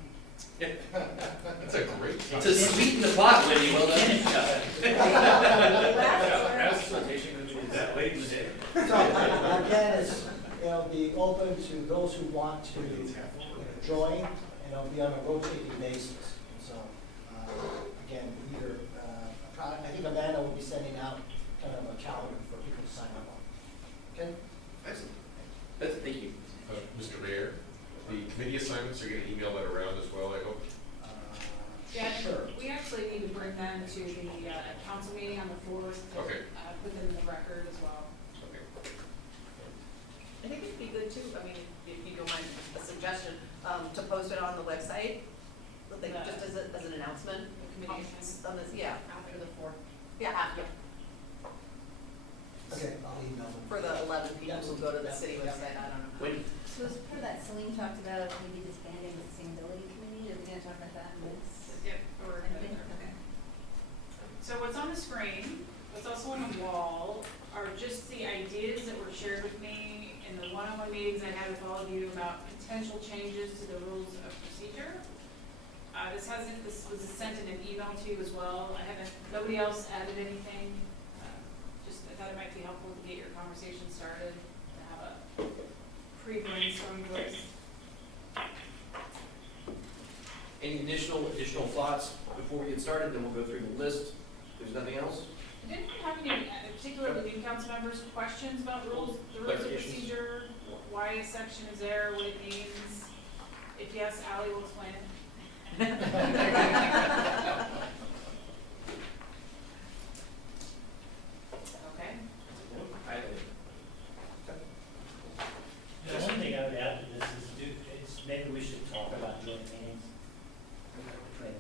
That's a great time. To sweeten the pot, Wendy, well done. That late in the day? So, again, it'll be open to those who want to join, and it'll be on a rotating basis. So, again, either, I think Amanda will be sending out kind of a calendar for people to sign up on. Okay? Excellent. Thank you. Mr. Mayor, the committee assignments are going to email that around as well, I hope. Yeah, Sure. we actually need to bring them to the council meeting on the 4th to Okay. put them in the record as well. Okay. I think it'd be good too, I mean, if you don't mind a suggestion, to post it on the website, like, just as an announcement. The committee assignments. On this, yeah. After the 4th. Yeah, after, Okay, I'll email them. for the 11 people who go to the city website, I don't know. Wendy? So as part of that, Celine talked about maybe disbanding the sustainability committee. Are we going to talk about that in this? Yep, we're gonna do that. Okay. So what's on the screen, what's also on the wall, are just the ideas that were shared with me in the one-on-one meetings I had with all of you about potential changes to the rules of procedure. This was sent in an email to you as well. Nobody else added anything. Just I thought it might be helpful to get your conversation started, to have a pre-brainstorming voice. Any additional thoughts before we get started? Then we'll go through the list. There's nothing else? Did anyone have any, particularly new council members, questions about the rules of Clarifications? procedure? Why a section is there, what it means? If yes, Ally will explain it. Okay. The one thing I would add to this is maybe we should talk about joint meetings between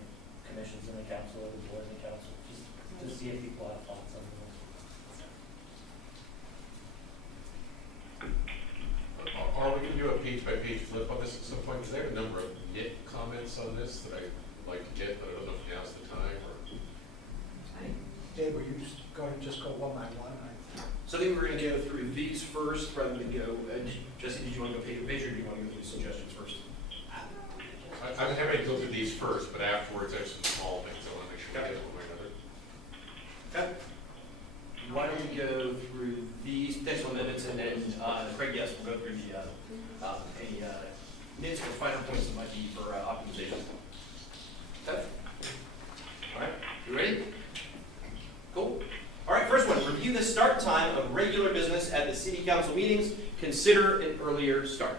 commissions and the council, or the board and the council, just to see if people have thoughts on those. Are we going to do a page-by-page flip on this at some point? Because I have a number of nit comments on this that I'd like to get, but I don't know if now's the time or. Dave, were you going to just go one by one? So I think we're going to go through these first rather than go, Jesse, did you want to go page by page or do you want to go through suggestions first? I'm happy to go through these first, but afterwards I have some small things I want to make sure we get one way or another. Okay. Why don't we go through these potential amendments and then Craig, yes, we'll go through the any nits or finer points that might be for optimization. Okay. All right. You ready? Cool. All right. First one. Review the start time of regular business at the city council meetings. Consider an earlier start.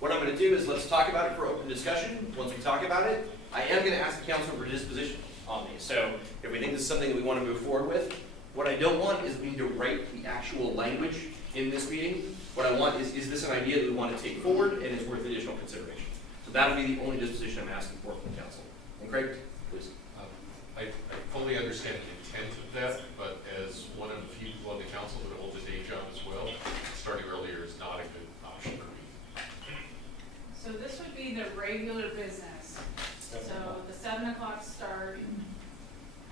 What I'm going to do is let's talk about it for open discussion. Once we talk about it, I am going to ask the council for disposition on these. So if we think this is something that we want to move forward with, what I don't want is we need to write the actual language in this meeting. What I want is this an idea that we want to take forward and is worth additional consideration? So that'll be the only disposition I'm asking for from the council. And Craig, please. I fully understand the intent of that, but as one of the few people on the council that holds a day job as well, starting earlier is not a good option for me. So this would be the regular business. So the 7 o'clock start.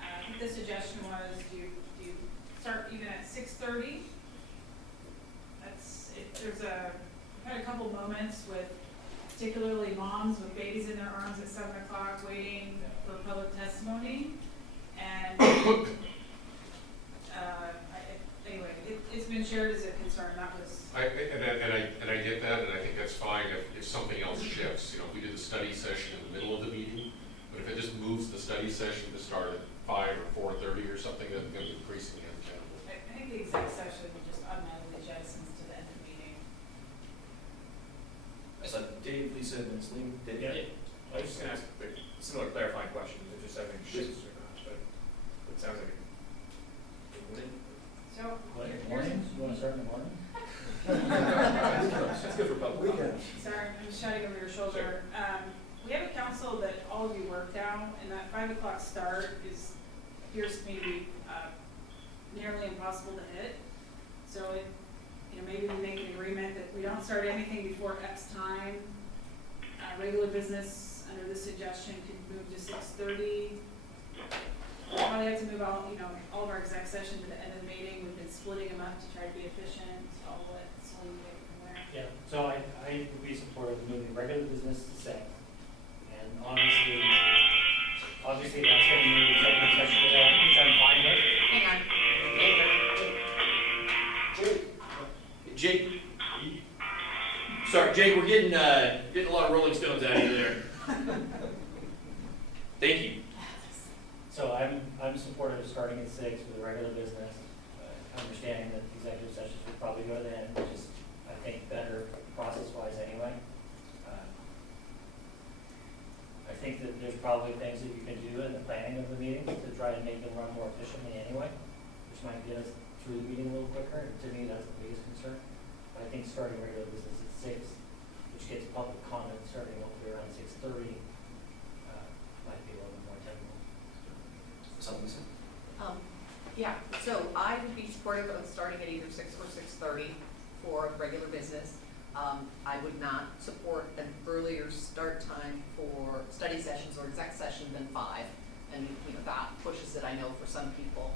I think the suggestion was do you start even at 6:30? I've had a couple moments with particularly moms with babies in their arms at 7 o'clock waiting for public testimony. And been shared as a concern, that was, I get that, and I think that's fine if something else shifts. You know, if we did a study session in the middle of the meeting, but if it just moves the study session to start at 5 or 4:30 or something, that's going to be increasingly untenable. I think the exec session just automatically jettisons to the end of the meeting. So Dave, Lisa, and Celine, Dave? Yeah. I was just gonna ask a similar clarifying question, it just having shifts or not, but it sounds like it. So, What, here's, mornings? You wanna start in the morning? That's good for public comment. sorry, I'm just shouting over your shoulder. We have a council that all of you work down, and that 5 o'clock start appears to me to be, nearly impossible to hit. So maybe we make an agreement that we don't start anything before X time. Regular business, under this suggestion, could move to 6:30. We'll probably have to move all of our exec session to the end of the meeting. We've been splitting them up to try to be efficient. I'll let Celine take it from there. Yeah, so I would be supportive of moving regular business to 6. And obviously that's gonna move executive session to that, which I'm fine with. Hang on. Jake, sorry, Jake, we're getting a lot of Rolling Stones out of you there. Thank you. So I'm supportive of starting at 6 for the regular business, understanding that the executive sessions would probably go to the end, which is, I think, better process-wise anyway. I think that there's probably things that you can do in the planning of the meetings to try to make them run more efficiently anyway, which might get us through the meeting a little quicker, and to me, that's the biggest concern. But I think starting regular business at 6, which gets public comment starting hopefully around 6:30, might be a little bit more technical. Something to say? Yeah, so I would be supportive of starting at either 6 or 6:30 for regular business. I would not support an earlier start time for study sessions or exec session than 5. And, that pushes it, I know, for some people.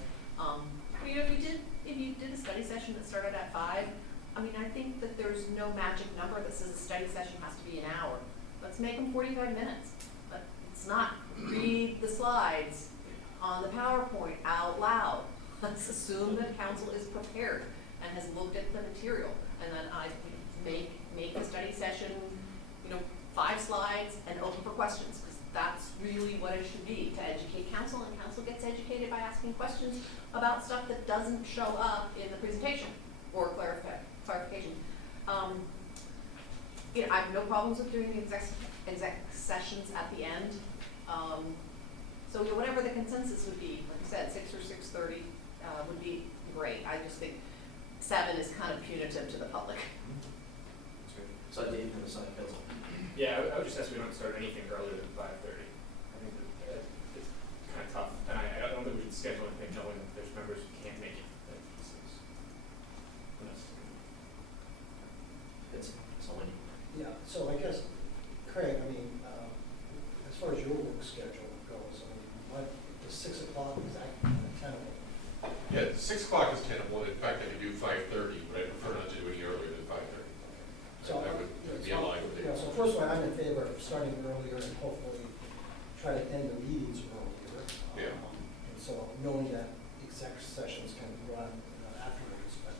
If you did a study session that started at 5, I think that there's no magic number that says a study session has to be an hour. Let's make them 45 minutes. Let's not read the slides on the PowerPoint out loud. Let's assume that council is prepared and has looked at the material, and then I make the study session, 5 slides and open for questions, because that's really what it should be, to educate council, and council gets educated by asking questions about stuff that doesn't show up in the presentation or clarification. I have no problems with doing the exec sessions at the end. So whatever the consensus would be, like I said, 6 or 6:30 would be great. I just think 7 is kind of punitive to the public. That's great. So Dave, from the side, Council. Yeah, I would just ask we don't start anything earlier than 5:30. I think that it's kind of tough, and I don't think we should schedule anything knowing that there's members who can't make it. That's all I need. Yeah, so I guess, Craig, as far as your work schedule goes, what, the 6 o'clock, is that tenable? Yeah, 6 o'clock is tenable. In fact, I could do 5:30, but I prefer not to do any earlier than 5:30. So, I would be aligned with it. So first of all, I'm in favor of starting earlier and hopefully try to end the meetings earlier. Yeah. And so knowing that exec sessions can run afterwards, but,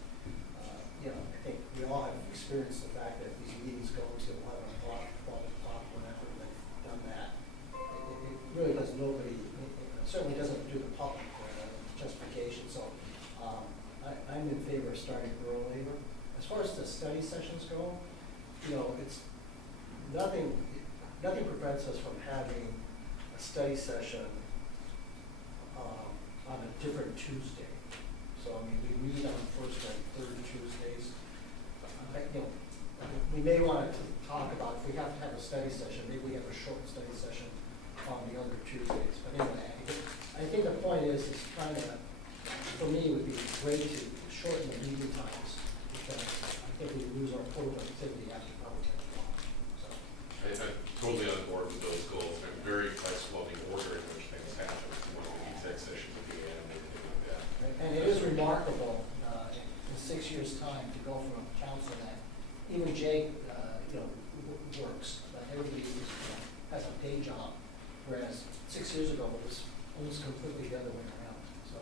I think we all have experienced the fact that these meetings go to 11 o'clock, 12 o'clock, whenever they've done that. It really does nobody, it certainly doesn't do the public justification, so I'm in favor of starting earlier. As far as the study sessions go, it's nothing prevents us from having a study session on a different Tuesday. So, we meet on first and third Tuesdays. We may want to talk about, if we have to have a study session, maybe we have a short study session on the other Tuesdays. But anyway, I think the point is trying to, for me, it would be great to shorten the meeting times, because I think we lose our productivity after probably 10 o'clock. So. I'm totally on board with those goals. I'm very flexible in the order in which things happen. When the exec session would be and everything like that. And it is remarkable in 6 years' time to go from a council that even Jake, works, but everybody has a day job, whereas 6 years ago it was almost completely the other way around. So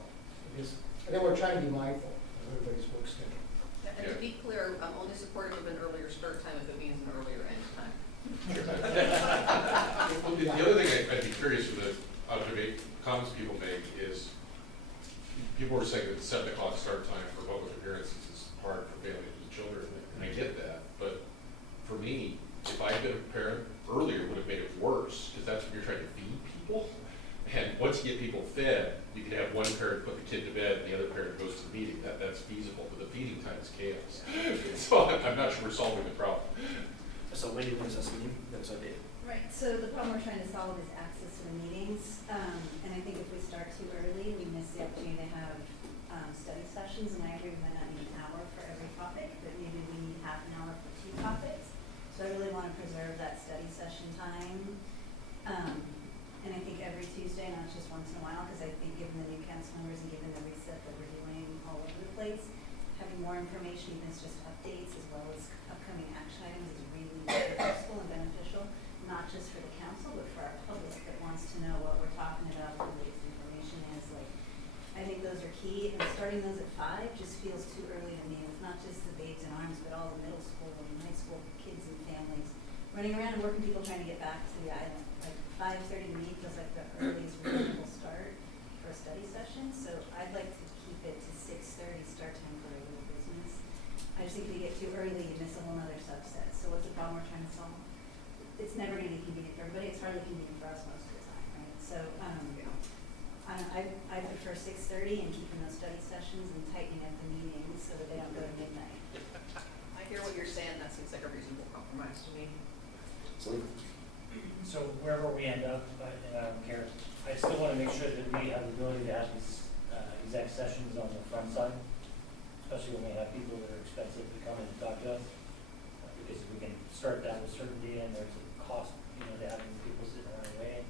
it is, and then we're trying to be mindful of everybody's work schedule. And to be clear, I'm only supportive of an earlier start time if it means an earlier end time. Well, the other thing I'd be curious with the comments people make is, people were saying that the 7 o'clock start time for public appearances is hard for families with children, and I get that, but for me, if I had been a parent earlier, it would have made it worse, because that's when you're trying to feed people. And once you get people fed, you can have one parent put the kid to bed, and the other parent goes to the meeting. That's feasible, but the feeding time is chaos. So I'm not sure we're solving the problem. So Wendy, when is this meeting? That's updated. Right, so the problem we're trying to solve is access to the meetings. And I think if we start too early, we miss the opportunity to have study sessions. And I agree we might not need an hour for every topic, but maybe we need half an hour for 2 topics. So I really want to preserve that study session time. And I think every Tuesday, not just once in a while, because I think given the new council members and given the reset that we're doing all over the place, having more information, even if it's just updates as well as upcoming action items, is really useful and beneficial, not just for the council, but for our public that wants to know what we're talking about, what the latest information is. Like, I think those are key, and starting those at 5 just feels too early to me. It's not just the babes in arms, but all the middle school and high school kids and families running around and working people trying to get back to the island. Like 5:30 to me feels like the earliest reasonable start for a study session. So I'd like to keep it to 6:30 start time for regular business. I just think if you get too early, you miss a whole other subset. So what's the problem we're trying to solve? It's never going to be convenient for everybody. It's hardly convenient for us most of the time, right? So I prefer 6:30 and keeping those study sessions and tightening up the meetings so that they don't go to midnight. I hear what you're saying, that seems like a reasonable compromise to me. So wherever we end up, I don't care. I still want to make sure that we have the ability to have these exec sessions on the front side, especially when we have people that are expensive to come in and talk to us. Because we can start that with certainty, and there's a cost, to having people sitting around waiting,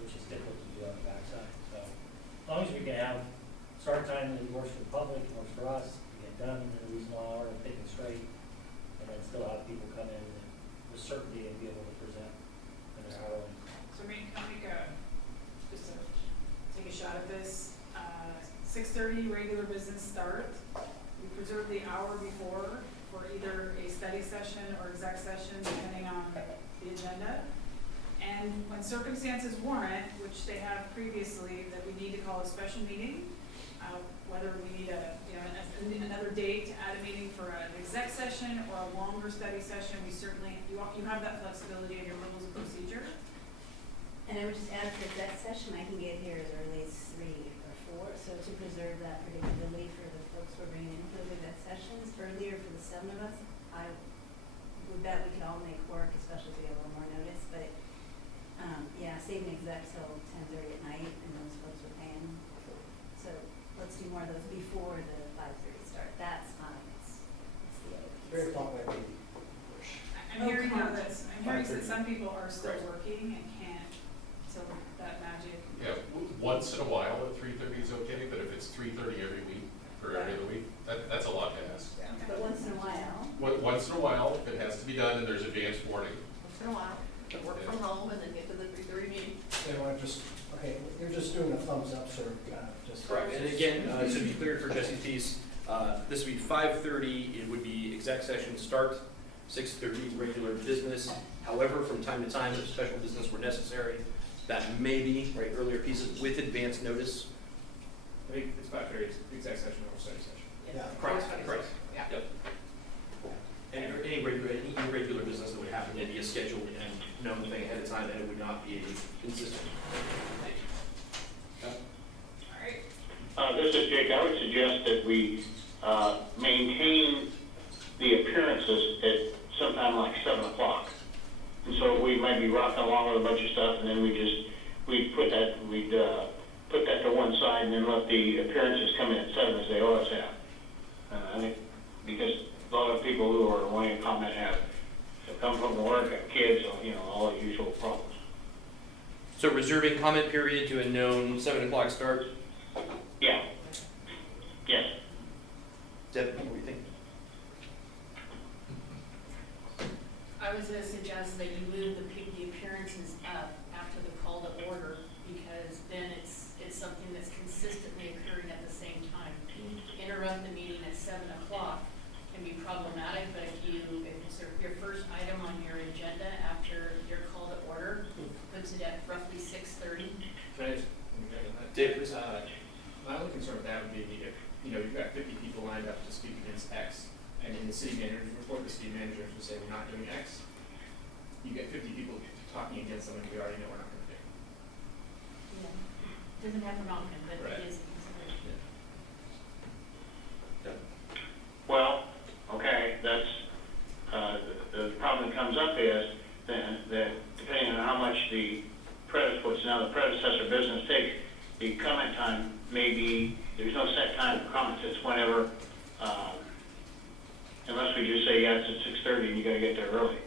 which is difficult to do on the backside. So as long as we can have start time that works for the public, works for us, we get done in a reasonable hour and pick it straight, and then still have people come in with certainty and be able to present in their hour. So can I make just to take a shot at this? 6:30 regular business start. We preserve the hour before for either a study session or exec session, depending on the agenda. And when circumstances warrant, which they have previously, that we need to call a special meeting, whether we need another date to add a meeting for an exec session or a longer study session, we certainly, you have that flexibility in your rules of procedure. And I would just add for exec session, I can get here as early as 3 or 4, so to preserve that predictability for the folks we're bringing into those exec sessions. Earlier for the 7 of us, I would bet we could all make work, especially if we have a little more notice, but save an exec till 10:30 at night, and those folks are paying. So let's do more of those before the 5:30 start. That's fine. It's the other piece. 3 o'clock might be. I'm hearing now that some people are still working and can't till that magic. Yeah, once in a while at 3:30 is okay, but if it's 3:30 every week or every other week, that's a lot to ask. But once in a while. Once in a while, it has to be done, and there's advanced warning. Once in a while, work from home and then get to the 3:30 meeting. You're just doing a thumbs up, sir. Just Correct, and again, to be clear for Jesse's piece, this would be 5:30, it would be exec session start, 6:30 regular business. However, from time to time, if special business were necessary, that may be, earlier pieces with advance notice. I think it's 5:30, exec session or study session. Yeah. Correct. Yeah. Yep. And any irregular business that would happen to be a scheduled and known thing ahead of time, and it would not be consistent. This is Jake. I would suggest that we maintain the appearances at sometime like 7 o'clock. And so we might be rocking along with a bunch of stuff, and then we'd put that to one side, and then let the appearances come in at 7 as they always have. I think because a lot of people who are wanting to comment have come from work, have kids, all the usual problems. So reserving comment period to a known 7 o'clock start? Yeah. Yes. Deb, what do you think? I was going to suggest that you move the appearances up after the call to order, because then it's something that's consistently occurring at the same time. Interrupt the meeting at 7 o'clock, be problematic, but if it's your first item on your agenda after your call to order, puts it at roughly 6:30. Can I just, Dave, please. my only concern with that would be if, you've got 50 people lined up to speak against X, and in the city manager's report, the city manager would say, we're not doing X. You get 50 people talking against something we already know we're not going to do. Yeah. Doesn't have to be often, but Right. it is a consideration. Well, okay, that's, the problem that comes up is then that depending on how much the predecessor business takes, the comment time may be, there's no set time for comments, it's whenever, unless we just say, yeah, it's at 6:30 and you gotta get there early.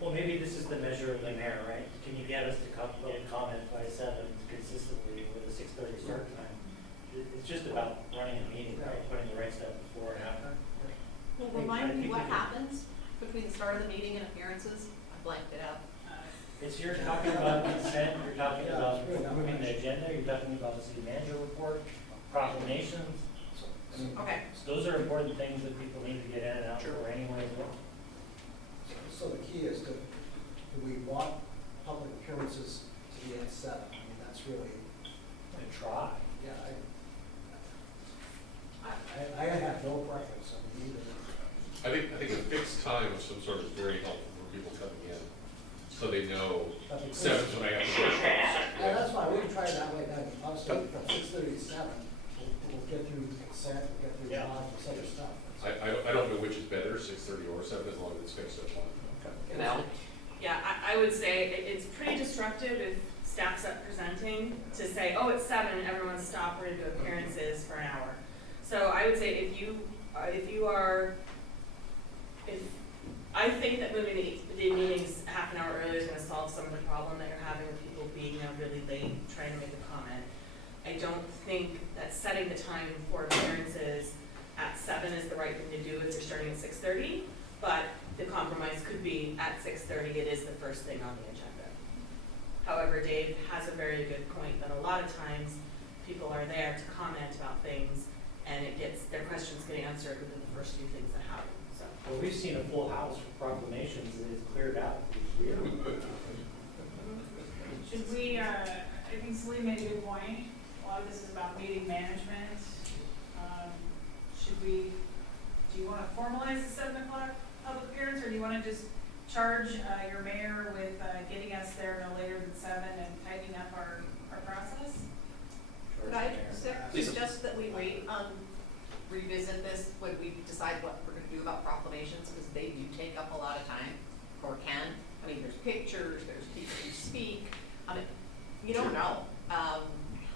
Well, maybe this is the measure of the mayor, right? Can you get us to comment by 7 consistently with a 6:30 start time? It's just about running a meeting, right? Putting the right stuff before and after. Well, remind me what happens between the start of the meeting and appearances? I blanked it out. It's you're talking about consent, you're talking about approving the agenda, you're talking about the city manager report, proclamations. Okay. So those are important things that people need to get in and out for anyway as well. So the key is do we want public appearances to be at 7? I mean, that's really, And try. yeah, I have no preference on either. I think a fixed time of some sort is very helpful for people coming in, so they know 7's when I have to go. Yeah, that's fine, we can try it that way then. Obviously, from 6:30 to 7, we'll get through consent, we'll get through jobs and other stuff. I don't know which is better, 6:30 or 7, as long as it's fixed at 1. Yeah, I would say it's pretty disruptive if staff's up presenting to say, oh, it's 7, everyone stop, we're gonna do appearances for an hour. So I would say if I think that moving the meetings half an hour earlier is gonna solve some of the problem that you're having with people being really late, trying to make a comment. I don't think that setting the time for appearances at 7 is the right thing to do if you're starting at 6:30, but the compromise could be at 6:30, it is the first thing on the agenda. However, Dave has a very good point that a lot of times people are there to comment about things and their questions get answered within the first few things that happen, so. Well, we've seen a full house for proclamations that is cleared out. Should we, I think Celine made a good point, a lot of this is about meeting management. Do you wanna formalize the 7 o'clock public appearance, or do you wanna just charge your mayor with getting us there no later than 7 and tightening up our process? Could I suggest that we wait revisit this when we decide what we're gonna do about proclamations, because they do take up a lot of time, or can. I mean, there's pictures, there's people who speak. I mean, you don't know how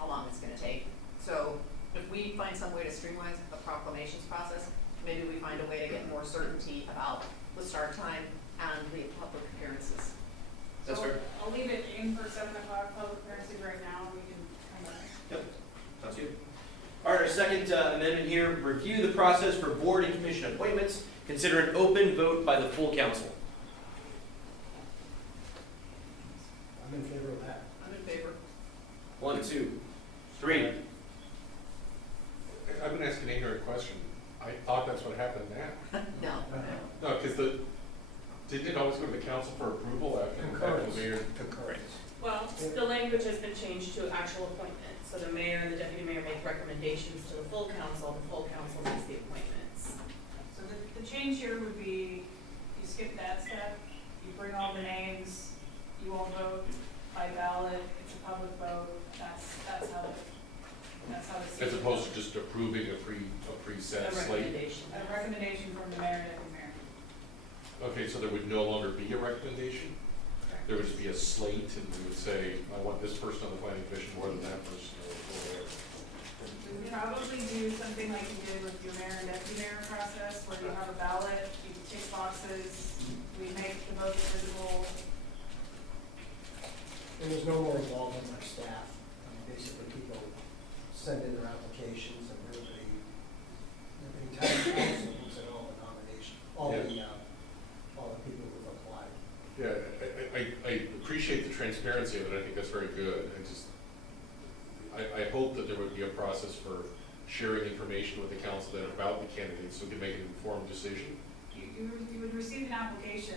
long it's gonna take. So if we find some way to streamline the proclamations process, maybe we find a way to get more certainty about the start time and the public appearances. That's So fair. I'll leave it in for 7 o'clock public appearances right now, and we can come back. Yep, sounds good. All right, our second amendment here, review the process for board and commission appointments. Consider an open vote by the full council. I'm in favor of that. I'm in favor. 1, 2, 3. I'm gonna ask an ignorant question. I thought that's what happened now. No. No, because didn't it always go to the council for approval after the mayor? Concurrence. Well, the language has been changed to actual appointment, so the mayor and the deputy mayor make recommendations to the full council makes the appointments. So the change here would be, you skip that step, you bring all the names, you all vote by ballot, it's a public vote, that's how the. As opposed to just approving a preset A slate? recommendation. A recommendation from the mayor and deputy mayor. Okay, so there would no longer be a recommendation? Correct. There would just be a slate, and we would say, I want this person on the planning commission more than that person, or whatever. We would probably do something like you did with your mayor and deputy mayor process, where you have a ballot, you tick boxes, we make the votes visible. And there's no more involvement by staff. I mean, basically, people send in their applications and everybody, the entire council looks at all the nomination, all the people who've applied. Yeah, I appreciate the transparency of it, I think that's very good. I hope that there would be a process for sharing information with the council then about the candidates so we can make an informed decision? You would receive an application.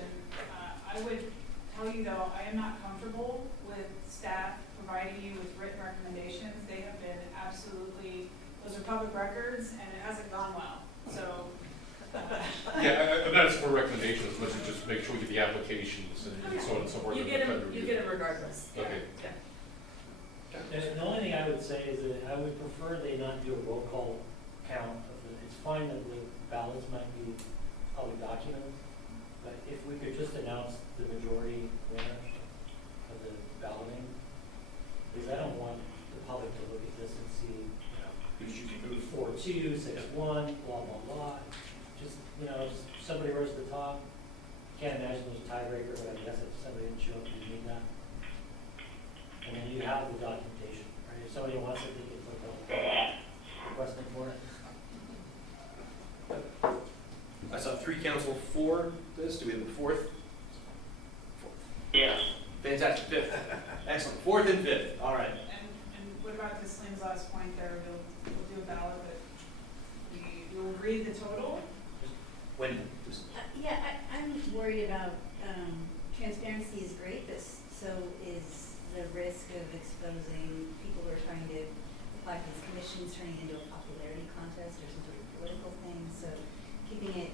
I would tell you though, I am not comfortable with staff providing you with written recommendations. They have been absolutely, those are public records and it hasn't gone well, so. Yeah, and that's for recommendations, but to just make sure we get the applications and so on and so forth. You get them regardless. Okay. Yeah. And the only thing I would say is that I would prefer they not do a roll call count of the, it's fine that the ballots might be public documents, but if we could just announce the majority winner of the balloting, because I don't want the public to look at this and see, you know, Who's choosing who? 4-2, 6-1, blah, blah, blah. Just, you know, if somebody rose to the top. Can't imagine there's a tiebreaker, but I guess if somebody didn't show up, you need that. And then you have the documentation, right? If somebody wants it, they can put the requesting for it. I saw 3 council for this. Do we have a 4th? Yes. Fantastic. 5th. Excellent. 4th and 5th. All right. And what about this Lynn's last point there? We'll do a ballot, but we will read the total. When? Yeah, I'm worried about, transparency is great, but so is the risk of exposing people who are trying to apply for these commissions, turning it into a popularity contest or some sort of political thing. So keeping it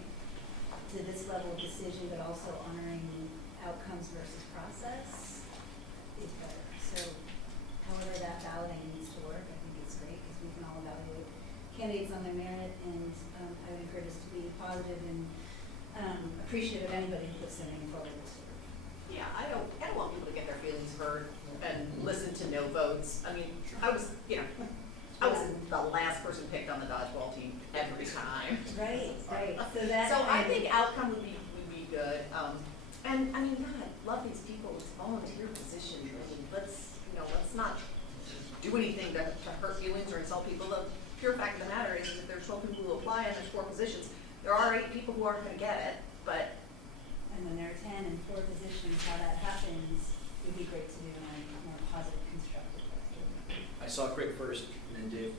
to this level of decision, but also honoring outcomes versus process is better. So however that balloting needs to work, I think it's great because we can all evaluate candidates on their merit, and I would encourage us to be positive and appreciative of anybody who puts their name forward to serve. Yeah, I don't want people to get their feelings hurt and listen to no votes. I mean, I was the last person picked on the dodgeball team every time. Right, right. So I think outcome would be good. And I mean, God, I love these people. It's volunteer positions. I mean, let's not do anything to hurt feelings or insult people. The pure fact of the matter is that there's 12 people who apply and there's 4 positions. There are 8 people who aren't going to get it, but. And when there are 10 and 4 positions, how that happens would be great to do in a more positive, constructive way. I saw Craig first, and then Dave.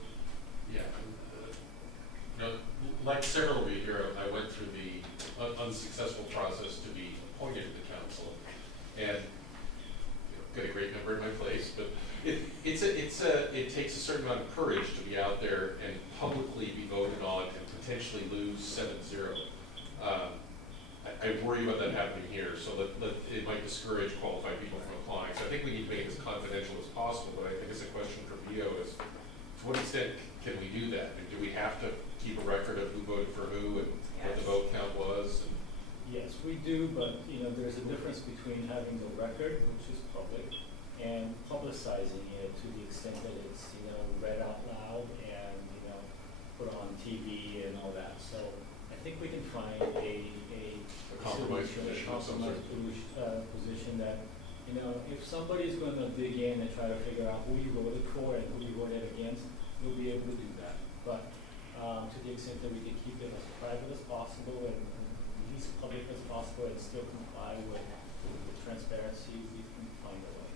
Yeah. You know, like several of you here, I went through the unsuccessful process to be appointed to the council, and got a great member in my place, but it takes a certain amount of courage to be out there and publicly be voted on and potentially lose 7-0. I worry about that happening here, so it might discourage qualified people from applying. So I think we need to make it as confidential as possible, but I think it's a question for Vio is, to what extent can we do that? And do we have to keep a record of who voted for who and what the vote count was? And Yes, we do, but, you know, there's a difference between having the record, which is public, and publicizing it to the extent that it's, you know, read out loud and, you know, put on TV and all that. So I think we can find a compromise solution, position of some sort. position that, you know, if somebody's gonna dig in and try to figure out who you voted for and who you voted against, we'll be able to do that. But to the extent that we can keep it as private as possible and as public as possible and still comply with transparency, we can find a way.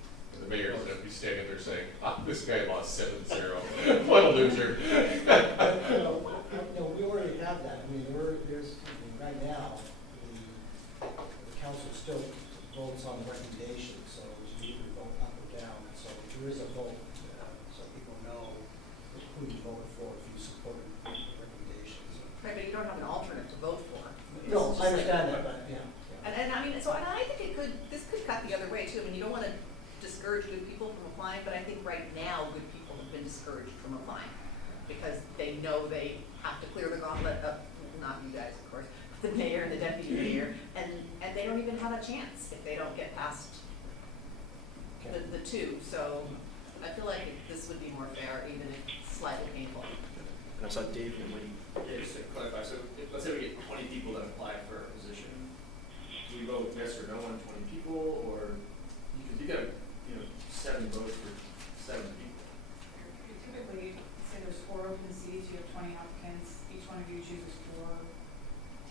the mayor is going to be standing there saying, this guy lost 7-0. What a loser. We already have that. I mean, right now, the council still votes on the recommendation, so you either vote up or down. So there is a vote, so people know who you voted for if you supported the recommendation. So. Right, but you don't have an alternate to vote for. No, I understand that, but yeah. And I mean, and I think this could cut the other way too. I mean, you don't want to discourage good people from applying, but I think right now good people have been discouraged from applying because they know they have to clear the gauntlet of, not you guys, of course, the mayor and the deputy mayor, and they don't even have a chance if they don't get past the 2. So I feel like this would be more fair, even if slightly painful. And I saw Dave and Lee. Yeah, just to clarify, so let's say we get 20 people that apply for a position. Do we vote yes or no on 20 people, or you got 7 votes for 7 people? You typically say there's 4 open seats, you have 20 applicants, each one of you chooses 4.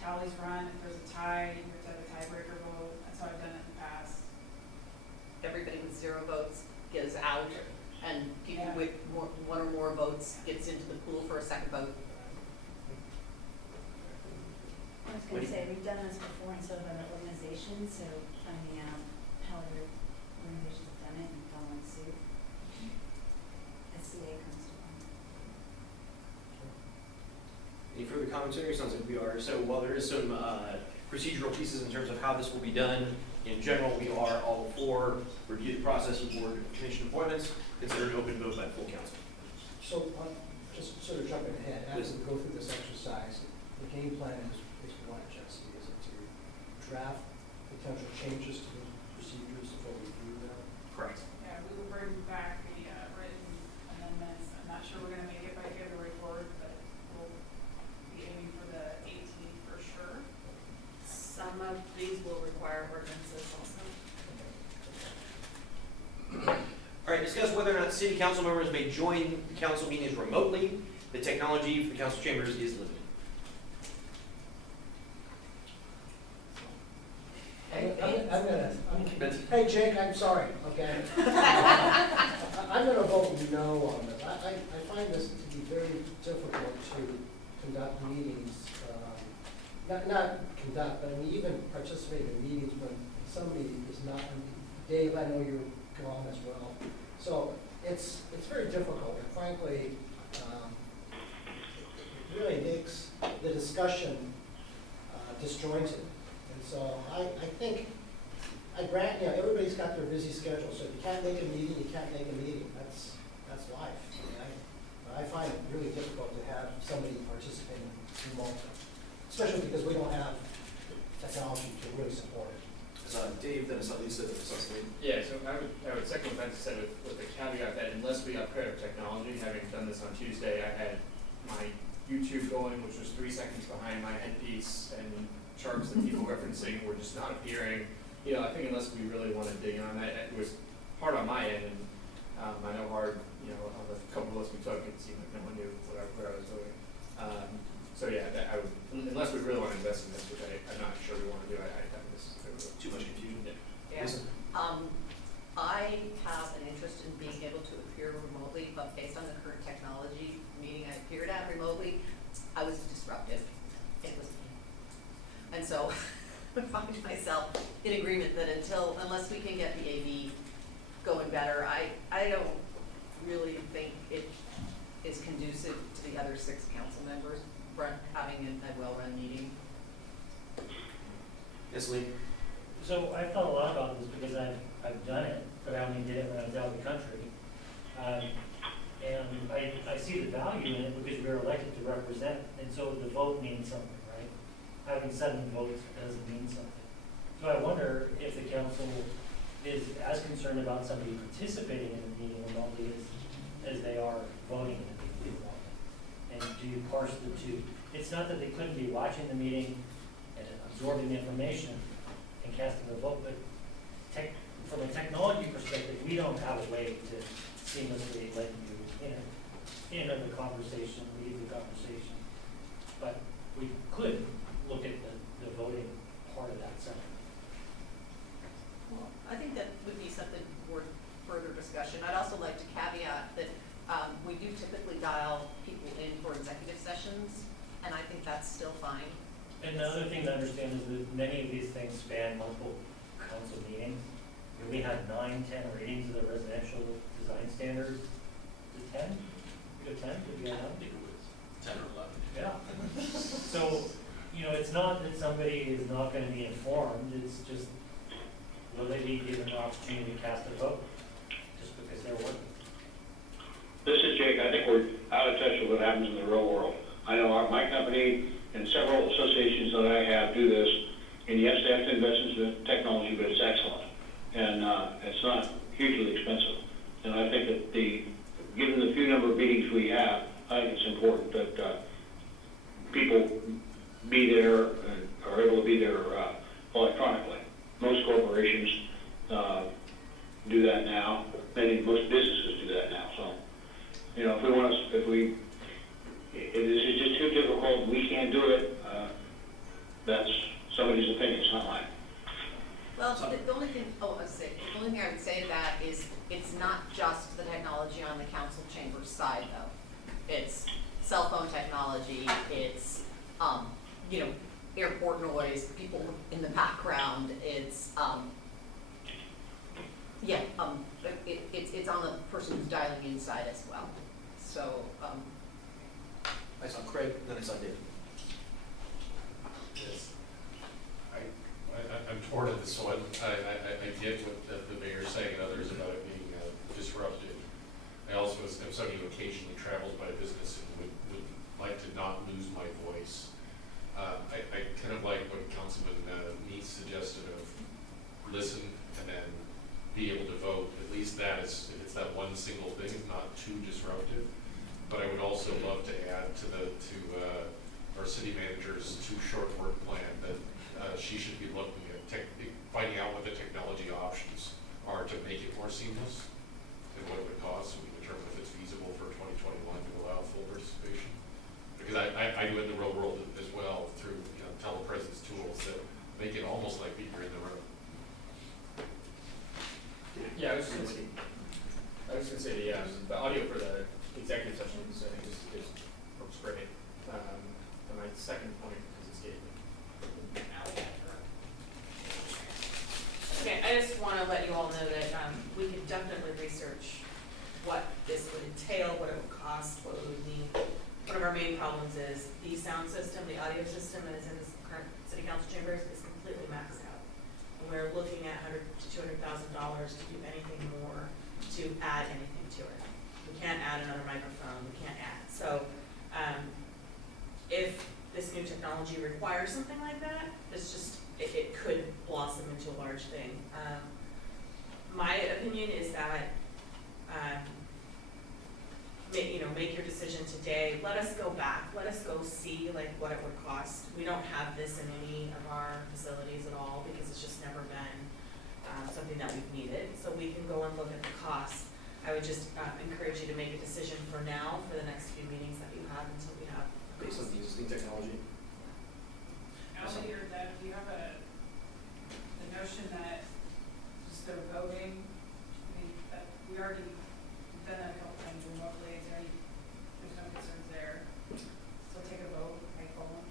Tallies run, if there's a tie, you have to have a tiebreaker vote. That's how I've done it in the past. Everybody with 0 votes gets out, and people with 1 or more votes gets into the pool for a second gonna say, we've done this before in sort of other organizations, so finding out how other organizations have done it and following suit. SCA comes to mind. Any further commentary? Sounds like we are. So while there is some procedural pieces in terms of how this will be done, in general, we are all for review the process of board commission appointments, consider an open vote by the full council. So, just sort of jumping ahead, as we go through this exercise, the game plan is what, Jesse? Is it to draft potential changes to the procedures before we do them? Correct. Yeah, we will bring back the written amendments. I'm not sure we're gonna make it by February 4th, but we'll be aiming for the 18th for sure. Some of these will require ordinances also. All right, discuss whether or not city council members may join the council meetings remotely. The technology for the council chambers is limited. Hey, Jake, I'm sorry, okay? I'm gonna vote no on this. I find this to be very difficult to conduct meetings, not conduct, but I mean, even participate in meetings when somebody is not, Dave, I know you're gone as well. So it's very difficult, and frankly, it really makes the discussion disjointed. And so I think, I grant, everybody's got their busy schedule, so if you can't make a meeting, you can't make a meeting. That's life. I find it really difficult to have somebody participating remotely, especially because we don't have technology to really support it. Dave, then Lisa, then Cecily. Yeah, so I would second what Ben said with the caveat that unless we upgrade our technology, having done this on Tuesday, I had my YouTube going, which was 3 seconds behind my headpiece, and charts that people referencing were just not appearing. I think unless we really want to dig in on that, it was hard on my end, and I know hard, on the couple of us we took, it seemed like no one knew where I was going. So yeah, I would, unless we really want to invest in this, which I'm not sure we want to do, I think this is Too much confusion. Yeah. I have an interest in being able to appear remotely, but based on the current technology meeting I appeared at remotely, I was disruptive. It was me. And so I find myself in agreement that unless we can get the AV going better, I don't really think it is conducive to the other 6 council members having a well-run meeting. Yes, Lee. So I've thought a lot about this because I've done it, but I only did it when I was out of the country. And I see the value in it because we're elected to represent, and so the vote means something, right? Having 7 votes doesn't mean something. So I wonder if the council is as concerned about somebody participating in the meeting remotely as they are voting in the meeting remotely. And do you parse the two? It's not that they couldn't be watching the meeting and absorbing the information and casting a vote, but from a technology perspective, we don't have a way to seamlessly let you enter the conversation, leave the conversation. But we could look at the voting part of that section. Well, I think that would be something worth further discussion. I'd also like to caveat that we do typically dial people in for executive sessions, and I think that's still fine. And the other thing to understand is that many of these things span multiple council meetings. We had 9, 10 readings of the residential design standards. Is it 10? You got 10? Did you have 10? 10 or 11. Yeah. So, it's not that somebody is not going to be informed. It's just, will they be given an opportunity to cast a vote just because they're working? This is Jake. I think we're out of touch with what happens in the real world. I know my company and several associations that I have do this, and yes, they have to invest into technology, but it's excellent. And it's not hugely expensive. And I think that given the few number of meetings we have, I think it's important that people be there and are able to be there electronically. Most corporations do that now. Most businesses do that now. So, if this is just too difficult, we can't do it, that's somebody's opinion, it's not mine. Well, the only thing I would say to that is it's not just the technology on the council chamber side, though. It's cell phone technology, it's, airport noise, people in the background, it's, it's on the person who's dialing inside as well. So, I saw Craig, then I saw David. Yes. I'm torn on this one. I get what the mayor's saying and others about it being disruptive. I also, as somebody who occasionally travels by business and would like to not lose my voice. I kind of like what Councilman Meese suggested of listen and then be able to vote. At least that is, if it's that one single thing, it's not too disruptive. But I would also love to add to our city manager's too short work plan that she should be looking at finding out what the technology options are to make it more seamless and what it would cost, so we determine if it's feasible for 2021 to allow full participation. Because I do it in the real world as well through telepresence tools that make it almost like you're in the room. Yeah, I was just gonna say the audio for the executive sessions, I think works great. And my second point is escaping. Okay, I just want to let you all know that we can definitely research what this would entail, what it would cost, what it would mean. One of our main problems is the sound system, the audio system that is in this current city council chambers is completely maxed out. And we're looking at $100,000 to $200,000 to do anything more, to add anything to it. We can't add another microphone, we can't add. So if this new technology requires something like that, it could blossom into a large thing. My opinion is that make your decision today. Let us go back. Let us go see what it would cost. We don't have this in any of our facilities at all because it's just never been something that we've needed. So we can go and look at the cost. I would just encourage you to make a decision for now, for the next few meetings that you have until we have. Based on the existing technology. Allie or Deb, do you have the notion that just the voting, I mean, that we already done that a couple times remotely, there's no concerns there. So take a vote by phone.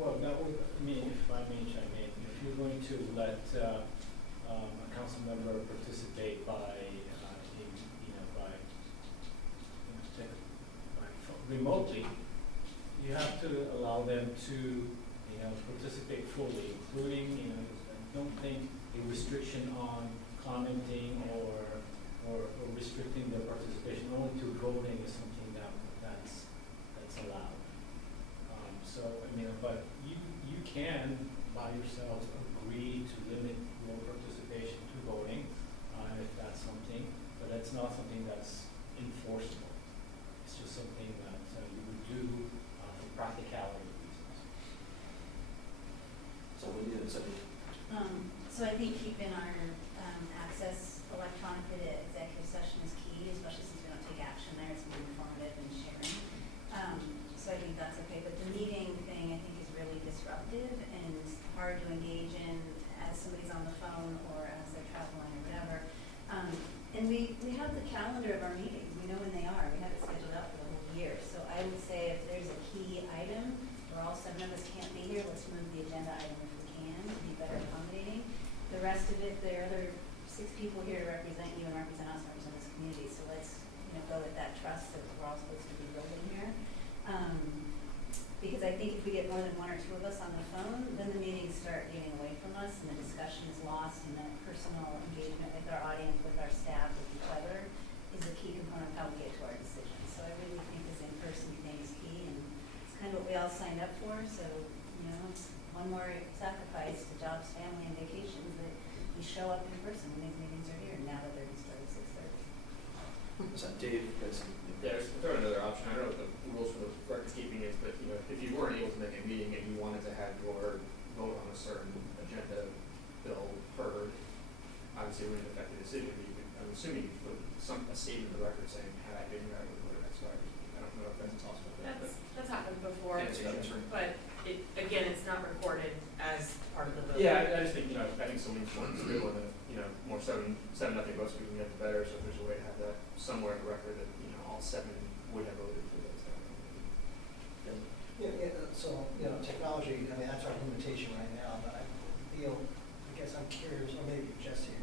Well, that would, I mean, if I may chime in, if you're going to let a council member participate by remotely, you have to allow them to, participate fully, including, I don't think a restriction on commenting or restricting their participation only to voting is something that's allowed. But you can by yourself agree to limit your participation to voting, if that's something, but that's not something that's enforceable. It's just something that you would do for practicality reasons. So we need a second. So I think keeping our access electronically to executive session is key, especially since we don't take action there. It's more informative and sharing. So I think that's okay. But the meeting thing I think is really disruptive and hard to engage in as somebody's on the phone or as they're traveling or whatever. And we have the calendar of our meetings. We know when they are. We have it scheduled out for the whole year. So I would say if there's a key item where all 7 of us can't be here, let's move the agenda item if we can to be better accommodating. The rest of it, there are other 6 people here to represent you and represent us and represent this community. So let's go with that trust that we're all supposed to be building here. Because I think if we get more than 1 or 2 of us on the phone, then the meetings start getting away from us and the discussion is lost and that personal engagement with our audience, with our staff, with each other is a key component of how we get to our decisions. So I really think this in-person thing is key and it's kind of what we all signed up for. So, it's one more sacrifice to jobs, family, and vacations that we show up in person when these meetings are here now that they're going to start at 6:30. Is that Dave? Yeah, there's another option. I don't know what the rules for the record keeping is, but if you weren't able to make a meeting and you wanted to have your vote on a certain agenda bill heard, obviously it wouldn't affect the decision. I'm assuming you put a statement in the record saying, had I been here, I would vote X, Y, or Z. I don't know if that's possible. That's happened before, Yeah, but it's not recorded as part of the vote. Yeah, I just think, I think so many points is a good one, and more 7-0 votes we can get, the better, so if there's a way to have that somewhere in the record that, all 7 would have voted for those. So, technology, I mean, that's our limitation right now, but I guess I'm curious, or maybe Jesse,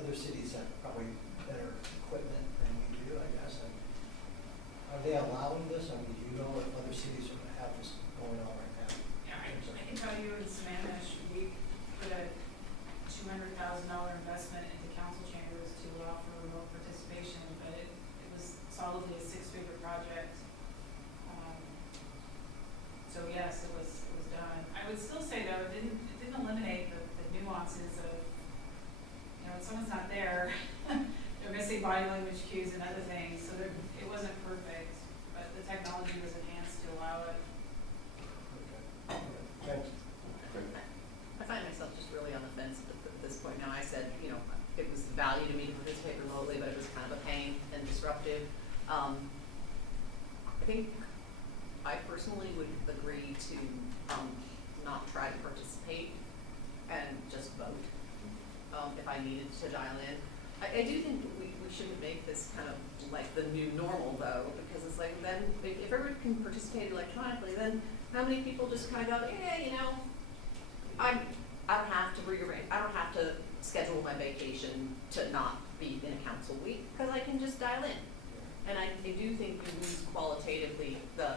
other cities have probably better equipment than we do, I guess, and are they allowing this? I mean, do you know if other cities have this going on right now? Yeah, I can tell you in Sammamish, we put a $200,000 investment into council chambers to allow for remote participation, but it was solidly a six-figure project. So yes, it was done. I would still say though, it didn't eliminate the nuances of, if someone's not there, they're missing body language cues and other things, so it wasn't perfect, but the technology was enhanced to allow it. Thanks. I find myself just really on the fence at this point now. I said, it was value to me to participate remotely, but it was kind of a pain and disruptive. I think I personally would agree to not try to participate and just vote if I needed to dial in. I do think we shouldn't make this kind of like the new normal though, because it's like then if everyone can participate electronically, then how many people just kind of go, yeah, I don't have to rearrange, I don't have to schedule my vacation to not be in a council week because I can just dial in. And I do think we lose qualitatively the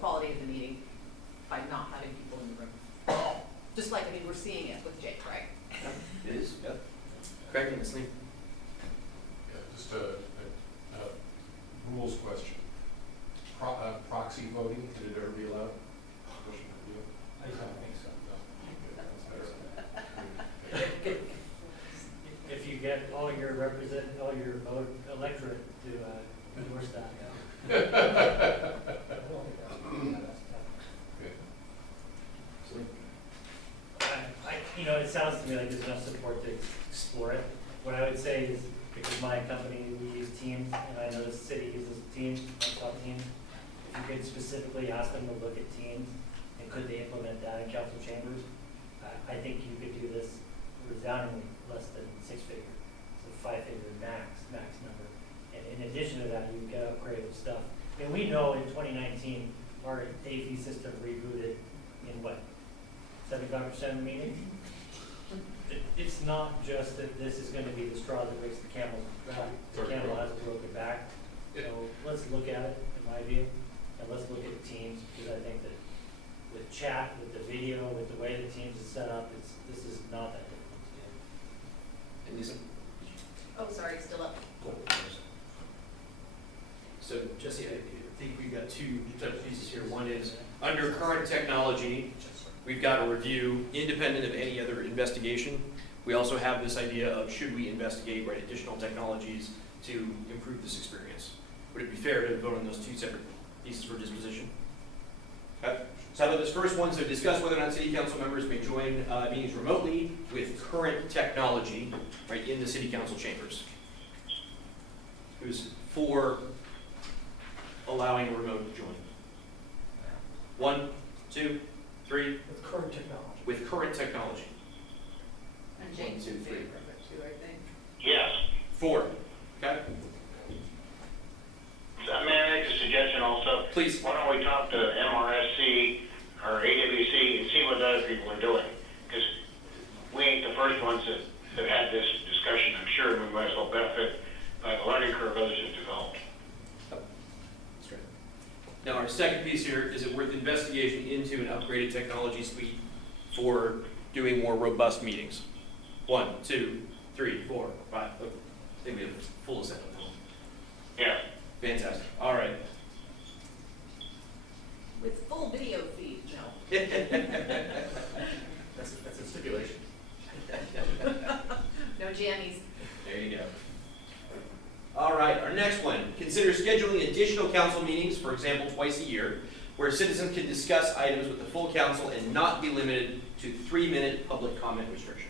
quality of the meeting by not having people in the room. Just like, we're seeing it with Jake, right? It is, yeah. Craig and Lee. Yeah, just a rules question. Proxy voting, could it ever be allowed? I don't think so. No. Okay. If you get all your vote electorate to endorse that, yeah. It sounds to me like there's enough support to explore it. What I would say is, because my company, we use Teams, and I know the city uses Teams, Microsoft Teams, if you could specifically ask them to look at Teams, and could they implement that in council chambers, I think you could do this resoundingly less than six-figure, so five-figure max number. And in addition to that, you get upgraded stuff. I mean, we know in 2019, our AV system rebooted in what, 75% of the meetings? It's not just that this is going to be the straw that breaks the camel's back. The camel has a broken back. So let's look at it, in my view, and let's look at Teams, because I think that with chat, with the video, with the way that Teams is set up, this is not that difficult to do. And Lisa? Oh, sorry, still up. So Jesse, I think we've got two types of pieces here. One is under current technology, we've got a review independent of any other investigation. We also have this idea of should we investigate additional technologies to improve this experience. Would it be fair to vote on those two separate pieces for disposition? Okay. So how about this first one? So discuss whether or not city council members may join meetings remotely with current technology in the city council chambers. Who's for allowing a remote to join? 1, 2, 3. With current technology. With current technology. And Jake's 1, in 2, 3. favor of it too, I think. Yes. 4. Okay. May I make a suggestion also? Please. Why don't we talk to MRSC or AWC and see what other people are doing? Because we ain't the first ones that have had this discussion, I'm sure, and we might as well benefit by the learning curve others have developed. That's great. Now our second piece here, is it worth investigation into an upgraded technology suite for doing more robust meetings? 1, 2, 3, 4, 5. I think we have full assent on this. Yeah. Fantastic. All right. With full video feed, no. That's a stipulation. No jammies. There you go. All right, our next one. Consider scheduling additional council meetings, for example, twice a year, where citizens can discuss items with the full council and not be limited to 3-minute public comment restriction.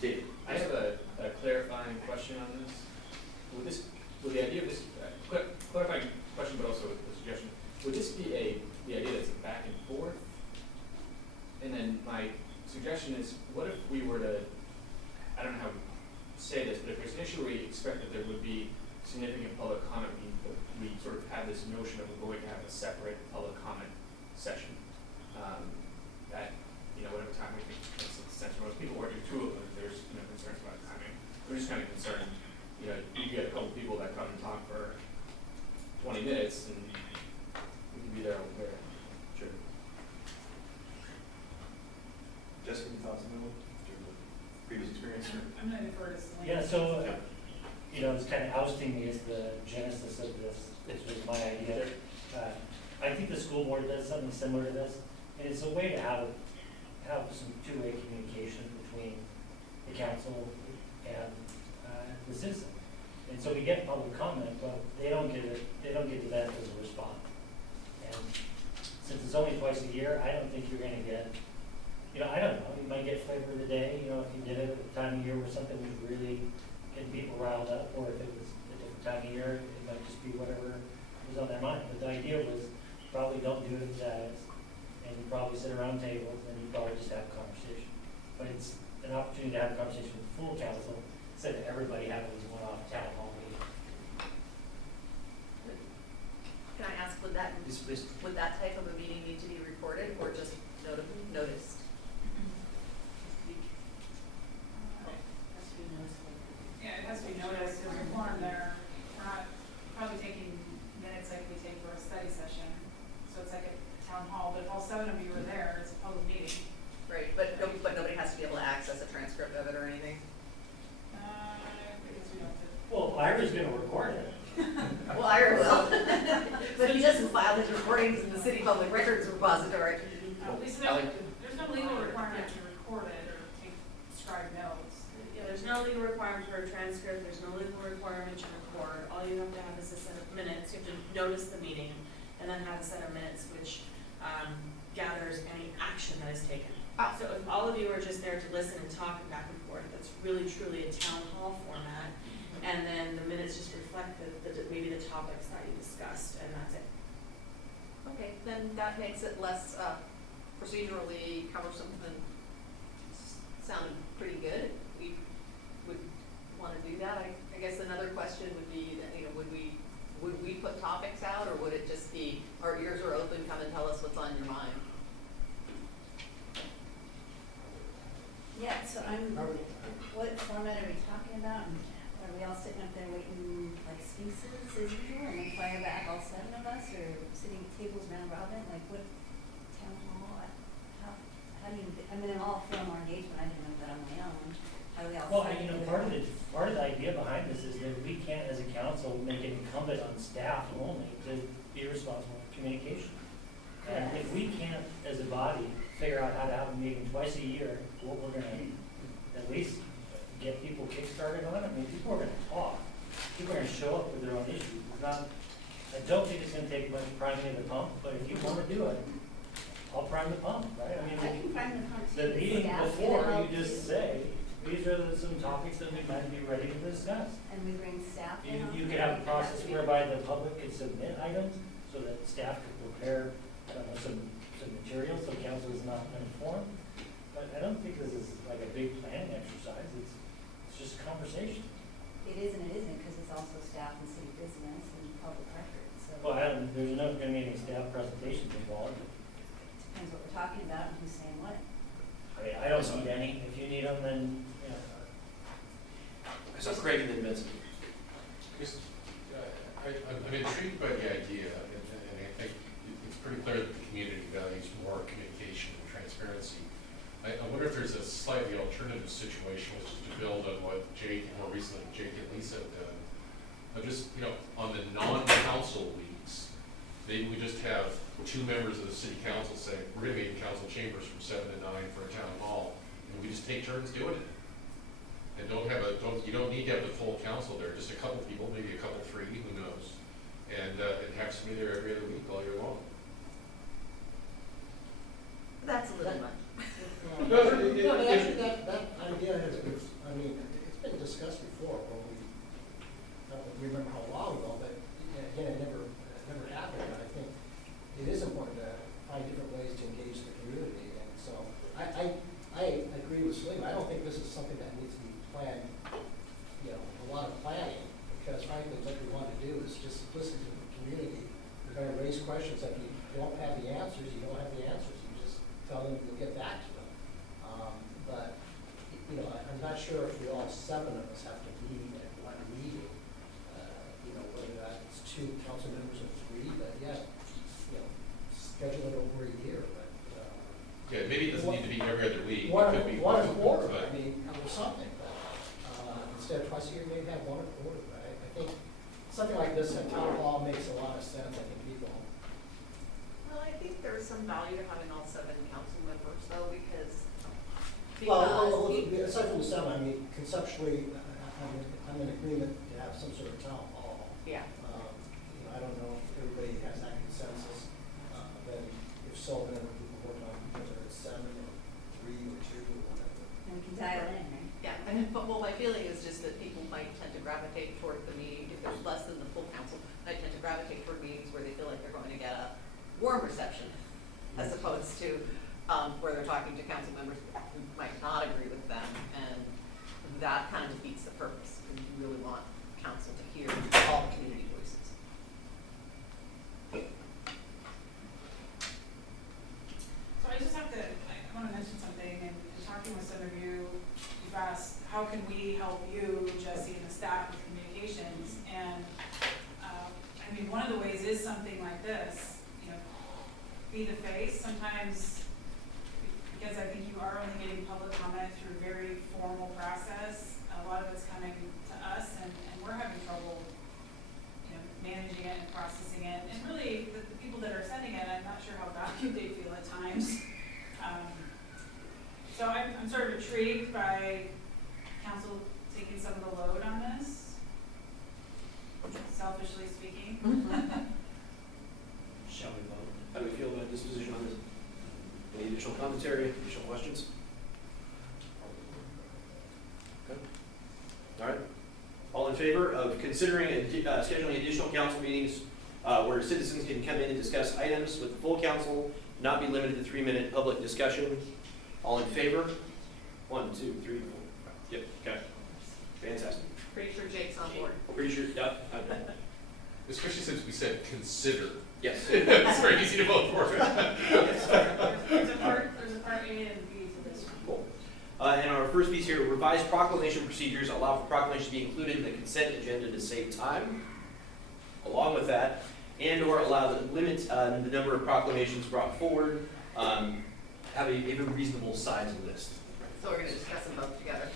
Dave. I have a clarifying question on this. Would the idea of this, clarifying question, but also a suggestion, would this be the idea that's back and forth? And then my suggestion is, what if we were to, I don't know how to say this, but if there's an issue where we expect to have a separate public comment session. At, whatever time we think makes sense for most people, or do two of them if there's, concerns about timing. We're just kind of concerned, you get a couple people that come and talk for 20 minutes and we can be there over there. Sure. Jessica, any thoughts on that one? Your previous experience? I'm gonna defer to Celine. Yeah, so, it's kind of ousting me as the genesis of this, which was my idea. I think the school board does something similar to this, and it's a way to have some two-way communication between the council and the citizen. And so we get public comment, but they don't get to that as a response. And since it's only twice a year, I don't think you're gonna get, I don't know, you might get flavor of the day, if you did it at the time of year where something was really getting people riled up, or if it was a different time of year, it might just be whatever was on their mind. But the idea was probably don't do it as that, and you probably sit around tables and you probably just have a conversation. But it's an opportunity to have a conversation with the full council instead of everybody having this one-off town hall meeting. Can I ask, would that type of a meeting need to be recorded or just noticed? Yeah, it has to be noticed, there's a form there, we're not probably taking minutes like we take for a study session, so it's like a town hall, but if all 7 of you are there, it's a public meeting. Right, but nobody has to be able to access a transcript of it or anything? I guess we don't have to. Well, Ira's gonna record it. Well, Ira will. But he doesn't file his recordings in the city public records repository. At least there's no legal requirement to record it or take scribed notes. Yeah, there's no legal requirement for a transcript, there's no legal requirement to record. All you have to have is a set of minutes. You have to notice the meeting and then have a set of minutes which gathers any action that is taken. So if all of you are just there to listen and talk back and forth, that's really truly a town hall format. And then the minutes just reflect maybe the topics that you discussed, and that's it. Okay, then that makes it less procedurally cumbersome and sounded pretty good. We would want to do that. I guess another question would be that, would we put topics out, or would it just be, our ears are open, come and tell us what's on your mind? Yeah, so what format are we talking about? And are we all sitting up there waiting like sphinxes as usual and then fire back all 7 of us, or sitting at tables round robin? Like what town hall, how do you, all from our engagement, I didn't know that on my own. How do we all? Well, part of the idea behind this is that we can't, as a council, make it incumbent on staff only to be responsible for communication. And if we can't, as a body, figure out how to have a meeting twice a year, what we're gonna at least get people kick-started on, people are gonna talk. People are gonna show up with their own issues. I don't think it's gonna take much priming of the pump, but if you wanna do it, I'll prime the pump, right? I can prime the pump too. The meeting Staff before, can help you just say, these are some topics that we might be ready to discuss. And we bring staff in. You could have a process whereby the public could submit items so that staff could prepare some material so council is not uninformed. But I don't think this is like a big planning exercise. It's just a conversation. It is and it isn't, because it's also staff and city business and public records, so. Well, there's not going to be any staff presentations involved. Depends what we're talking about and who's saying what. I don't need any. If you need them, then, So Craig and then Vincent. I'm intrigued by the idea, and I think it's pretty clear that the community values more communication and transparency. I wonder if there's a slightly alternative situation, which is to build on what Jake, and more recently Jake and Lisa have done. Just, on the non-council weeks, maybe we just have 2 members of the city council say, we're gonna meet in council chambers from 7 to 9 for a town hall, and we just take turns doing it. And you don't need to have the full council there, just a couple people, maybe a couple, 3, who knows, and have somebody there every other week all year long. That's a little much. No, but actually, that idea has been, it's been discussed before, but I don't remember how long ago, but again, it never happened. And I think it is important to find different ways to engage the community. And so I agree with Slim. I don't think this is something that needs to be planned, a lot of planning, because frankly, what we want to do is just listen to the community. We're going to raise questions. questions. If you don't have the answers, you don't have the answers. You just tell them you'll get back to them. But, you know, I'm not sure if we all 7 of us have to be at one meeting. You know, whether that's 2 council members or 3, but yeah, you know, schedule it over a year, but. Yeah, maybe it doesn't need to be every other week. One It could be a quarter, but- I mean, or something, but, instead of twice a year, maybe have 1 a quarter, but I think something like this at town hall makes a lot of sense. I think people. Well, I think there's some value to having all 7 council members though, because Well, aside from the 7, I mean, conceptually, I'm in agreement to have some sort of town hall. yeah. You know, I don't know if everybody has that consensus, then if so, then we can work on whether it's 7 or 3 or 2 or whatever. And we can dial in, right? Yeah, but well, my feeling is just that people might tend to gravitate toward the meeting, if there's less than the full council, might tend to gravitate toward meetings where they feel like they're going to get a warm reception, as opposed to where they're talking to council members who might not agree with them, and that kind of defeats the purpose, because you really want council to hear all community voices. So I just have to, I want to mention something, and in talking with some of you, you've asked, how can we help you, Jesse, and the staff with communications? And, I mean, one of the ways is something like this, you know, be the face. Sometimes, because I think you are only getting public comment through a very formal process, a lot of it's coming to us, and we're having trouble, you know, managing it and processing it. And really, the people that are sending it, I'm not sure how valued they feel at times. So I'm sort of intrigued by council taking some of the load on this, selfishly speaking. Shall we vote? How do we feel about disposition on this? Any additional commentary, additional questions? Okay. All right. All in favor of considering scheduling additional council meetings where citizens can come in and discuss items with the full council, not be limited to 3-minute public discussion? All in favor? 1, 2, 3, 4. Yep, okay. Fantastic. Pretty sure Jake's on board. Pretty sure, yep. Okay. Especially since we said consider. Yes. It's very easy to vote for. There's a part A and B to this one. Cool. And our first piece here, revised proclamation procedures allow for proclamations to be included in the consent agenda to save time. Along with that, and/or allow the limit the number of proclamations brought forward, have a reasonable size list. So we're going to discuss them both together.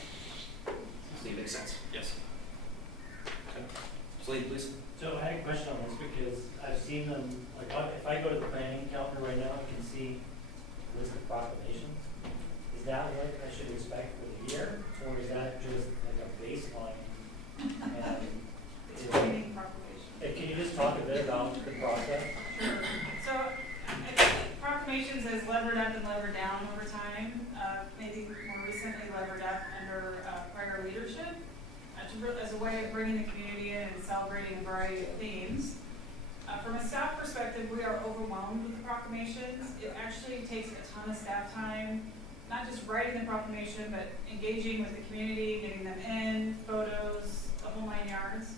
Does that make sense? Yes. Okay. Slade, please. So I had a question on this because I've seen them, like, if I go to the planning calendar right now, I can see a list of proclamations. Is that what I should expect for the year, or is that just like a baseline? And It's a training proclamation. can you just talk a bit about the process? So I think proclamations has levered up and levered down over time, maybe more recently levered up under prior leadership, as a way of bringing the community in and celebrating a variety of themes. From a staff perspective, we are overwhelmed with the proclamations. It actually takes a ton of staff time, not just writing the proclamation, but engaging with the community, getting them in, photos, the whole 9 yards.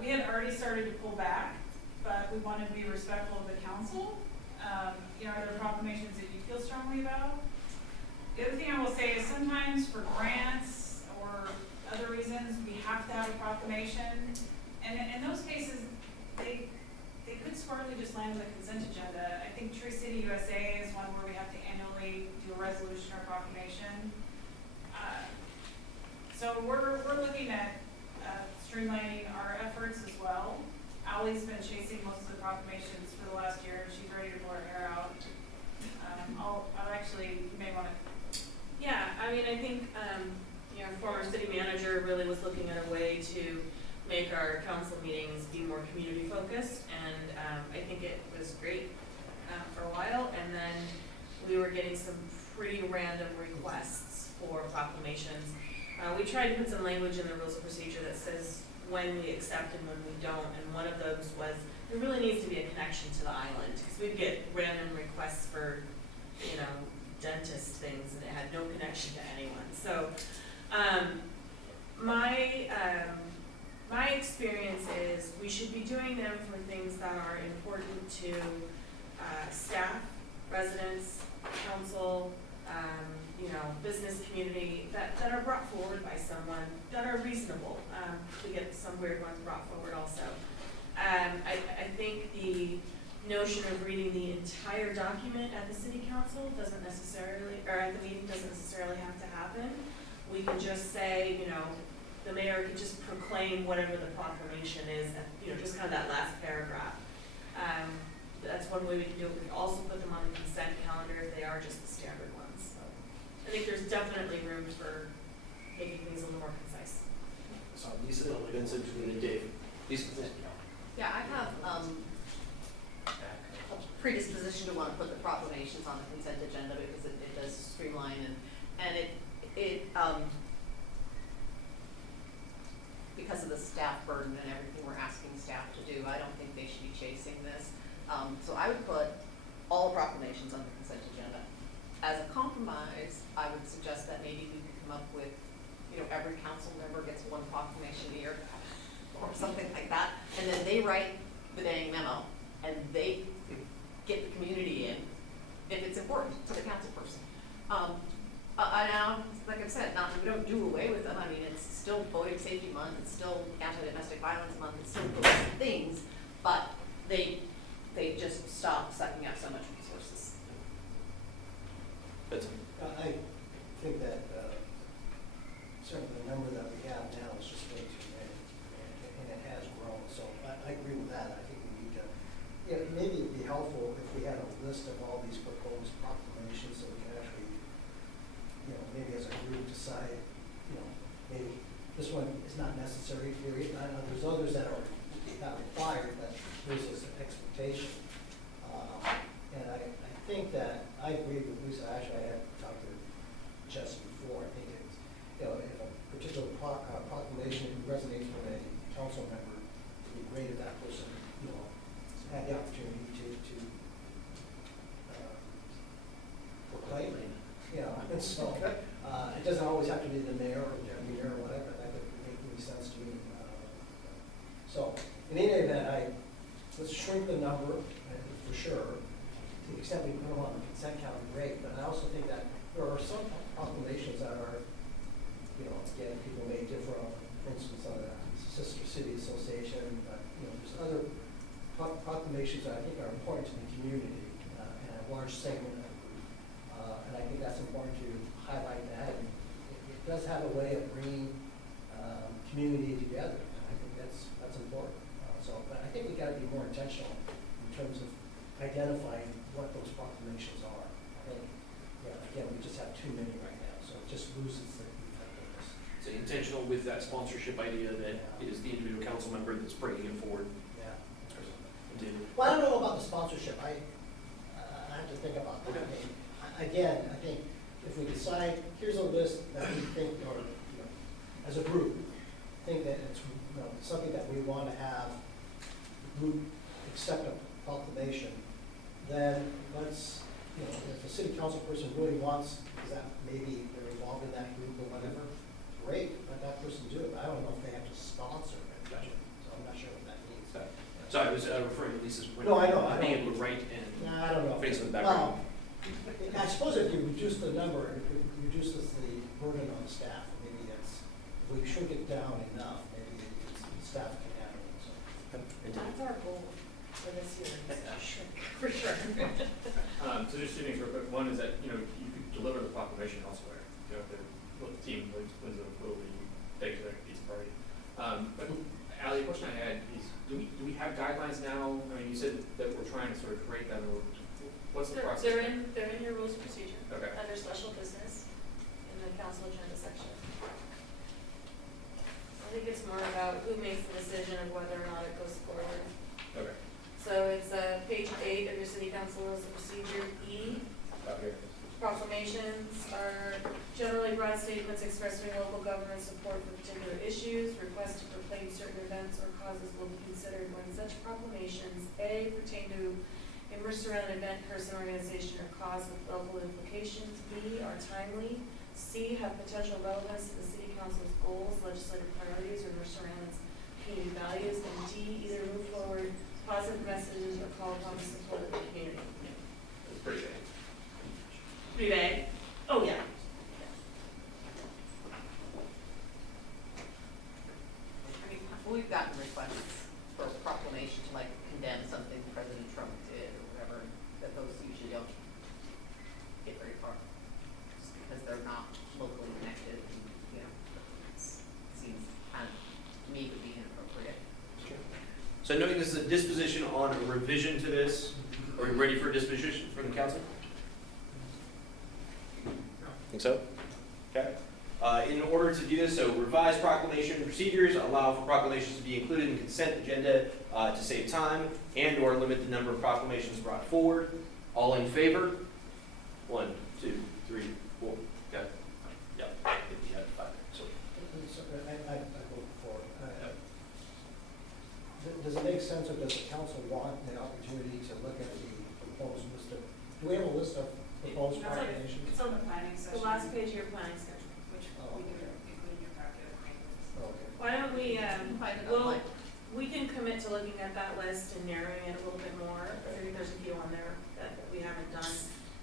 We had already started to pull back, but we wanted to be respectful of the council. You know, are there proclamations that you feel strongly about? The other thing I will say is sometimes for grants or other reasons, we have to have a proclamation. And in those cases, they could squarely just land with a consent agenda. I think Tree City USA is one where we have to annually do a resolution or proclamation. So we're looking at streamlining our efforts as well. Allie's been chasing most of the proclamations for the last year, and she's ready to blow her hair out. I'll actually, you may want to. Yeah, I mean, I think, you know, former city manager really was looking at a way to make our council meetings be more community focused, and I think it was great for a while, and then we were getting some pretty random requests for proclamations. We tried to put some language in the rules of procedure that says when we accept and when we don't, and one of those was there really needs to be a connection to the island, because we'd get random requests for, you know, dentist things, and it had no connection to anyone. So my my experience is we should be doing them for things that are important to staff, residents, council, business community, that are brought forward by someone, that are reasonable. We get some weird ones brought forward also. I think the notion of reading the entire document at the city council doesn't necessarily, or at the meeting doesn't necessarily have to happen. We can just say, the mayor can just proclaim whatever the proclamation is, just kind of that last paragraph. That's one way we can do it. We can also put them on the consent calendar if they are just the standard ones. So I think there's definitely room for making things a little more concise. So Lisa, Vincent, and then Dave. Lisa. Yeah, I have a predisposition to want to put the proclamations on the consent agenda because it does streamline and it because of the staff burden and everything we're asking staff to do, I don't think they should be chasing this. So I would put all the proclamations on the consent agenda. As a compromise, I would suggest that maybe we could come up with, every council member gets one proclamation a year or something like that. And then they write the dang memo and they get the community in if it's important to the council person. Like I said, we don't do away with them. I mean, it's still Voting Safety Month, it's still Anti-Domestic Violence Month, it's still those things, but they just stop sucking up so much resources. I think that certainly the number that we have now is just way too many, and it has grown. So I agree with that. I think we need to, maybe it'd be helpful if we had a list of all these proposed proclamations so we can actually, maybe as a group decide, maybe this one is not necessary, period. I know there's others that are not required, but there's this expectation. And I think that, I agree with Lisa. Actually, I had talked to Jess before. I think it's, if a particular proclamation resonates with a council member, it'd be great if that person, had the opportunity to proclaim it. And so it doesn't always have to be the mayor or deputy mayor or whatever. That could make any sense to me. So in any event, let's shrink the number for sure. To the extent we put them on the consent calendar, great. But I also think that there are some proclamations that are, again, people may differ on. For instance, on the Sister City Association. There's other proclamations that I think are important to the community and a large segment of the group. And I think that's important to highlight that. And it does have a way of bringing community together. And I think that's important. But I think we got to be more intentional in terms of identifying what those proclamations are. I think, again, we just have too many right now, so it just loses the effectiveness. So intentional with that sponsorship idea that it is the individual council member that's bringing it forward. Yeah. Well, I don't know about the sponsorship. I have to think about that. Okay. Again, I think if we decide, here's a list that we think, or as a group, think that it's something that we want to have the group accept a proclamation, then let's, if a city council person really wants, because that maybe they're involved in that group or whatever, great, let that person do it. But I don't know if they have to sponsor it. Gotcha. So I'm not sure what that means. So I was referring to Lisa's point. No, I know. Being able to write and I don't know. face in the background. I suppose if you reduce the number, if you reduce the burden on staff, maybe if we shrink it down enough, maybe staff can handle it. So. That's our goal for this year. For sure. So just two things real quick. One is that, you could deliver the proclamation elsewhere. If the team wins a will you take to the pizza party. But Ali, a question I had is, do we have guidelines now? I mean, you said that we're trying to sort of create them. What's the process? They're in your rules of procedure. Okay. Under special business in the council agenda section. I think it's more about who makes the decision of whether or not it goes forward. Okay. So it's page 8 of your city council rules of procedure, E. Okay. Proclamations are generally broad statements expressing local government support for particular issues. Requests to proclaim certain events or causes will be considered when such proclamations A, pertain to a Mercer Island event, person, organization, or cause with local implications. B, are timely. C, have potential relevance to the city council's goals, legislative priorities, or Mercer Island's community values, and D, either move forward positive messages or call upon the support of the community. That's pretty good. Pretty vague? Oh, yeah. I mean, we've gotten requests for a proclamation to like condemn something President Trump did or whatever, that those usually don't get very far. Just because they're not locally connected and, you know, it seems kind of, to me, would be inappropriate. So knowing this is a disposition on a revision to this, are we ready for a disposition from the council? Think so? Okay. In order to do this, so revise proclamation procedures, allow for proclamations to be included in consent agenda to save time, and or limit the number of proclamations brought forward. All in favor? 1, 2, 3, 4. Okay. Yep. 50 out of 5. So, I vote for it. Does it make sense, or does the council want the opportunity to look at the proposed list of, do we have a list of proposed proclamations? It's on the planning The session. last page of your planning schedule. Which Oh, we can include in your packet. Okay. Why don't we, Find it well, online. we can commit to looking at that list and narrowing it a little bit more. I think there's a few on there that we haven't done.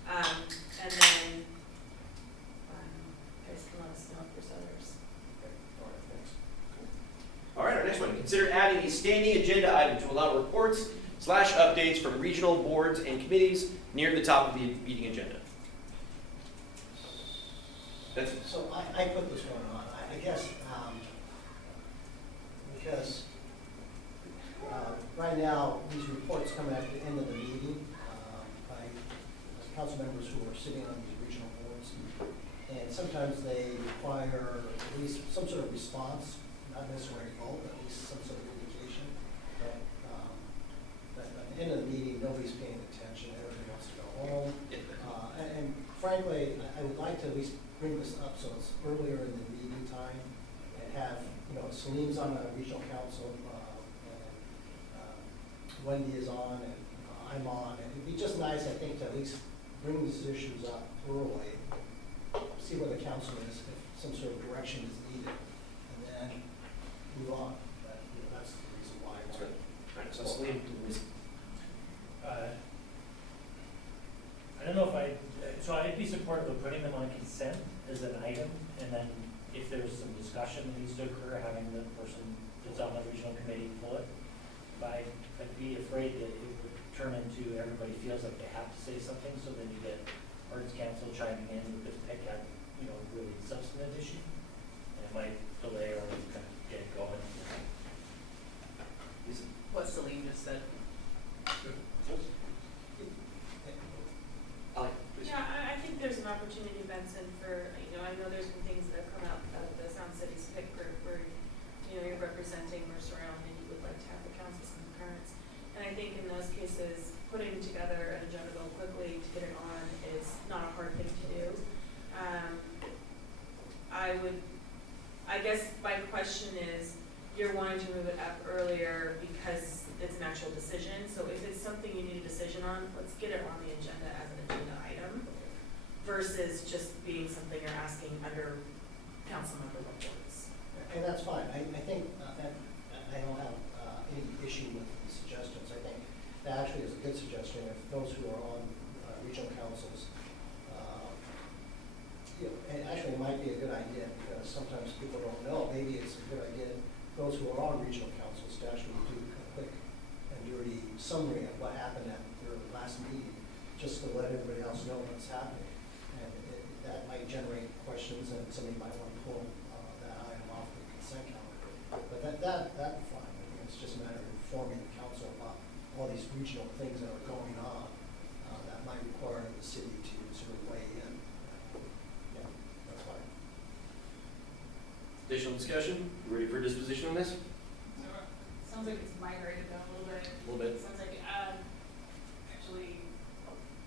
And then, you guys can let us know if there's others. okay. All right, thanks. All right, our next one. Consider adding a standing agenda item to allow reports / updates from regional boards and committees near the top of the meeting agenda. That's So I put this one on, I guess, because right now, these reports come at the end of the meeting by council members who are sitting on these regional boards. And sometimes they require at least some sort of response, not necessarily a vote, but at least some sort of indication that at the end of the meeting, nobody's paying attention, everybody wants to go home. And frankly, I would like to at least bring this up so it's earlier in the meeting time and have, you know, Salim's on the regional council, and Wendy is on, and I'm on, and it'd be just nice, I think, to at least bring these issues up early, see where the council is, if some sort of direction is needed, and then move on. But, you know, that's the reason why. That's right. All right, so Salim, I don't know if so I'd be supportive of putting them on consent as an item, and then if there's some discussion that needs to occur, having the person that's on the regional committee pull it. But I'd be afraid that it would turn into everybody feels like they have to say something, so then you get arts council chiming in with this pick at, you know, really substantive issue. And it might delay or kind of get it going. What Celine just said. Yeah, I think there's an opportunity, Benson, for, you know, I know there's been things that have come out of the Sound Cities pick group where, you know, you're representing Mercer and you would like to have the council's concurrence. And I think in those cases, putting together an agenda bill quickly to get it on is not a hard thing to do. I guess my question is, you're wanting to move it up earlier because it's an actual decision. So if it's something you need a decision on, let's get it on the agenda as an agenda item versus just being something you're asking under council member reports. And that's fine. I think that I don't have any issue with the suggestions. I think that actually is a good suggestion. If those who are on regional councils, you know, and actually it might be a good idea because sometimes people don't know. Maybe it's a good idea, those who are on regional councils, to actually do a quick and dirty summary of what happened at their last meeting, just to let everybody else know what's happening. And that might generate questions, and somebody might want to pull that item off the consent calendar. But that's fine. I mean, it's just a matter of informing the council about all these regional things that are going on that might require the city to sort of weigh in. Yeah, that's fine. additional discussion? You ready for disposition on this? Sounds like it's migrated down a little bit. A little bit. Sounds like actually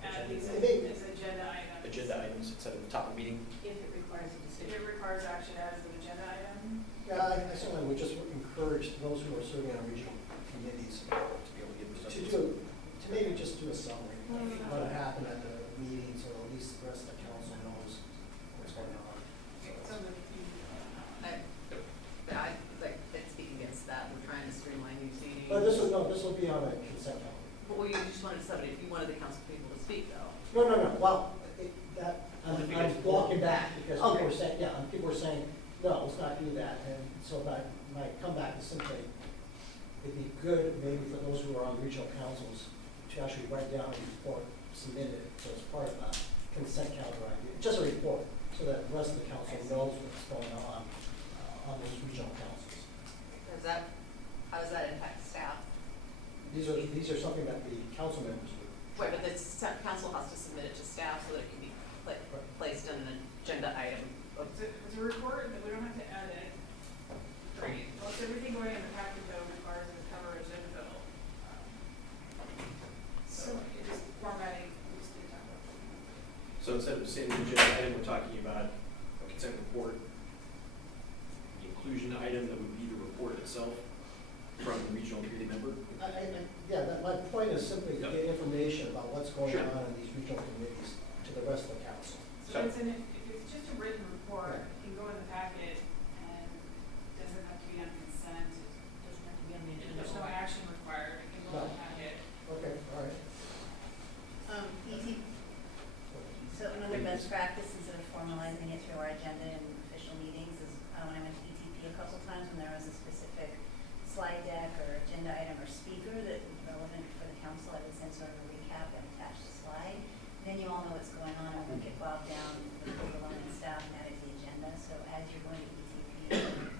add these Agenda. as agenda items. Agenda items instead of the top of the meeting. If it requires a decision. If it requires action as an agenda item. Yeah, I certainly would just encourage those who are serving on regional committees To be able to get this to maybe just do a summary of what happened at the meeting, so at least the rest of the council knows what's going on. Sounds like you. But I, like, speaking against that, we're trying one of the council people to speak, though. No, well, I'm walking back, because people Okay. were saying, people were saying, no, let's not do that, and so my comeback is simply, it'd be good maybe for those who are on regional councils to actually write down a report, submit it, so it's part of a consent calendar idea, just a report, so that the rest of the council knows what's going on those regional councils. How does that impact staff? These are something that the council members would. Wait, but the council has to submit it to staff so that it can be placed in an agenda item. It's a report that we don't have to edit. Great. Well, it's everything going in the packet though requires a cover agenda. So it is formatting, we just need to talk about. So instead of saying the agenda item, we're talking about a consent report, the inclusion item that would be the report itself from the regional committee member. My point is simply to get information about what's going Sure. on in these regional committees to the rest of the council. So if it's just a written report, it can go in the packet and doesn't have to be on consent. It doesn't have to be on the agenda. There's no action required. It can go in the packet. Okay, all right. So another best practice, instead of formalizing it through our agenda and official meetings, is when I went to ETP a couple times, when there was a specific slide deck or agenda item or speaker that was relevant for the council, I would send sort of a recap and attach the slide. Then you all know what's going on and won't get bogged down with overwhelming staff and adding to the agenda. So as you're going to ETP,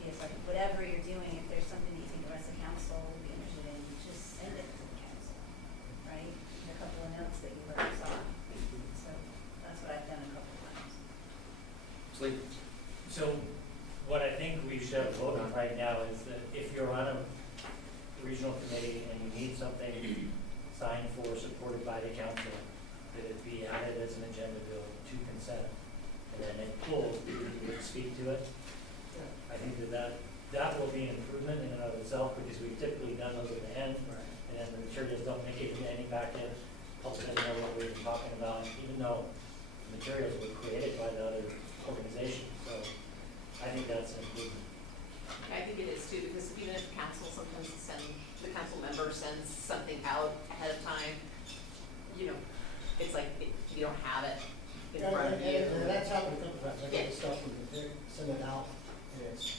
PSR, whatever you're doing, if there's something that you think the rest of the council would be interested in, just send it to the council, right? A couple of notes that you already saw. So that's what I've done a couple of times. Sleep. So what I think we should have voted on right now is that if you're on a regional committee and you need something signed for, supported by the council, that it be added as an agenda bill to consent. And then it pulls, you would speak to it. I think that will be an improvement in and of itself, because we've typically done those at the end. And then the materials don't make it into any packet, helps us know what we've been talking about, even though the materials were created by the other organization. So I think that's an improvement. I think it is too, because even if council sometimes the council member sends something out ahead of time, it's like, you don't have it in front of you. And that's happened a couple times. I get the stuff from the dick, send it out, and it's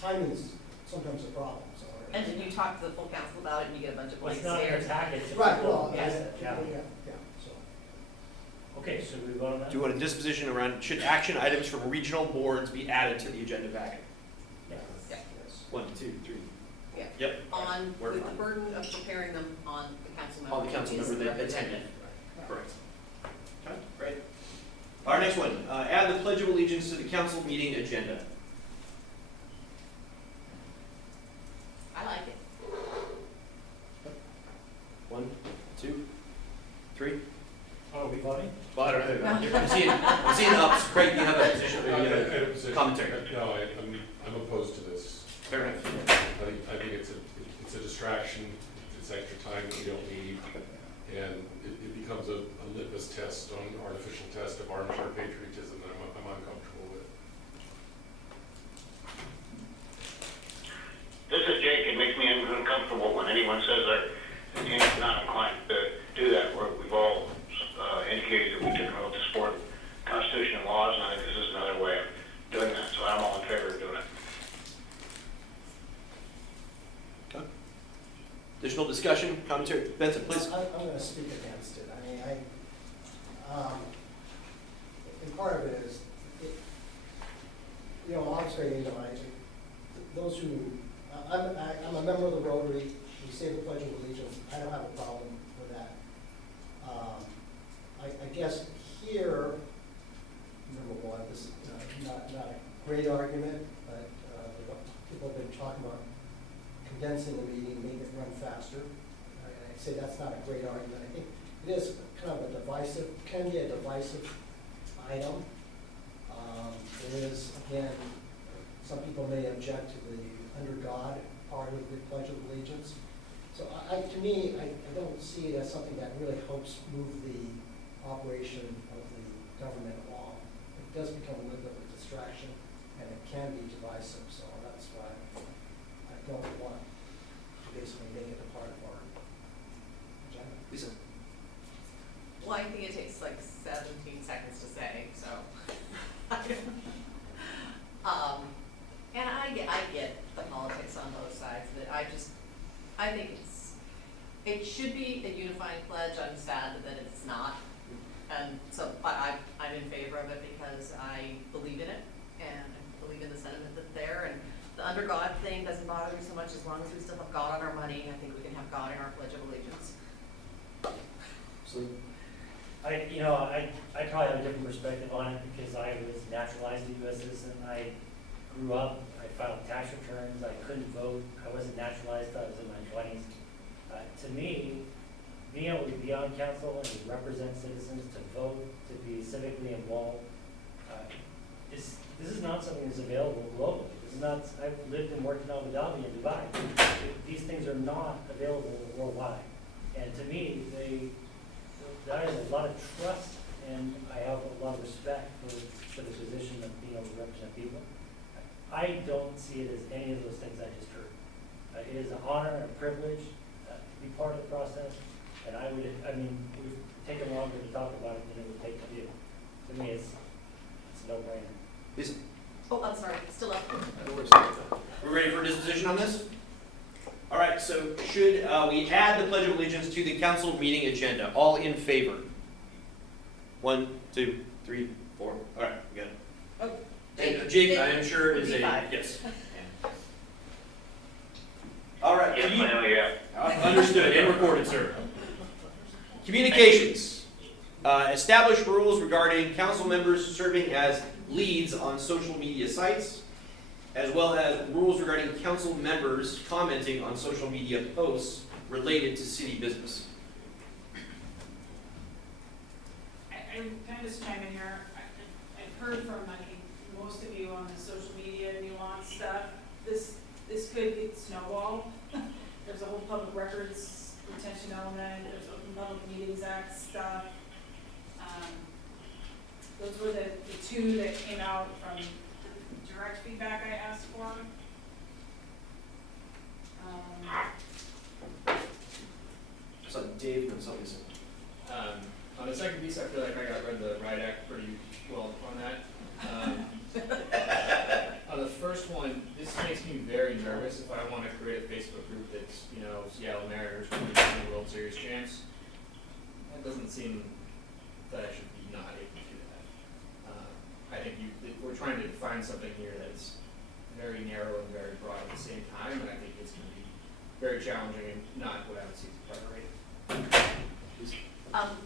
timing is sometimes a problem, so. And then you talk to the full council about it and you get a bunch of Well, blank it's not in stares. your package. Right, well, Yes. yeah, so. Okay, so we vote on that? Do you want a disposition around, should action items from regional boards be added to the agenda packet? Yeah. Yeah. 1, 2, 3. Yeah. Yep. With the burden of preparing them on the council member. On the council who is member that represented. attended. Correct. Okay, great. Our next one, add the Pledge of Allegiance to the council meeting agenda. I like it. 1, 2, 3. Are we voting? Well, I don't know. I'm seeing ups. Craig, you have a position, I have a position. commentary. No, I'm opposed to this. Fair enough. I think it's a distraction, it's extra time that we don't need, and it becomes a litmus test, an artificial test of armchair patriotism that I'm uncomfortable with. This is Jake. It makes me uncomfortable when anyone says they're not inclined to do that. We've all indicated that we took an oath to support Constitution and laws, and I think this is another way of doing that. So I'm all in favor of doing it. Additional discussion, commentary? Benson, please. I'm going to speak against it. I mean, and part of it is, obviously, those who, I'm a member of the Rotary. We say the Pledge of Allegiance. I don't have a problem with that. I guess here, number one, this is not a great argument, but people have been talking about condensing the meeting, making it run faster. I say that's not a great argument. I think it is kind of can be a divisive item. It is, again, some people may object to the under God part of the Pledge of Allegiance. So to me, I don't see it as something that really helps move the operation of the government along. It does become a little bit of a distraction, and it can be divisive, so that's why I don't want to basically make it a part of our agenda. Lisa? Well, I think it takes like 17 seconds to say, so. And I get the politics on both sides of it. I think it should be a unifying pledge. I'm sad that it's not. And so, but I'm in favor of it because I believe in it and I believe in the sentiment that's there. And the under God thing doesn't bother me so much as long as we still have God on our money. I think we can have God in our Pledge of Allegiance. So, I probably have a different perspective on it because I was naturalized a U.S. citizen. I grew up, I filed tax returns, I couldn't vote, I wasn't naturalized till I was in my 20s. To me, being able to be on council and to represent citizens, to vote, to be civically involved, this is not something that's available globally. This is not, I've lived and worked in Abu Dhabi and Dubai. These things are not available worldwide. And to me, I have a lot of trust and I have a lot of respect for the position of being able to represent people. I don't see it as any of those things I just heard. It is an honor and a privilege to be part of the process. And we've taken longer to talk about it than it would take to do. To me, it's a no-brainer. Lisa? Oh, I'm sorry, still up. We're ready for disposition on this? All right, so should we add the Pledge of Allegiance to the council meeting agenda? All in favor? 1, 2, 3, 4. All right, we got it. Oh, And Jake, I am sure is a yes. All right. Yes, ma'am, yeah. Understood and recorded, sir. Communications. Establish rules regarding council members serving as leads on social media sites, as well as rules regarding council members commenting on social media posts related to city business. Can I just chime in here? I've heard from, I think, most of you on the social media nuance stuff. This could get snowballed. There's a whole public records retention element, there's Open Public Meetings Act stuff. Those were the two that came out from the direct feedback I asked for. So Dave and something. On the second piece, I feel like I read the Riot Act pretty well on that. On the first one, this makes me very nervous if I want to create a Facebook group that's, Seattle Mariners winning the World Series champs. That doesn't seem that I should be not able to do that. I think we're trying to define something here that's very narrow and very broad at the same time, and I think it's going to be very challenging and not what I would see as part of it.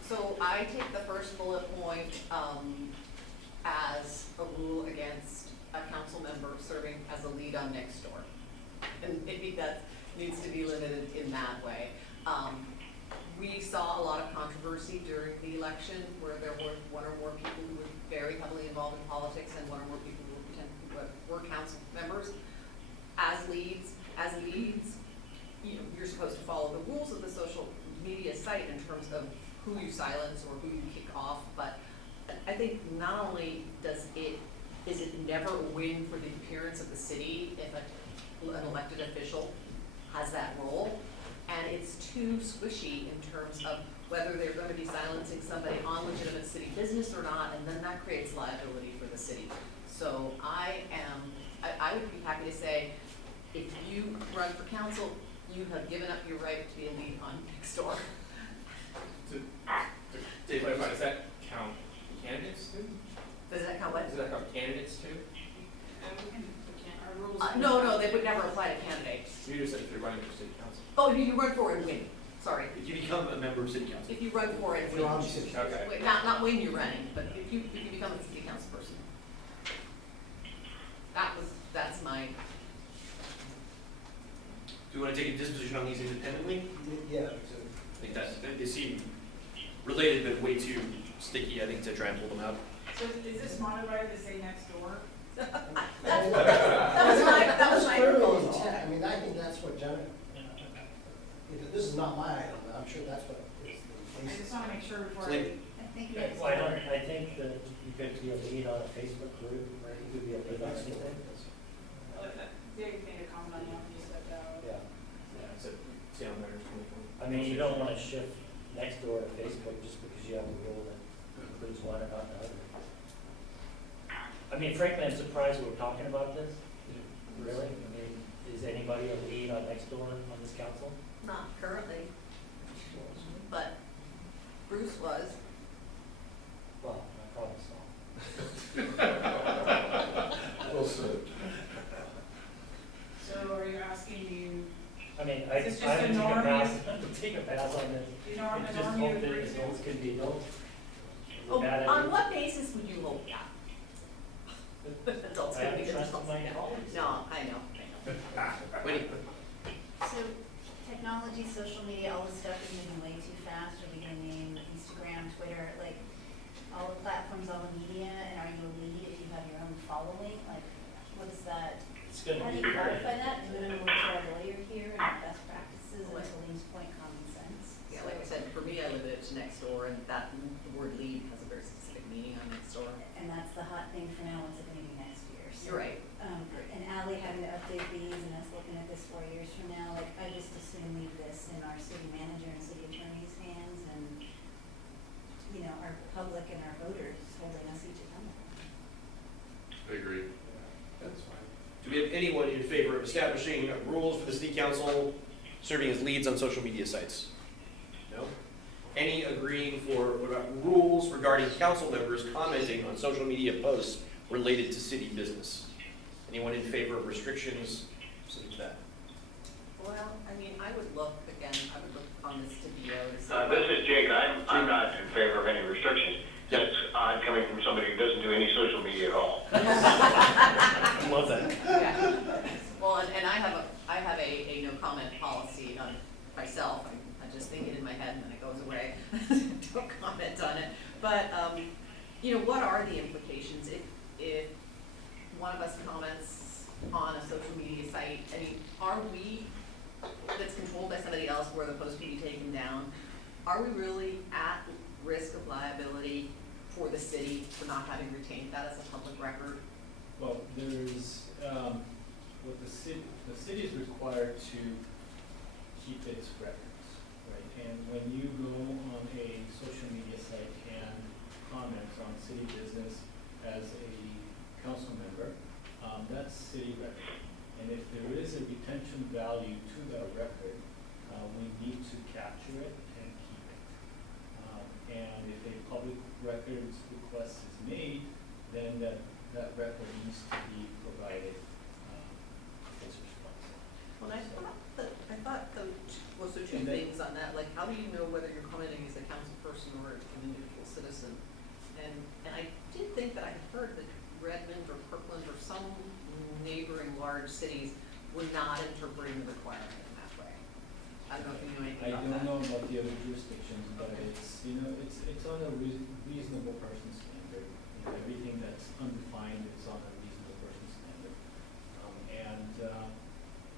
So I take the first bullet point as a rule against a council member serving as a lead on Nextdoor. And maybe that needs to be limited in that way. We saw a lot of controversy during the election where there were one or more people who were very heavily involved in politics and one or more people who were council members. As leads, you're supposed to follow the rules of the social media site in terms of who you silence or who you kick off, but I think not only is it never a win for the appearance of the city if an elected official has that role, and it's too squishy in terms of whether they're going to be silencing somebody on legitimate city business or not, and then that creates liability for the city. So I would be happy to say, if you run for council, you have given up your right to be a lead on Nextdoor. To clarify, does that count candidates too? Does that count what? Does that count candidates too? Our rules. No, they would never apply to candidates. You just said if you're running for city council. Oh, you run for it and win. Sorry. If you become a member of city council. If you run for it, If you're on the city. Okay. win. Not when you're running, but if you become a city council person. That's my. Do we want to take a disposition on these independently? Yeah. I think they seem related but way too sticky, I think, to try and pull them out. So is this modified to say next door? That was my clearly proposal. intent. I mean, I think that's what this is not my item, but I'm sure that's what is the I case. just want to make sure before Lynn? I think that's. I think that you could be a lead on a Facebook group, right? You could be a lead on anything. Dave made a comment on that when you stepped out. Yeah. Yeah, so Seattle Mariners 2020. I mean, you don't want to shift next door to Facebook just because you have a rule that includes one and not the other. I mean, frankly, I'm surprised we're talking about this. Really? I mean, is anybody a lead on next door on this council? Not currently, but Bruce was. Well, I probably saw. Well said. So are you asking you, I mean, Is I this just would a take a norm pass, I would take a pass on this. you know, I a just norm you hope that agree the to? votes can be no. Oh, Bad on idea. what basis would you hope that? Adults I can have be trust in adults, my yeah. colleagues. No, I know. Wait, So technology, social media, all this stuff is moving way too fast. Are we gonna name Instagram, Twitter, like all the platforms, all the media, and are you a lead if you have your own following? Like, what is that? It's gonna How do be. you clarify that? Do we look to our lawyer here and our best practices and to Lean's point, common sense? Yeah, like I said, for me, I live it next door, and that the word lead has a very specific meaning on next door. And that's the hot thing for now, what's it gonna be next year? So, You're right. And Ally having to update these and us looking at this 4 years from now, like, I just assume leave this in our city manager and city attorney's hands and, you know, our public and our voters holding us each accountable. I agree. That's fine. do we have anyone in favor of establishing rules for the city council serving as leads on social media sites? No? Any agreeing for what about rules regarding council members commenting on social media posts related to city business? Anyone in favor of restrictions such as that? Well, I mean, I would look on this to DO to see. This is Jake. I'm not in favor of any restrictions. Yep. That's odd coming from somebody who doesn't do any social media at all. I love that. Yeah. Well, and I have a no comment policy on myself. I just think it in my head and then it goes away. Don't comment on it. But, you know, what are the implications if one of us comments on a social media site? I mean, are we, that's controlled by somebody else where the post can be taken down, are we really at risk of liability for the city for not having retained that as a public record? Well, there's, what the city is required to keep its records, right? And when you go on a social media site and comment on city business as a council member, that's city record. And if there is a retention value to that record, we need to capture it and keep it. And if a public records request is made, then that record needs to be provided as responsible. Well, I thought so two And then- things on that, like how do you know whether you're commenting as a council person or an individual citizen? And I did think that I heard that Redmond or Kirkland or some neighboring large cities were not interpreting the requirement in that way. I don't know if you know anything I about don't that. know about the other jurisdictions, but it's, you know, it's on a reasonable person standard. You know, everything that's undefined is on a reasonable person standard.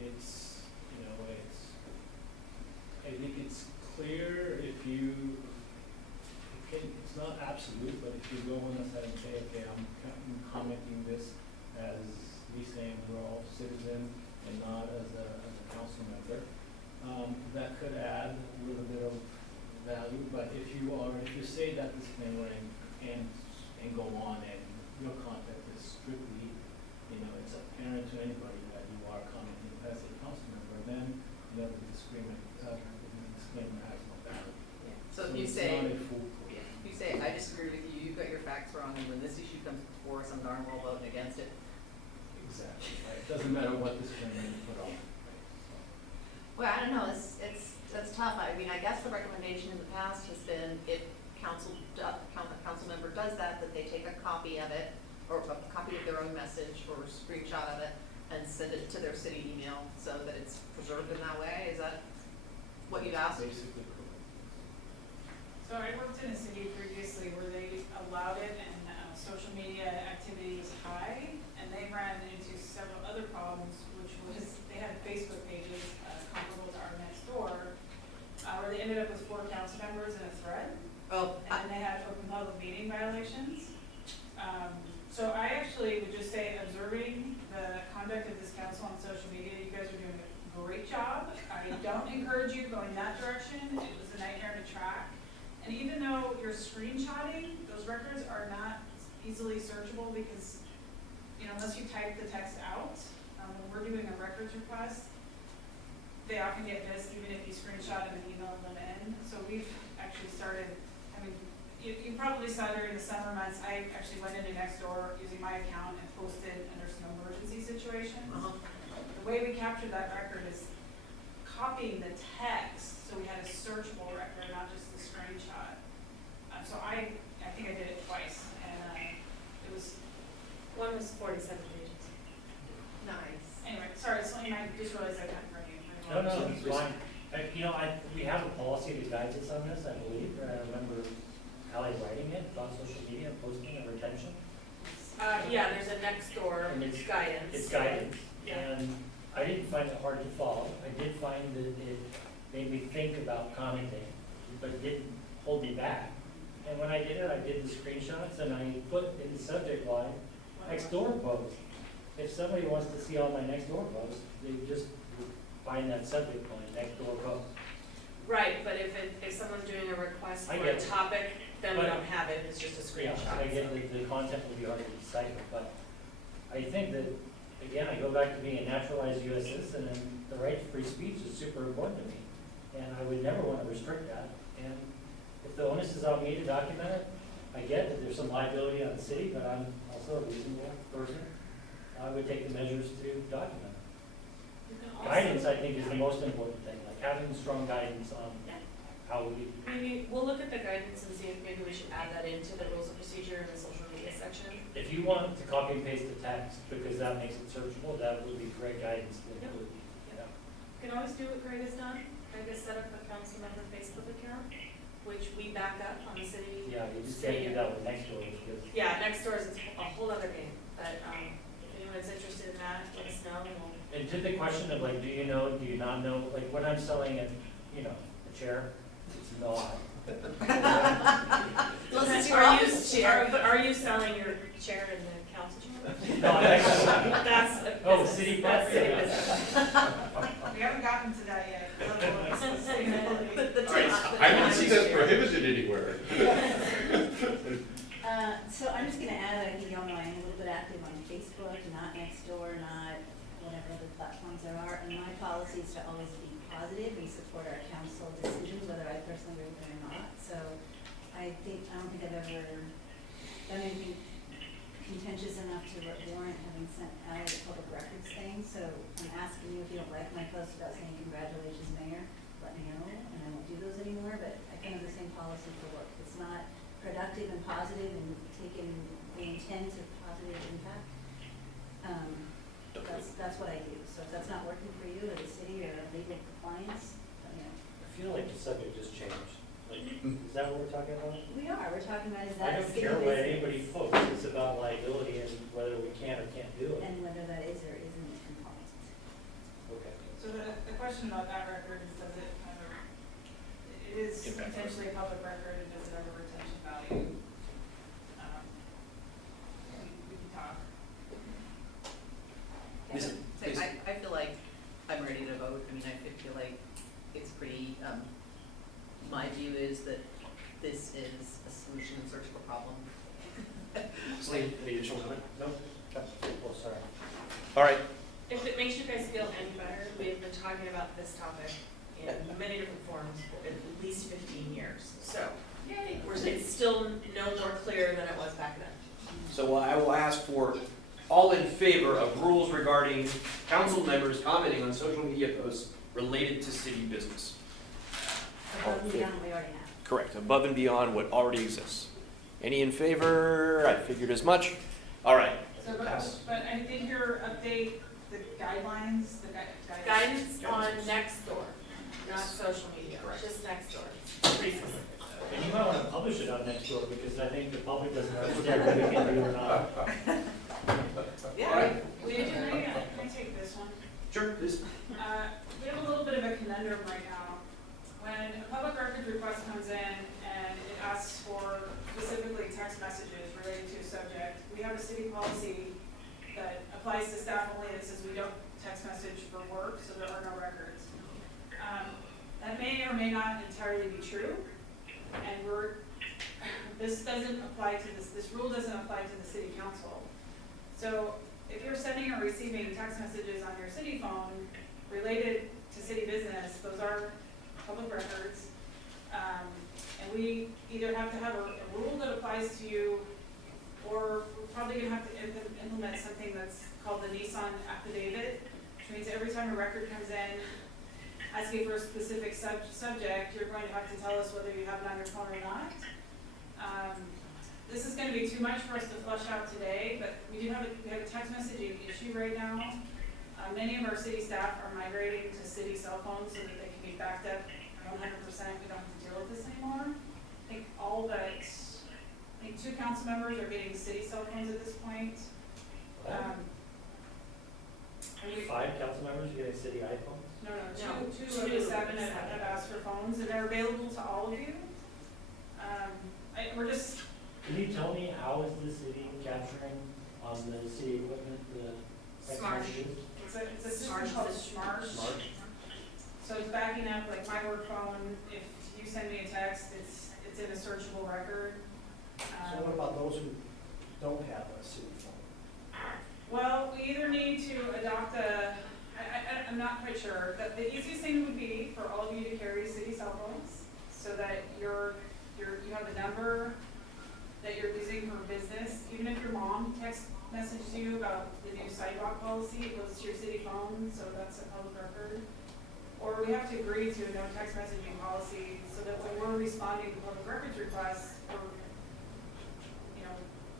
It's, you know, I think it's clear if you, it's not absolute, but if you go on a site and say, okay, I'm commenting this as we saying we're all citizen and not as a council member, that could add a little bit of value. But if you say that disclaimer and go on and your content is strictly, you know, it's apparent to anybody that you are commenting as a council member, then the disclaimer has no value. Yeah. So if you say, it's not a foolproof. if you say, I disagree with you, you've got your facts wrong, and when this issue comes before us, I'm darn well voting against it. Exactly. Right? It doesn't matter what disclaimer you put on. Well, I don't know, that's tough. I mean, I guess the recommendation in the past has been if a council member does that they take a copy of it, or a copy of their own message, or a screenshot of it, and send it to their city email so that it's preserved in that way. Is that what you've asked? Basically correct. So I worked in a city previously where they allowed it and social media activity was high, and they ran into several other problems, which was they had Facebook pages comparable to our next door, where they ended up with 4 council members in a thread, Oh, and then they had open public meeting violations. So I actually would just say, observing the conduct of this council on social media, you guys are doing a great job. I don't encourage you going that direction. It was a nightmare to track. And even though you're screenshotting, those records are not easily searchable because, you know, unless you type the text out, when we're doing a records request, they often get missed even if you screenshot them and email them in. So we've actually started, I mean, you probably saw during the summer months, I actually went into Nextdoor using my account and posted under some emergency situations. The way we captured that record is copying the text, so we had a searchable record, not just the screenshot. So I think I did it twice, and it was, One was 47 pages. Nice. anyway, sorry, Celine, I just realized I got in front of you. No, it's fine. We have a policy that guides us on this, I believe. I remember Ally writing it on social media, posting and retention. Yeah, there's a Nextdoor And it's guidance. It's guidance, Yeah. and I didn't find it hard to follow. I did find that it made me think about commenting, but it didn't hold me back. And when I did it, I did the screenshots and I put in the subject line, next door post. If somebody wants to see all my next door posts, they just find that subject line, next door post. Right, but if someone's doing a request I for get a it. topic, then we But- don't have it, it's just a Yeah, screenshot. I get that the content will be hard to decipher, but I think that, again, I go back to being a naturalized US citizen, and the right to free speech is super important to me. And I would never want to restrict that. And if the onus is on me to document it, I get that there's some liability on the city, but I'm also a reasonable person. I would take the measures to document it. You can also- Guidance, I think, is the most important thing, like having strong guidance on how we. Maybe, we'll look at the guidance and see if maybe we should add that into the rules of procedure in the social media section. If you want to copy and paste the text, because that makes it searchable, that would be great guidance to include, you know. You can always do what Greg has done. Greg has set up a council member Facebook account, which we back up on the city. Yeah, you just can't do that with Nextdoor, because Yeah, Nextdoor is a whole other game, but, if anyone's interested in that, let us know and we'll. and to the question of like, do you know, do you not know, like when I'm selling a, you know, a chair, it's not. Unless it's your Are you- office chair. But are you selling your chair in the council chamber? No, I actually, That's a oh, business. city That's city property. business. We haven't gotten to that yet. The All right, tip- I don't see that's prohibited anywhere. So I'm just gonna add, I think y'all know I'm a little bit active on Facebook, not Nextdoor, not whatever other platforms there are. And my policy is to always be positive. We support our council decisions, whether I personally agree with them or not. So I don't think I've ever done anything contentious enough to warrant having sent out a public records thing. So I'm asking you, if you don't like my post about saying congratulations, Mayor, let me know, and I won't do those anymore. But I kind of the same policy for work. It's not productive and positive and taking the intent of positive impact. That's what I do. So if that's not working for you or the city or legal compliance, you know. I feel like the subject just changed. Like, is that what we're talking about? We're talking about is I that don't city care what business? anybody posts, it's about liability and whether we can or can't do it. And whether that is or isn't compliant. Okay. So the question about that record is, does it kind of, it is Impact. potentially a public record, and does it have a retention value? We can talk. Lisa, So please. I feel like I'm ready to vote. I mean, I feel like it's pretty, my view is that this is a solution in search of a problem. Celine, any additional comment? No? Oh, sorry. All right. If it makes you guys feel any better, we've been talking about this topic in many different forms for at least 15 years. So, yay, it's still no more clear than it was back then. So I will ask for all in favor of rules regarding council members commenting on social media posts related to city business. Above and beyond what we already have. Correct, above and beyond what already exists. Any in favor? I figured as much. All right. So, but I did hear update the guidelines, the Guidance on Nextdoor, not social media, Correct. just Nextdoor. Pretty specific. And you might want to publish it on Nextdoor, because I think the public doesn't understand what we can do or not. Yeah, we did, can I take this one? Sure, please. We have a little bit of a conundrum right now. When a public records request comes in and it asks for specifically text messages related to a subject, we have a city policy that applies to staff only that says we don't text message for work, so there are no records or may not entirely be true, and this doesn't apply to this rule doesn't apply to the city council. So if you're sending or receiving text messages on your city phone related to city business, those are public records. And we either have to have a rule that applies to you, or we're probably gonna have to implement something that's called the Nissan affidavit, which means every time a record comes in asking for a specific subject, you're going to have to tell us whether you have it on your phone or not. This is gonna be too much for us to flush out today, but we have a text messaging issue right now. Many of our city staff are migrating to city cell phones so that they can be backed up 100%. We don't have to deal with this anymore. I think 2 council members are getting city cell phones at this point. And 5 council members are getting city iPhones? No, two of the 7 have asked for phones, and they're available to all of you. We're just. Can you tell me how is the city capturing on the city equipment, the text Smart. messages? It's a system called Smart. So it's backing up, like my work phone, if you send me a text, it's in a searchable record. So what about those who don't have a city phone? Well, we either need to adopt I'm not quite sure. The easiest thing would be for all of you to carry city cell phones so that you have a number that you're using for business. Even if your mom text messages you about the new sidewalk policy, it goes to your city phone, so that's a public record. Or we have to agree to a no text messaging policy so that when we're responding to public records requests,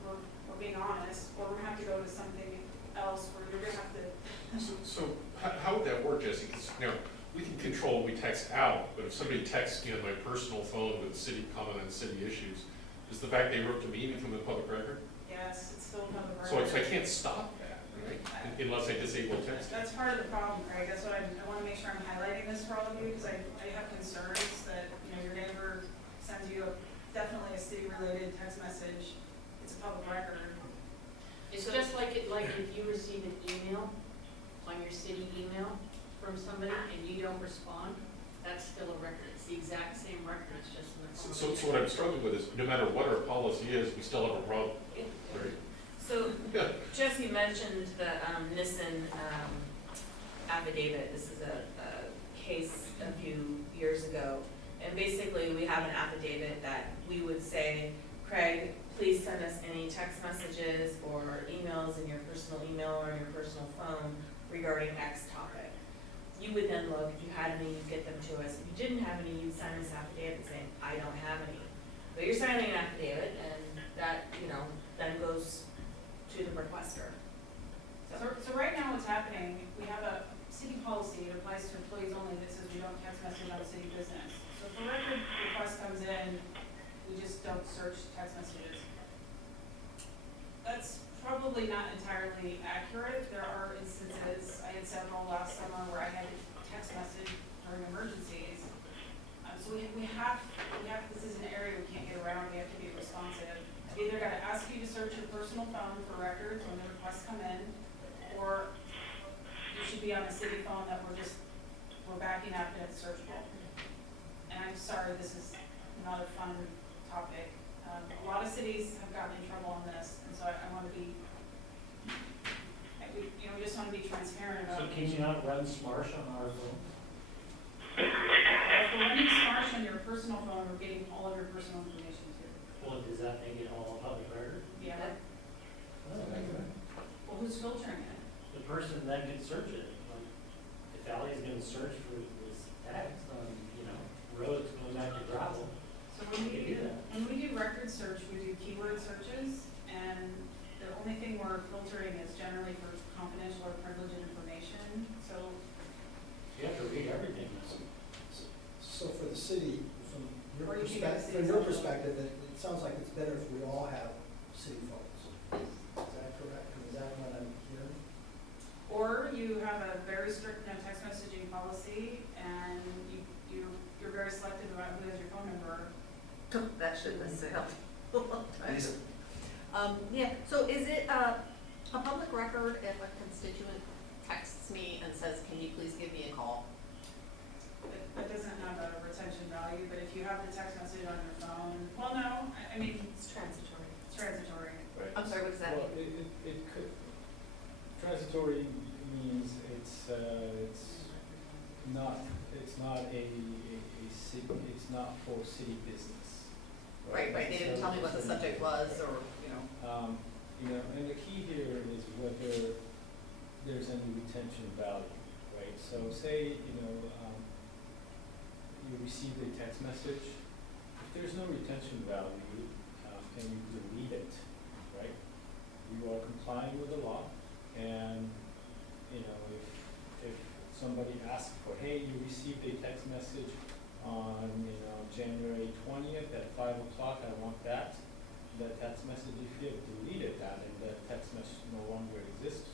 we're being honest, or we're gonna have to go to something else where you're gonna have to. So how would that work, Jesse? Because, we can control what we text out, but if somebody texts me on my personal phone with city comment on city issues, does the fact they wrote to me become a public record? Yes, it's still a public So record. I can't stop that, right? Unless I disable text. That's part of the problem, Craig. That's what I want to make sure I'm highlighting this for all of you, because I have concerns that, your neighbor sends you definitely a city-related text message. It's a public record. It's just like if you receive an email on your city email from somebody and you don't respond, that's still a record. It's the exact same record, it's just in the phone. So what I'm struggling with is, no matter what our policy is, we still have a problem, right? So Jesse mentioned the Nissan affidavit. This is a case a few years ago. And basically, we have an affidavit that we would say, Craig, please send us any text messages or emails in your personal email or your personal phone regarding X topic. You would then look, if you had any, you'd get them to us. If you didn't have any, you'd sign this affidavit saying, I don't have any. But you're signing an affidavit, and that, then goes to the requester. So right now what's happening, we have a city policy that applies to employees only that says we don't text message on city business. So if a record request comes in, we just don't search text messages. That's probably not entirely accurate. There are instances, I had several last summer where I had a text message during emergencies. So we have, this is an area we can't get around, we have to be responsive. I've either gotta ask you to search your personal phone for records when the requests come in, or you should be on a city phone that we're backing up and it's searchable. And I'm sorry, this is not a fun topic. A lot of cities have gotten in trouble on this, and so I want to be, we just want to be transparent about. So can you not run Smarsh on our phone? If we're running Smarsh on your personal phone, we're getting all of your personal information too. Well, does that make it all public record? Yeah. Oh, okay. Well, who's filtering it? The person then can search it. Like, if Ally's gonna search for this text on, roads going back to gravel. So when we do record search, we do keyword searches, and the only thing we're filtering is generally for confidential or privileged information, so. You have to read everything. So for the city, from Or your you can go to perspective, city it sounds like it's better if we all have city phones. Is that correct? Is that what I'm hearing? Or you have a very strict no text messaging policy, and you're very selective about who has your phone number. That shouldn't have helped. So is it a public record if a constituent texts me and says, can you please give me a call? that doesn't have a retention value, but if you have the text message on your phone, well, no, I mean, It's transitory. it's transitory. I'm sorry, what does that Well, mean? it could, transitory means it's not a city, it's not for city business. Right, they didn't tell me what the subject was, or, you know. You know, and the key here is whether there's any retention value, right? So say, you know, you received a text message, if there's no retention value, and you delete it, right? You are complying with the law, and, you know, if somebody asks for, hey, you received a text message on, you know, January 20th at 5 o'clock, I want that text message, if you have deleted that and the text message no longer exists,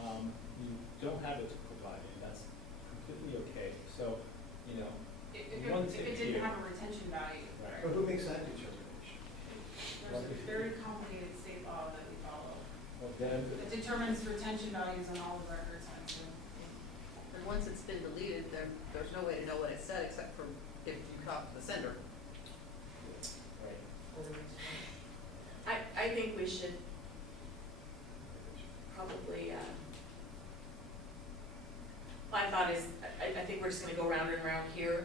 you don't have it to provide, and that's completely okay. So, you know, If one it tip didn't here. have a retention value. Right. But who makes that determination? There's a very complicated state law that we follow. Well, then, It determines retention values on all the records, I'm assuming. And once it's been deleted, there's no way to know what it said except for if you talk to the sender. right. I think we should probably, my thought is, I think we're just gonna go round and round here,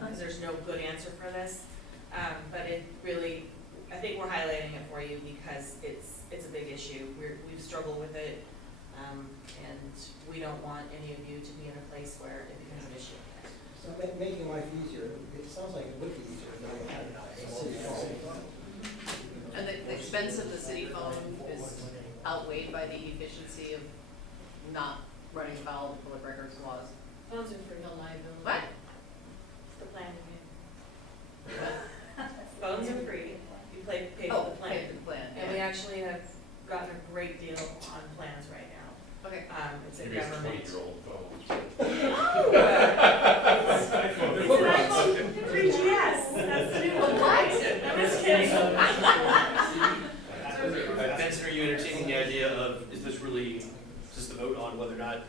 because there's no good answer for this. But it really, I think we're highlighting it for you because it's a big issue. We've struggled with it, and we don't want any of you to be in a place where it becomes an issue. So making life easier, it sounds like it would be easier if they had a city phone. And the expense of the city phone is outweighed by the efficiency of not running afoul of the public records laws. Phones are free, no liability. What? It's the plan again. Phones are free, you pay for the Oh, plan. pay for the plan, And we yeah. actually have gotten a great deal on plans right now. Okay. It's a Maybe it's a government. 20-year-old phone. It's an iPhone 3GS, that's the new one. What? I'm just kidding. Benson, are you entertaining the idea of, is this the vote on whether or not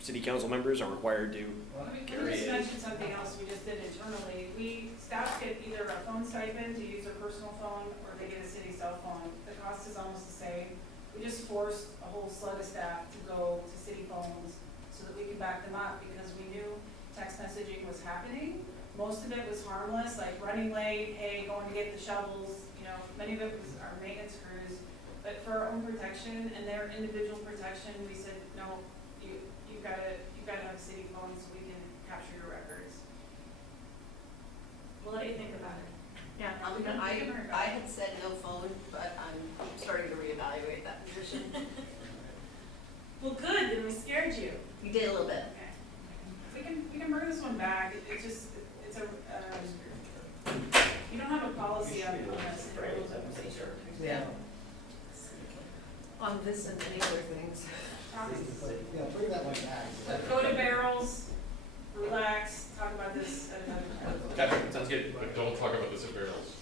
city council members are required to Let me carry just it? mention something else we just did internally. Staff get either a phone stipend to use their personal phone, or they get a city cell phone. The cost is almost the same. We just forced a whole slug of staff to go to city phones so that we could back them up, because we knew text messaging was happening. Most of it was harmless, like running late, hey, going to get the shovels, you know, many of it was our maintenance crews. But for our own protection and their individual protection, we said, no, you've gotta have a city phone so we can capture your records. We'll let you think about it. Yeah, I had said no phone, but I'm starting to reevaluate that position. Well, good, then we scared you. You did a little bit. Okay. We can bring this one back. It's a, you don't have a policy on this. Yeah. On this and many other things. Yeah, bring that one back. But go to barrels, relax, talk about this at another time. Okay, sounds good. But don't talk about this at barrels.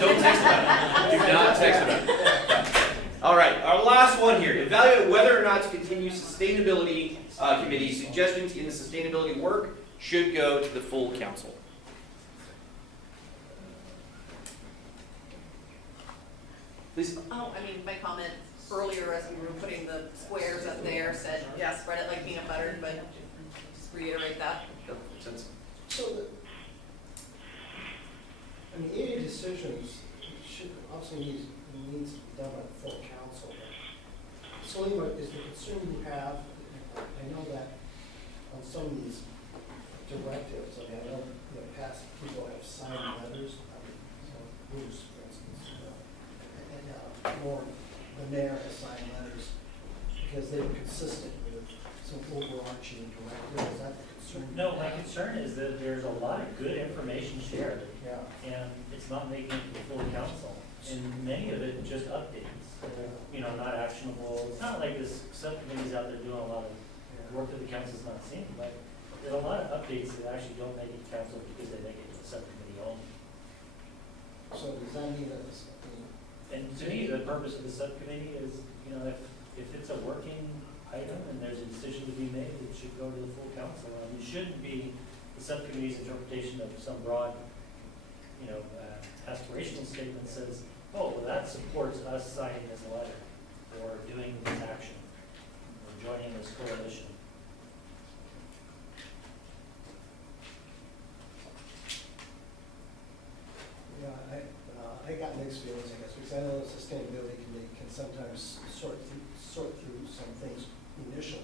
Don't text about it. Do not text about it. All right, our last one here. Evaluate whether or not to continue sustainability committee. Suggestions in the sustainability work should go to the full council. Please. Oh, I mean, my comment earlier as we were putting the squares up there said, yeah, spread it like peanut butter, but just reiterate that. Makes sense. So I mean, any decisions should obviously needs to be done by the full council. So anyway, is the concern you have, I know that on some of these directives, I mean, I know in the past people have signed letters, Bruce, for instance, and more, the mayor has signed letters because they were consistent with some overarching directive. Is that the concern? No, my concern is that there's a lot of good information shared, Yeah. and it's not making it to the full council. And many of it just updates, you know, not actionable. It's not like this subcommittee's out there doing a lot of work that the council's not seeing, but there's a lot of updates that actually don't make it to council because they make it to the subcommittee only. So does that mean that this, And to me, the purpose of the subcommittee is, you know, if it's a working item and there's a decision to be made, it should go to the full council. And you shouldn't be the subcommittee's interpretation of some broad, you know, aspirational statement says, oh, well, that supports us signing this letter, or doing this action, or joining this coalition. Yeah, I got mixed feelings, I guess, because I know the sustainability committee can sometimes sort through some things initially.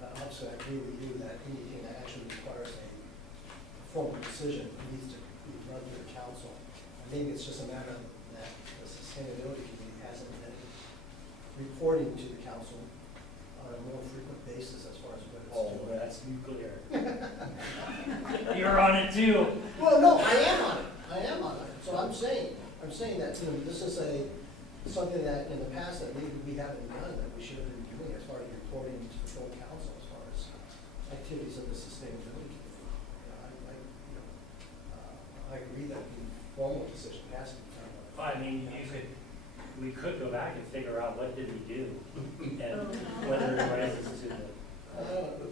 Obviously, I agree with you that anything that actually requires a formal decision needs to be run through the council. Maybe it's just a matter that the sustainability committee hasn't been reporting to the council on a more frequent basis as far as what it's doing. Oh, that's nuclear. You're on it too. Well, no, I am on it. I am on it. So I'm saying that, you know, this is something that in the past that maybe we haven't done, that we should have been doing as far as reporting to the full council as far as activities of the sustainability committee. I agree that the formal decision has to be done. Well, I mean, we could go back and figure out what did we do, and whether it rises to the.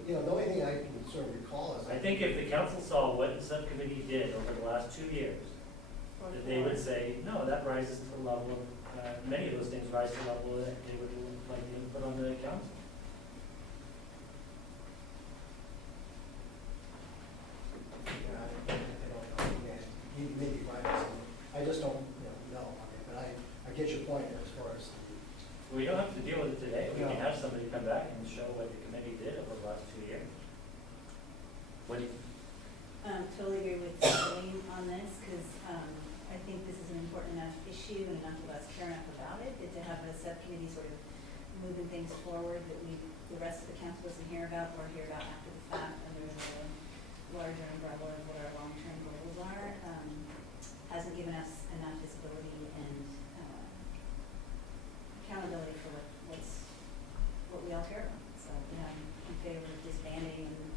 You know, the only thing I can sort of recall is. I think if the council saw what the subcommittee did over the last 2 years, that they would say, no, that rises to the level of, many of those things rise to the level that they would like to put on the council. Yeah, I don't know. Yeah, you may be right. I just don't, know. But I get your point as far as We don't have to deal with it today. We can No. have somebody come back and show what the committee did over the last 2 years. What do you? Totally agree with Celine on this, because I think this is an important enough issue and enough of us care enough about it, that to have a subcommittee sort of moving things forward that the rest of the council doesn't hear about or hear about after the fact, under the larger umbrella of what our long-term goals are, hasn't given us enough visibility and accountability for what we all care about. So, I'm in favor of disbanding and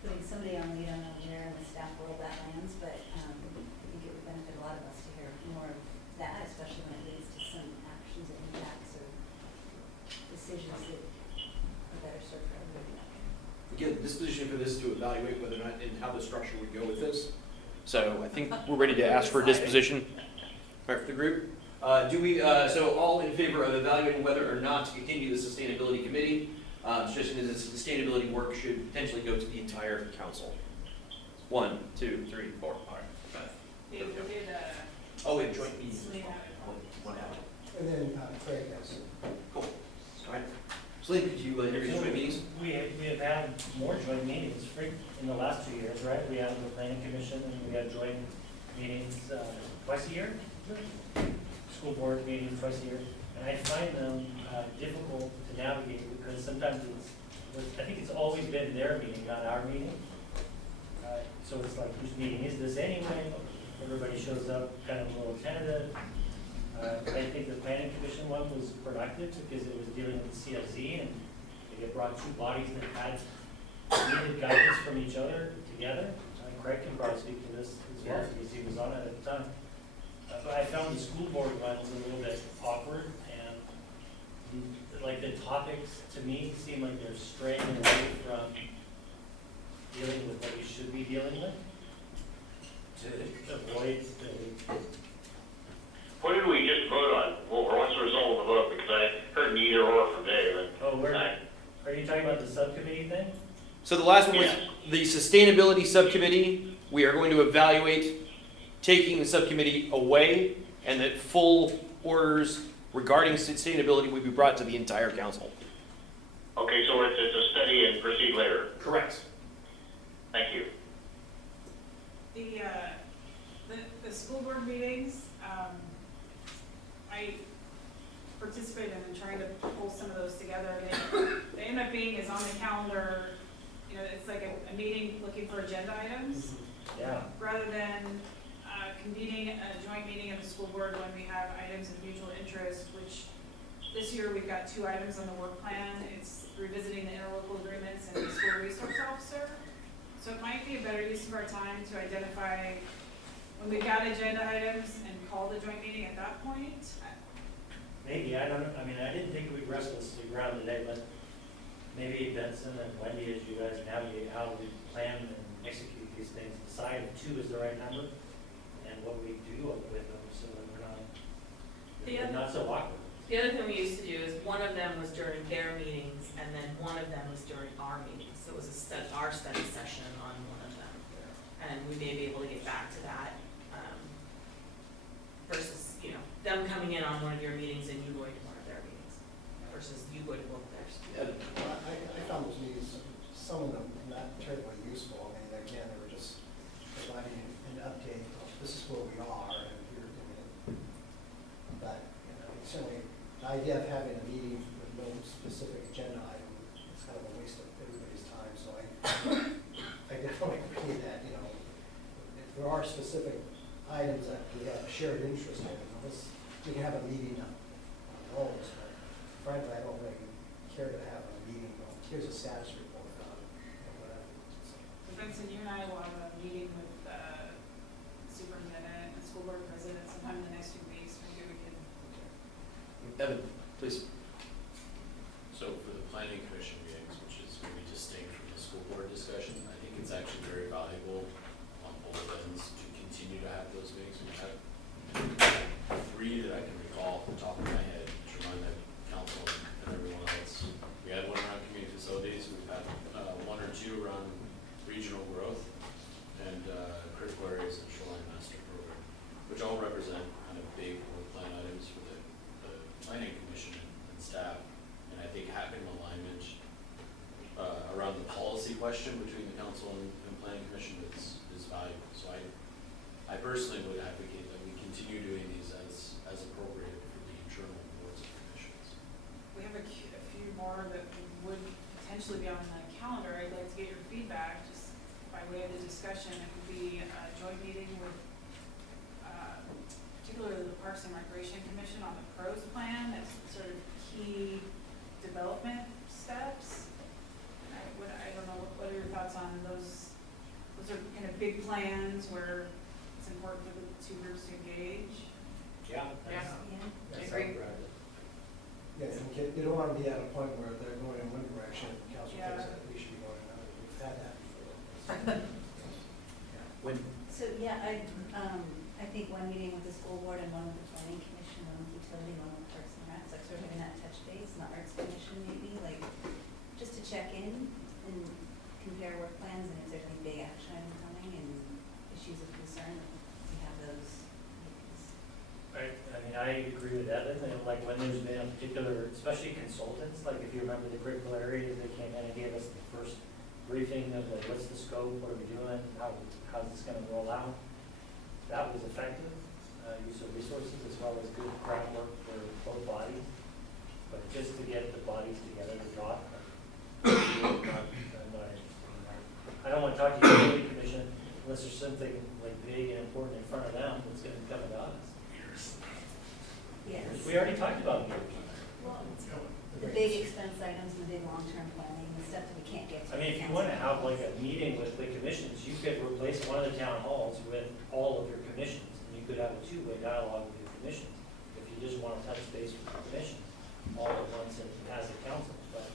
putting somebody on lead. I don't know where in the staff world that lands, but I think it would benefit a lot of us to hear more of that, especially when it leads to some actions and impacts or decisions that are better served for everybody. Again, this position for this is to evaluate whether or not and how the structure would go with this. So I think we're ready to ask for a disposition. All right, for the group. So all in favor of evaluating whether or not to continue the sustainability committee? Suggestion is that sustainability work should potentially go to the entire council. 1, 2, 3, 4. All right. They did, Oh, we have joint meetings. Celine had it. One out. And then Craig has. Cool. All right. Celine, could you introduce joint meetings? We have had more joint meetings in the last 2 years, right? We had the planning commission and we had joint meetings twice a year. School board meetings twice a year. And I find them difficult to navigate because sometimes I think it's always been their meeting, not our meeting. So it's like, whose meeting is this anyway? Everybody shows up kind of a little tentative. I think the planning commission one was productive because it was dealing with the CFZ and they brought two bodies that had needed guidance from each other together. Craig can probably speak to this as well because he was on it at the time. But I found the school board ones a little bit awkward and like the topics to me seem like they're straying away from dealing with what we should be dealing with to avoid the. What did we just vote on? Or what's the result of the vote? Because I heard neither or from Dave. Oh, are you talking about the subcommittee thing? So the last one was the sustainability subcommittee. We are going to evaluate taking the subcommittee away and that full orders regarding sustainability would be brought to the entire council. Okay, so it's a study and proceed later. Correct. Thank you. The school board meetings, I participated in trying to pull some of those together. They end up being is on the calendar, it's like a meeting looking for agenda items. Yeah. Rather than convening a joint meeting of the school board when we have items of mutual interest, which this year we've got 2 items on the work plan. It's revisiting the interlocal agreements and the school resource officer. So it might be a better use of our time to identify when we've got agenda items and call the joint meeting at that point. Maybe, I don't know, I mean, I didn't think we'd wrestle this to the ground today, but maybe Benson and Wendy, as you guys navigate how we plan and execute these things, decide if 2 is the right number, and what we do with them, so that we're not, they're not so awkward. The other thing we used to do is one of them was during their meetings, and then one of them was during our meetings. So it was our study session on one of them. And we may be able to get back to that, versus, you know, them coming in on one of your meetings and you going to one of their meetings, versus you going to both of theirs. I found those meetings, some of them not terribly useful. I mean, again, they were just providing an update of this is where we are and we're doing it. But, you know, certainly, the idea of having a meeting with no specific agenda item is kind of a waste of everybody's time. So I definitely agree that, you know, if there are specific items that we have a shared interest in, we can have a meeting on those. But frankly, I don't really care to have a meeting on, here's a status report on, whatever. So, Vincent, you and I will have a meeting with superintendent and school board president sometime in the next 2 weeks. Maybe we can. Evan, please. So for the planning commission meetings, which is maybe distinct from the school board discussion, I think it's actually very valuable on both ends to continue to have those meetings. We've had 3 that I can recall off the top of my head, to remind the council and everyone else. We had one around community facilities, we've had 1 or 2 around regional growth and critical areas and shoreline master program, which all represent kind of big work plan items for the planning commission and staff. And I think having alignment around the policy question between the council and planning commission is valuable. So I personally would advocate that we continue doing these as appropriate for the internal boards and commissions. We have a few more that would potentially be on the calendar. I'd like to get your feedback, just by way of the discussion. It would be a joint meeting with, particularly the Parks and Recreation Commission on the PROS plan, as sort of key development steps. I don't know, what are your thoughts on those? Those are kind of big plans where it's important for the 2 groups to engage. Yeah. Yeah. I agree. yeah, and you don't want to be at a point where they're going in one direction, and the council Yeah. thinks that we should be going another. We've had that before. When, So, yeah, I think one meeting with the school board and one with the planning commission, one with utility, one with Parks and Recs, like sort of having that touch base, and the arts commission maybe, like, just to check in and compare work plans and if there's any big action item coming and issues of concern, we have those meetings. I mean, I agree with that. I think like when there's been a particular, especially consultants, like if you remember the critical areas, they came in and gave us the first briefing of like, what's the scope, what are we doing, how's this gonna roll out? That was effective, use of resources as well as good groundwork for both bodies. But just to get the bodies together to talk, I'm not interested in that. I don't want to talk to the utility commission unless there's something like big and important in front of them that's gonna come to us. Yes. We already talked about meters. The big expense items and the big long-term planning, the stuff that we can't get to. I mean, if you want to have like a meeting with the commissions, you could replace one of the town halls with all of your commissions. And you could have a 2-way dialogue with your commissions. If you just want to touch base with the commissions all at once and as a council. But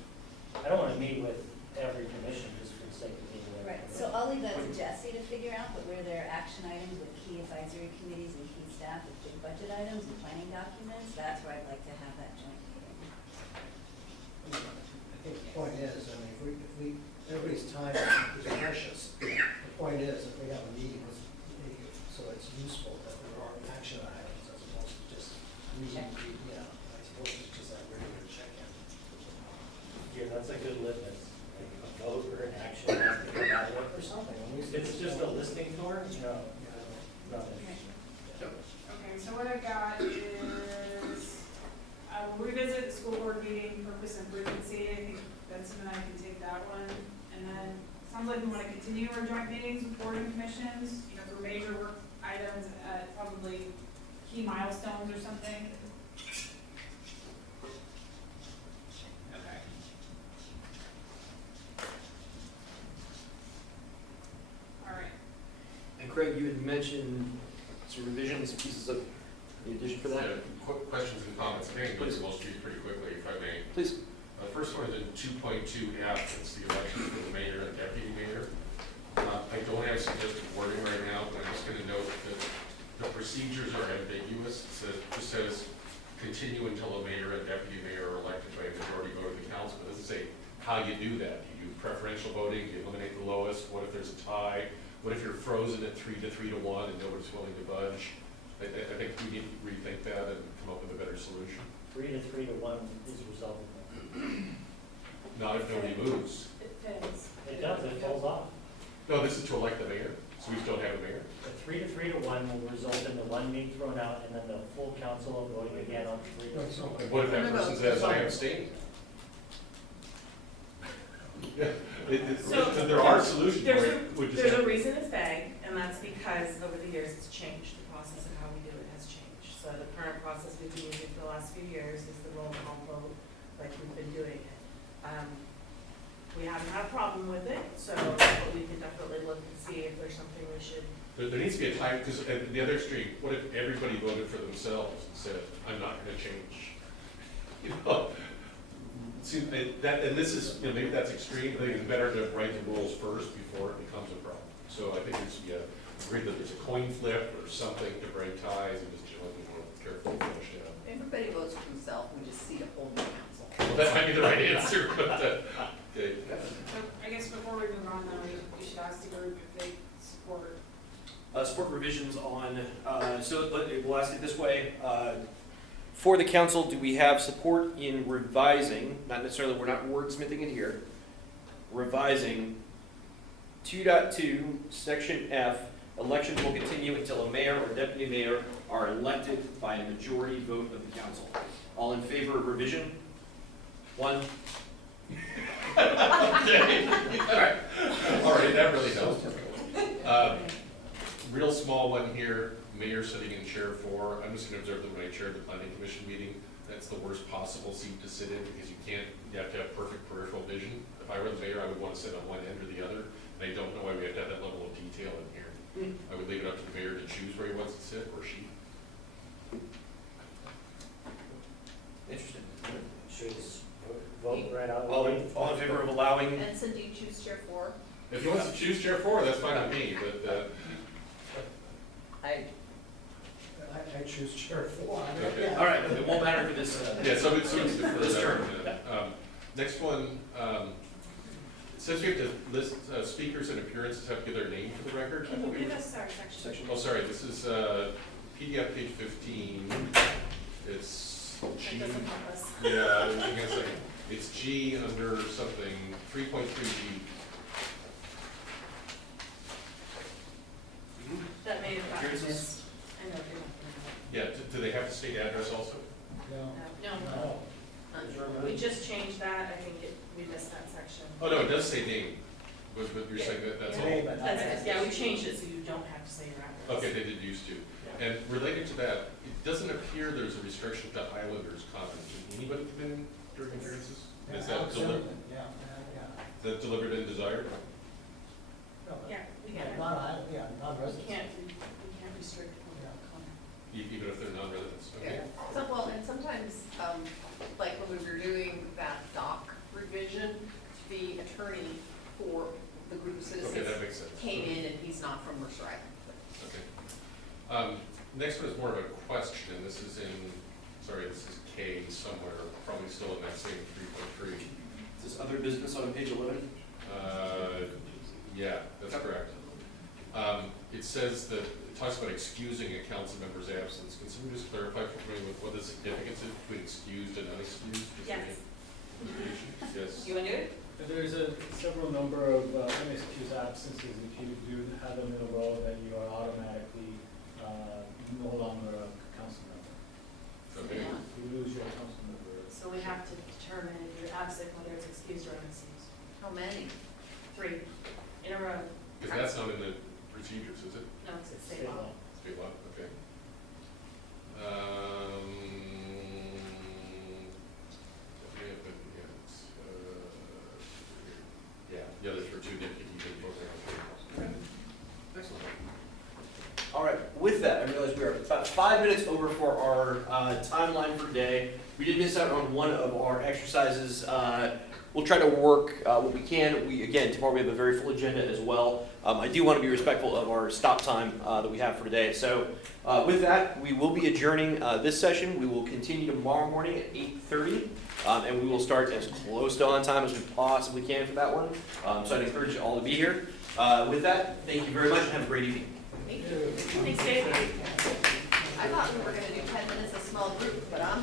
I don't want to meet with every commission just for the sake of meeting with every Right, so I'll leave that to Jesse to figure out, but where there are action items with key advisory committees and key staff with big budget items and planning documents, that's where I'd like to have that joint meeting. I think the point is, I mean, if we, everybody's time is precious. The point is, if we have a meeting, let's make it so it's useful, that there are action items as opposed to just reading, yeah, I suppose it's just that regular check-in. Yeah, that's a good litmus. Like a vote or an action has to come out of it or something. If it's just a listening tour, no, not interested. Okay, so what I've got is, we'll revisit the school board meeting purpose and frequency. I think Benson and I can take that one. And then, sounds like we want to continue our joint meetings with board and commissions, you know, for major work items, probably key milestones or something. Okay. All right. and Craig, you had mentioned some revisions, pieces of, in addition for that? Yeah, quick questions and comments. I can go through most of these pretty quickly, if I may. Please. The first one is in 2.2F, it's the election for the mayor and deputy mayor. I I don't have suggested wording right now, but I'm just gonna note that the procedures are ambiguous. It just says, continue until a mayor and deputy mayor are elected by a majority vote of the council. It doesn't say how you do that. Do you do preferential voting? Do you eliminate the lowest? What if there's a tie? What if you're frozen at 3 to 1 and nobody's willing to budge? I think we need to rethink that and come up with a better solution. 3 to 1 is resolved. Not if nobody moves. It fails. It does, it falls off. No, this is to elect the mayor, so we still have a mayor. The 3 to 1 will result in the one being thrown out and then the full council voting again on 3 to 1. And what if that person says, I abstain? Yeah, there are solutions. There's a reason it's vague, and that's because over the years it's changed. The process of how we do it has changed. So the current process we've been using for the last few years is the roll call vote, like we've been doing it. We haven't had a problem with it, so but we can definitely look and see if there's something we should. There needs to be a time, because at the other extreme, what if everybody voted for themselves and said, I'm not gonna change? You know, see, that, and this is, you know, maybe that's extreme, but it's better to write the rules first before it becomes a problem. So I think there's, agree that there's a coin flip or something to break ties and just be more carefully finish it out. Everybody votes for themselves, we just see a whole new council. Well, that might be the right answer, but, okay. So I guess before we move on, though, we should ask the group if they support. Support revisions on, we'll ask it this way. For the council, do we have support in revising, not necessarily, we're not wordsmithing it here, revising 2.2, section F, elections will continue until a mayor or deputy mayor are elected by a majority vote of the council. All in favor of revision? 1. Okay. All right, that really helps. Real small one here, mayor sitting in chair 4. I'm just gonna observe that when I chaired the planning commission meeting, that's the worst possible seat to sit in because you have to have perfect peripheral vision. If I were the mayor, I would want to sit on one end or the other, and I don't know why we have to have that level of detail in here. I would leave it up to the mayor to choose where he wants to sit, or she. Interesting. Should we just vote right out? All in favor of allowing? And so do you choose chair 4? If he wants to choose chair 4, that's fine with me, but, I choose chair 4. Okay. All right, it won't matter for this. yeah, so it's defer this that term. for a minute. Next one, it says we have to list speakers and appearances have to give their name for the record. I thought we Give were- us our section. Oh, sorry, this is PDF page 15. It's G. That doesn't help us. Yeah, I was gonna say, it's G under something, 3.3G. That may have gotten Appearances? missed. I know, Yeah, do they have the state address also? no, we just changed that. I think we missed that section. Oh, no, it does say name, but you're saying that's all? Yeah, we changed it so you don't have to say your address. Okay, they did used to. And related to that, it doesn't appear there's a restriction to Islanders comment. Can anybody come in during appearances? Is that delivered and desired? Yeah, we get it. Non-residents. We can't restrict public comment. Even if they're non-residents? Okay. Well, and sometimes, like when we were doing that doc revision, the attorney for the group of Okay, citizens that makes sense. came in and he's not from Mercer Island. Okay. Next one is more of a question. This is this is K somewhere, probably still in that same 3.3. Is this other business on page 11? Yeah, that's correct. It says that, it talks about excusing a council member's absence. Can someone just clarify for me what the significance is between excused and unexcused? Is there Yes. any indication? Yes. You want to do it? There's a several number of unexcused absences. If you do have them in a row, then you are automatically no longer a council member. Okay. You lose your council member. So we have to determine if you're absent, whether it's excused or unexcused. How many? 3 in a row. Because that's not in the procedures, is it? No, it's state law. State law, okay. Yeah, there's for 2 deputies and both are. Excellent. All right, with that, I realize we are about 5 minutes over for our timeline for today. We did miss out on one of our exercises. we'll try to work what we can. Again, tomorrow we have a very full agenda as well. I do want to be respectful of our stop time that we have for today. So with that, we will be adjourning this session. We will continue tomorrow morning at 8:30. And we will start as close to on time as we possibly can for that one. So I'd encourage you all to be here. With that, thank you very much and have a great evening. Thank you. Thanks, Dave. I thought we were gonna do 10 minutes, a small group, but I'm